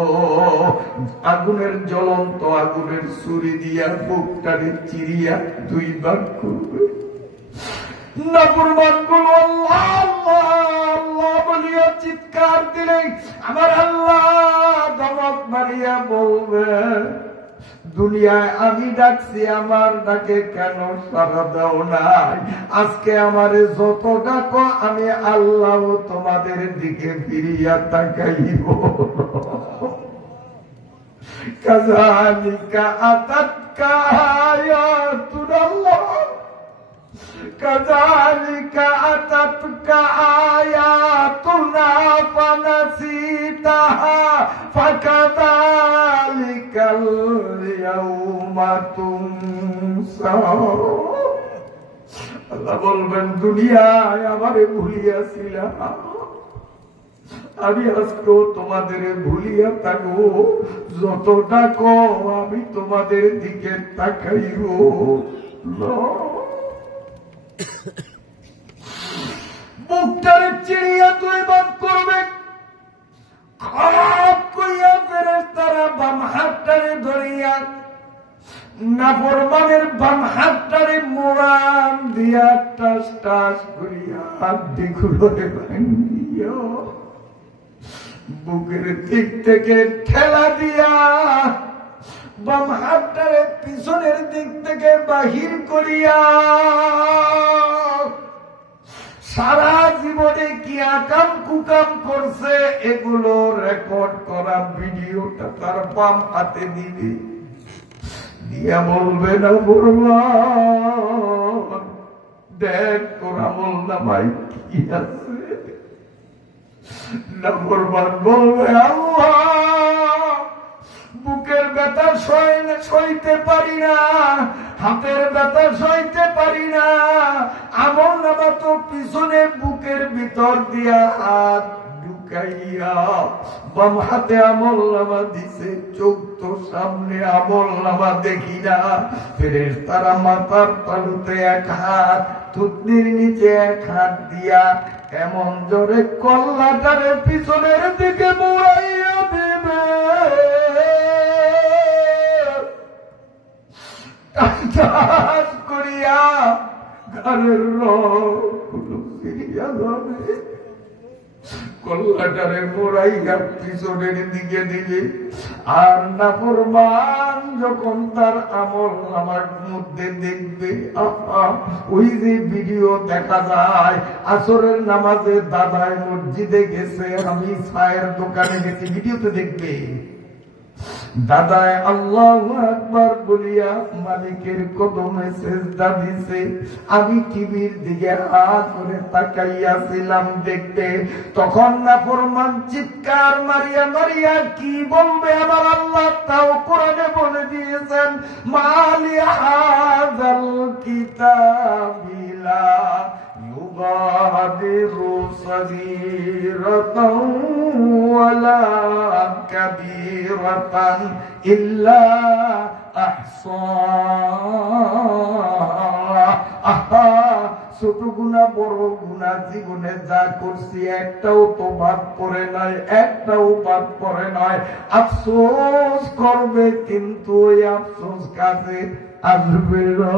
আগুনের জ্বলন্ত আগুনের ছুরি দিয়া বুকটারে চিরিয়া দুই ভাগ করবে। নাফরমানগুলো আল্লাহ আল্লাহ আল্লাহ বলিয়া চিৎকার দিলে আমার আল্লাহ ধমক মারিয়া বলবে, দুনিয়ায় আমি ডাকছি, আমার ডাকে কেন সাড়া দাও নাই? আজকে আমারে যত ডাকো আমি আল্লাহ তোমাদের দিকে ফিরিয়া তাকাইব। কাযালিকা আতাতকা আয়াতুল্লাহ কাযালিকা আতাতকা আয়াতুনা ফানাসিতাহা ফাকাযালিকাল ইয়াউমা তুনসা। আল্লাহ বলবেন, দুনিয়ায় আমারে ভুলিয়াছিলা, আমি আজকেও তোমাদের ভুলিয়া থাকবো। যত ডাকো আমি তোমাদের দিকে তাকাইব। বুকটারে চিড়িয়া দুই ভাগ করবে। খারাপ করিয়া ফেরেশতারা বাম হাতটারে ধরিয়া নাফরমানের বাম হাতটারে মোড়ান দিয়া টাস টাস করিয়া হাড্ডি খুলে ভাঙিয়া বুকের দিক থেকে ঠেলা দিয়া বাম হাতটারে পিছনের দিক থেকে বাহির করিয়া সারা জীবনে কি আকাম কুকাম করছে এগুলো রেকর্ড করা ভিডিওটা তার বাম হাতে দিবে, দিয়া বলবে না বলবান দেখ তোর আমল নামায় কি আছে। না বলবান বলবে আল্লাহ বুকের ব্যথা সইতে পারি না, হাতের ব্যথা সইতে পারি না, আমল নামা তো পিছনে বুকের ভিতর দিয়া হাত ঢুকাইয়া বাম হাতে আমল নামা দিছে, চোখ তো সামনে আমল নামা দেখি না। ফেরেশতারা মাথার তালুতে এক হাত, থুতনির নিচে এক হাত দিয়া এমন জোরে কল্লাটারে পিছনের দিকে মুড়াইয়া দেবে, টাস করিয়া ঘরের রগুলো ফিরিয়া যাবে, কল্লাটারে মোড়াইয়া পিছনের দিকে দিবে। আর নাফরমান যখন তার আমল আমার মধ্যে দেখবে, ওই যে ভিডিও দেখা যায় আসরের নামাজে দাদায় মসজিদে গেছে, আমি চায়ের দোকানে গেছি, ভিডিওতে দেখবে দাদায় আল্লাহু আকবার বলিয়া মালিকের কদমে সিজদা দিছে, আমি টিভির দিকে হাত করে তাকাইয়াছিলাম দেখতে। তখন নাফরমান চিৎকার মারিয়া মারিয়া কি বলবে আমার আল্লাহ তাও কোরআনে বলে দিয়েছেন, মালি হাযাল কিতাবিলা ইউগাদিরু সাগীরাতাও ওয়ালা কাবীরাতান ইল্লা আহসাহা। ছোট গুনাহ বড় গুনাহ জীবনে যা করছি একটাও তো বাদ পড়ে নাই, একটাও বাদ পড়ে নাই। আফসোস করবে কিন্তু ওই আফসোস কাজে আসবে না।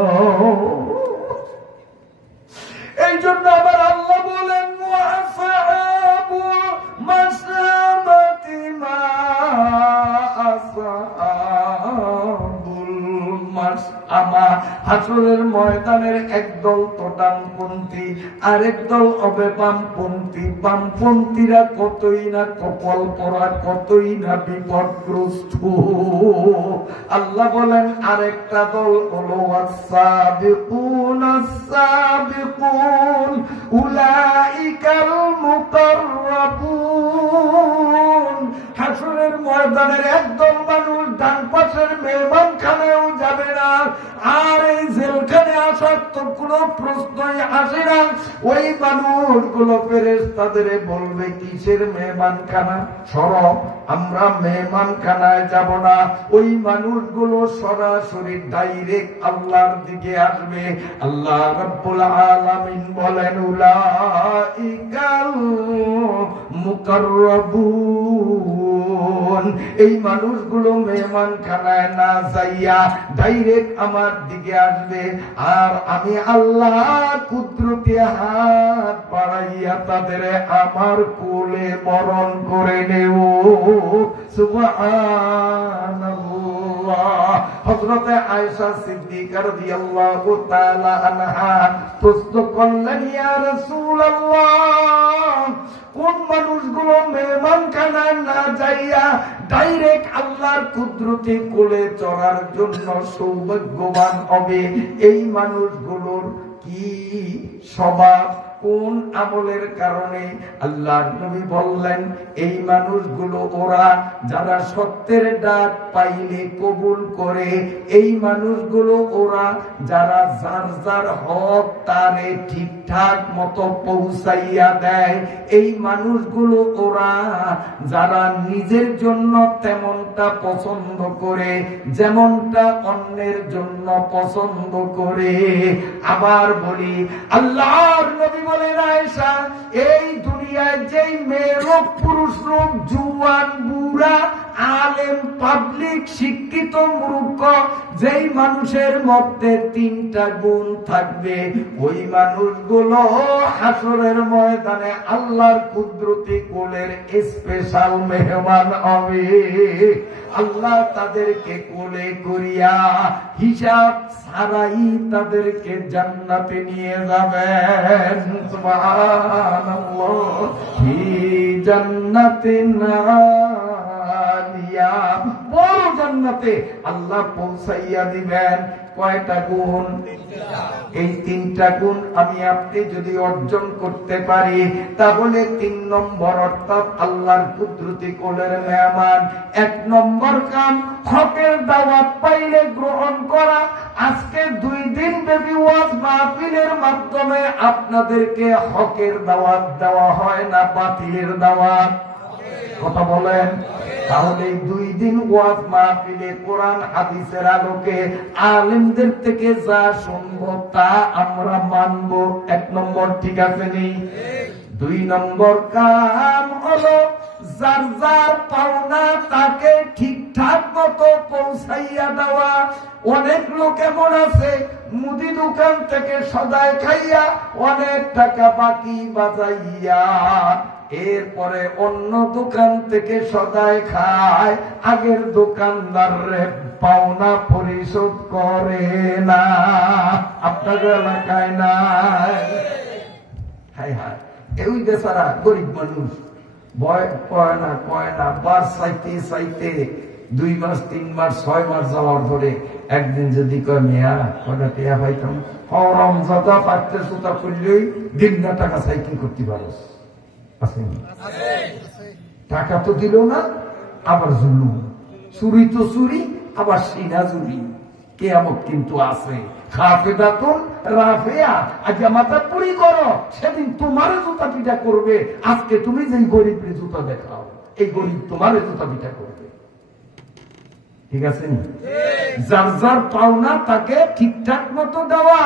এই জন্য আবার আল্লাহ বলেন ওয়াসাহাবুল মাশআমাতি মা আসহাবুল মাশআমা। হাসরের ময়দানের একদল তো ডানপন্থী, আরেক দল হবে বামপন্থী। বামপন্থীরা কতই না কপাল পরা, কতই না বিপদগ্রস্ত। আল্লাহ বলেন আরেকটা দল হলো আস-সাবিকুন আস-সাবিকুন উলাইকাল মুকাররাবুন। হাসরের ময়দানের একদল মানুষ ডান পাশের মেহমানখানেও যাবে না, আর এই জেলখানে আসার তো কোনো প্রশ্নই আসে না। ওই মানুষগুলো ফেরেশতাদের বলবে কিসের মেহমানখানা, সরব, আমরা মেহমানখানায় যাব না। ওই মানুষগুলো সরাসরি ডাইরেক্ট আল্লাহর দিকে আসবে। আল্লাহ রাব্বুল আলামিন বলেন উলাইকাল মুকাররাবুন। এই মানুষগুলো মেহমানখানায় না যাইয়া ডাইরেক্ট আমার দিকে আসবে, আর আমি আল্লাহ কুদরতি হাত বাড়াইয়া তাদের আমার কোলে বরণ করে নেব। সুবহানাল্লাহ। হযরতে আয়েশা সিদ্দিকা রাদিয়াল্লাহু তাআলা আনহা প্রশ্ন করলেন, ইয়া রাসূলুল্লাহ, কোন মানুষগুলো মেহমানখানায় না যাইয়া ডাইরেক্ট আল্লাহর কুদরতি কোলে চড়ার জন্য সৌভাগ্যবান হবে? এই মানুষগুলোর কি স্বভাব, কোন আমলের কারণে? আল্লাহ নবী বললেন এই মানুষগুলো ওরা যারা সত্যের ডাক পাইলে কবুল করে, এই মানুষগুলো ওরা যারা যার যার হক তারে ঠিকঠাক মতো পৌঁছাইয়া দেয়, এই মানুষগুলো ওরা যারা নিজের জন্য তেমনটা পছন্দ করে যেমনটা অন্যের জন্য পছন্দ করে। আবার বলি, আল্লাহর নবী বলেন আয়েশা, এই দুনিয়ায় যেই মেয়ে রূপ পুরুষ রূপ জুয়ান বুড়া আলেম, পাবলিক, শিক্ষিত, মূর্খ, যেই মানুষের মধ্যে তিনটা গুণ থাকবে ওই মানুষগুলো হাসরের ময়দানে আল্লাহর কুদরতি কোলের স্পেশাল মেহমান হবে। আল্লাহ তাদেরকে কোলে করিয়া হিসাব ছাড়াই তাদেরকে জান্নাতে নিয়ে যাবেন। সুবহানাল্লাহ। ফি জান্নাতিন আলিয়া, বড় জান্নাতে আল্লাহ পৌঁছাইয়া দিবেন। কয়টা গুণ? এই তিনটা গুণ আমি আপনি যদি অর্জন করতে পারি তাহলে 3 নম্বর, অর্থাৎ আল্লাহর কুদরতি কোলের মেহমান। 1 নম্বর কাম হকের দাওয়াত পাইলে গ্রহণ করা। আজকে 2 দিন ব্যাপী ওয়াজ মাহফিলের মাধ্যমে আপনাদেরকে হকের দাওয়াত দেওয়া হয় না বাতিলের দাওয়াত? কথা বলেন। তাহলে 2 দিন ওয়াজ মাহফিলে কোরআন হাদিসের আলোকে আলেমদের থেকে যা শুনবো তা আমরা মানব। 1 নম্বর, ঠিক আছে নি? 2 নম্বর কাম হলো যার যার পাওনা তাকে ঠিকঠাক মতো পৌঁছাইয়া দেওয়া। অনেক লোক এমন আছে মুদি দোকান থেকে সদাই খাইয়া অনেক টাকা বাকি বাজাইয়া এরপরে অন্য দোকান থেকে সদাই খায়, আগের দোকানদারে পাওনা পরিশোধ করে না। আপনার এলাকায় নাই? হায় হায়, এই বেচারা গরিব মানুষ কয় না বার চাইতে চাইতে 2 মাস 3 মাস 6 মাস যাওয়ার পরে একদিন যদি কয় মেয়া কয়টা টেয়া পাইতাম, হরম যাতা পারতে সুতা করলেই দিন না টাকা চাই কি করতে পারো? টাকা তো দিল না, আবার জুলুম, চুরি তো চুরি, আবার সিনা চুরি। কিয়ামত কিন্তু আছে। খাফেদাতুন রাফিয়া, আজ মাথা পুরি করো, সেদিন তোমার জুতা পিটা করবে। আজকে তুমি যে গরিবের জুতা দেখাও, এই গরিব তোমার জুতা পিটা করবে। ঠিক আছে? যার যার পাওনা তাকে ঠিকঠাক মতো দেওয়া।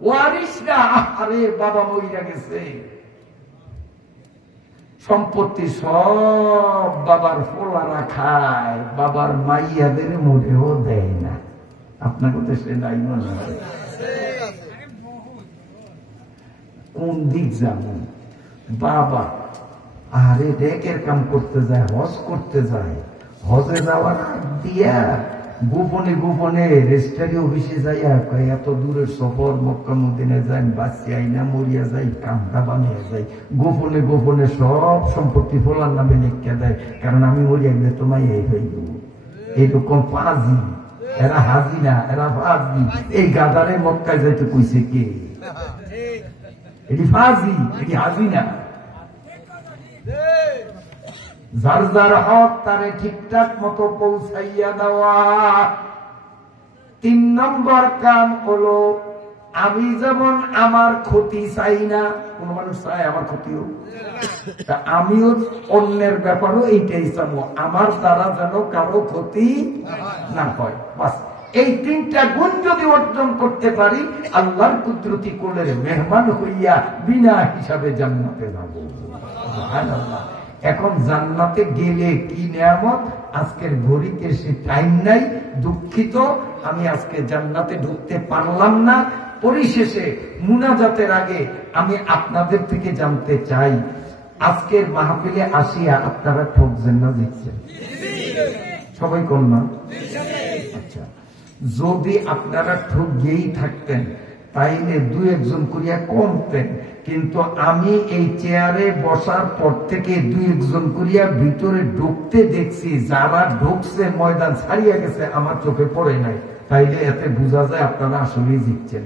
ওয়ারিসরা, আরে বাবা মইরা গেছে, সম্পত্তি সব বাবার পোলারা খায়, বাবার মাইয়াদের মোটেও দেয় না। আপনাকে দেশে নাই মনে হয়? কোন দিক যেমন বাবা আরে রেকের কাম করতে যায়, হজ করতে যায়, হজে যাওয়ার দিয়া গোপনে গোপনে রেজিস্ট্রারি অফিসে যাইয়া এত দূরের সফর, মক্কা মদিনায় যাই, বাঁচি আইনা মরিয়া যাই, কামটা বানিয়ে যাই, গোপনে গোপনে সব সম্পত্তি ফোলার নামে লিখে দেয়। কারণ আমি মরিয়া গেলে তোমায় এই হইব। এইরকম ফাজি, এরা হাজি না, এরা ফাজি। এই গাদারে মক্কায় যাইতে কইছে কে? এটি ফাজি, এটি হাজি না। যার যার হক তারে ঠিকঠাক মতো পৌঁছাইয়া দেওয়া। 3 নম্বর কাম হলো আমি যেমন আমার ক্ষতি চাই না, কোন মানুষ চায় আমার ক্ষতি হোক, তা আমিও অন্যের ব্যাপারও এইটাই চাবো, আমার দ্বারা যেন কারো ক্ষতি না হয়। বাস এই 3টা গুণ যদি অর্জন করতে পারি আল্লাহর কুদরতি কোলের মেহমান হইয়া বিনা হিসাবে জান্নাতে যাব। সুবহানাল্লাহ। এখন জান্নাতে গেলে কি নিয়ামত, আজকের ঘড়িতে সে টাইম নাই, দুঃখিত আমি আজকে জান্নাতে ঢুকতে পারলাম না। পরিশেষে মুনাজাতের আগে আমি আপনাদের থেকে জানতে চাই, আজকের মাহফিলে আসিয়া আপনারা ঠকছেন না দেখছেন? সবাই কোন না? আচ্ছা, যদি আপনারা ঠকিয়েই থাকতেন তাইলে 2-1 করিয়া কমতেন, কিন্তু আমি এই চেয়ারে বসার পর থেকে 2-1 করিয়া ভিতরে ঢুকতে দেখছি। যারা ঢুকছে ময়দান ছাড়িয়া গেছে, আমার চোখে পড়ে নাই। তাইলে এতে বোঝা যায় আপনারা আসলেই জিতছেন।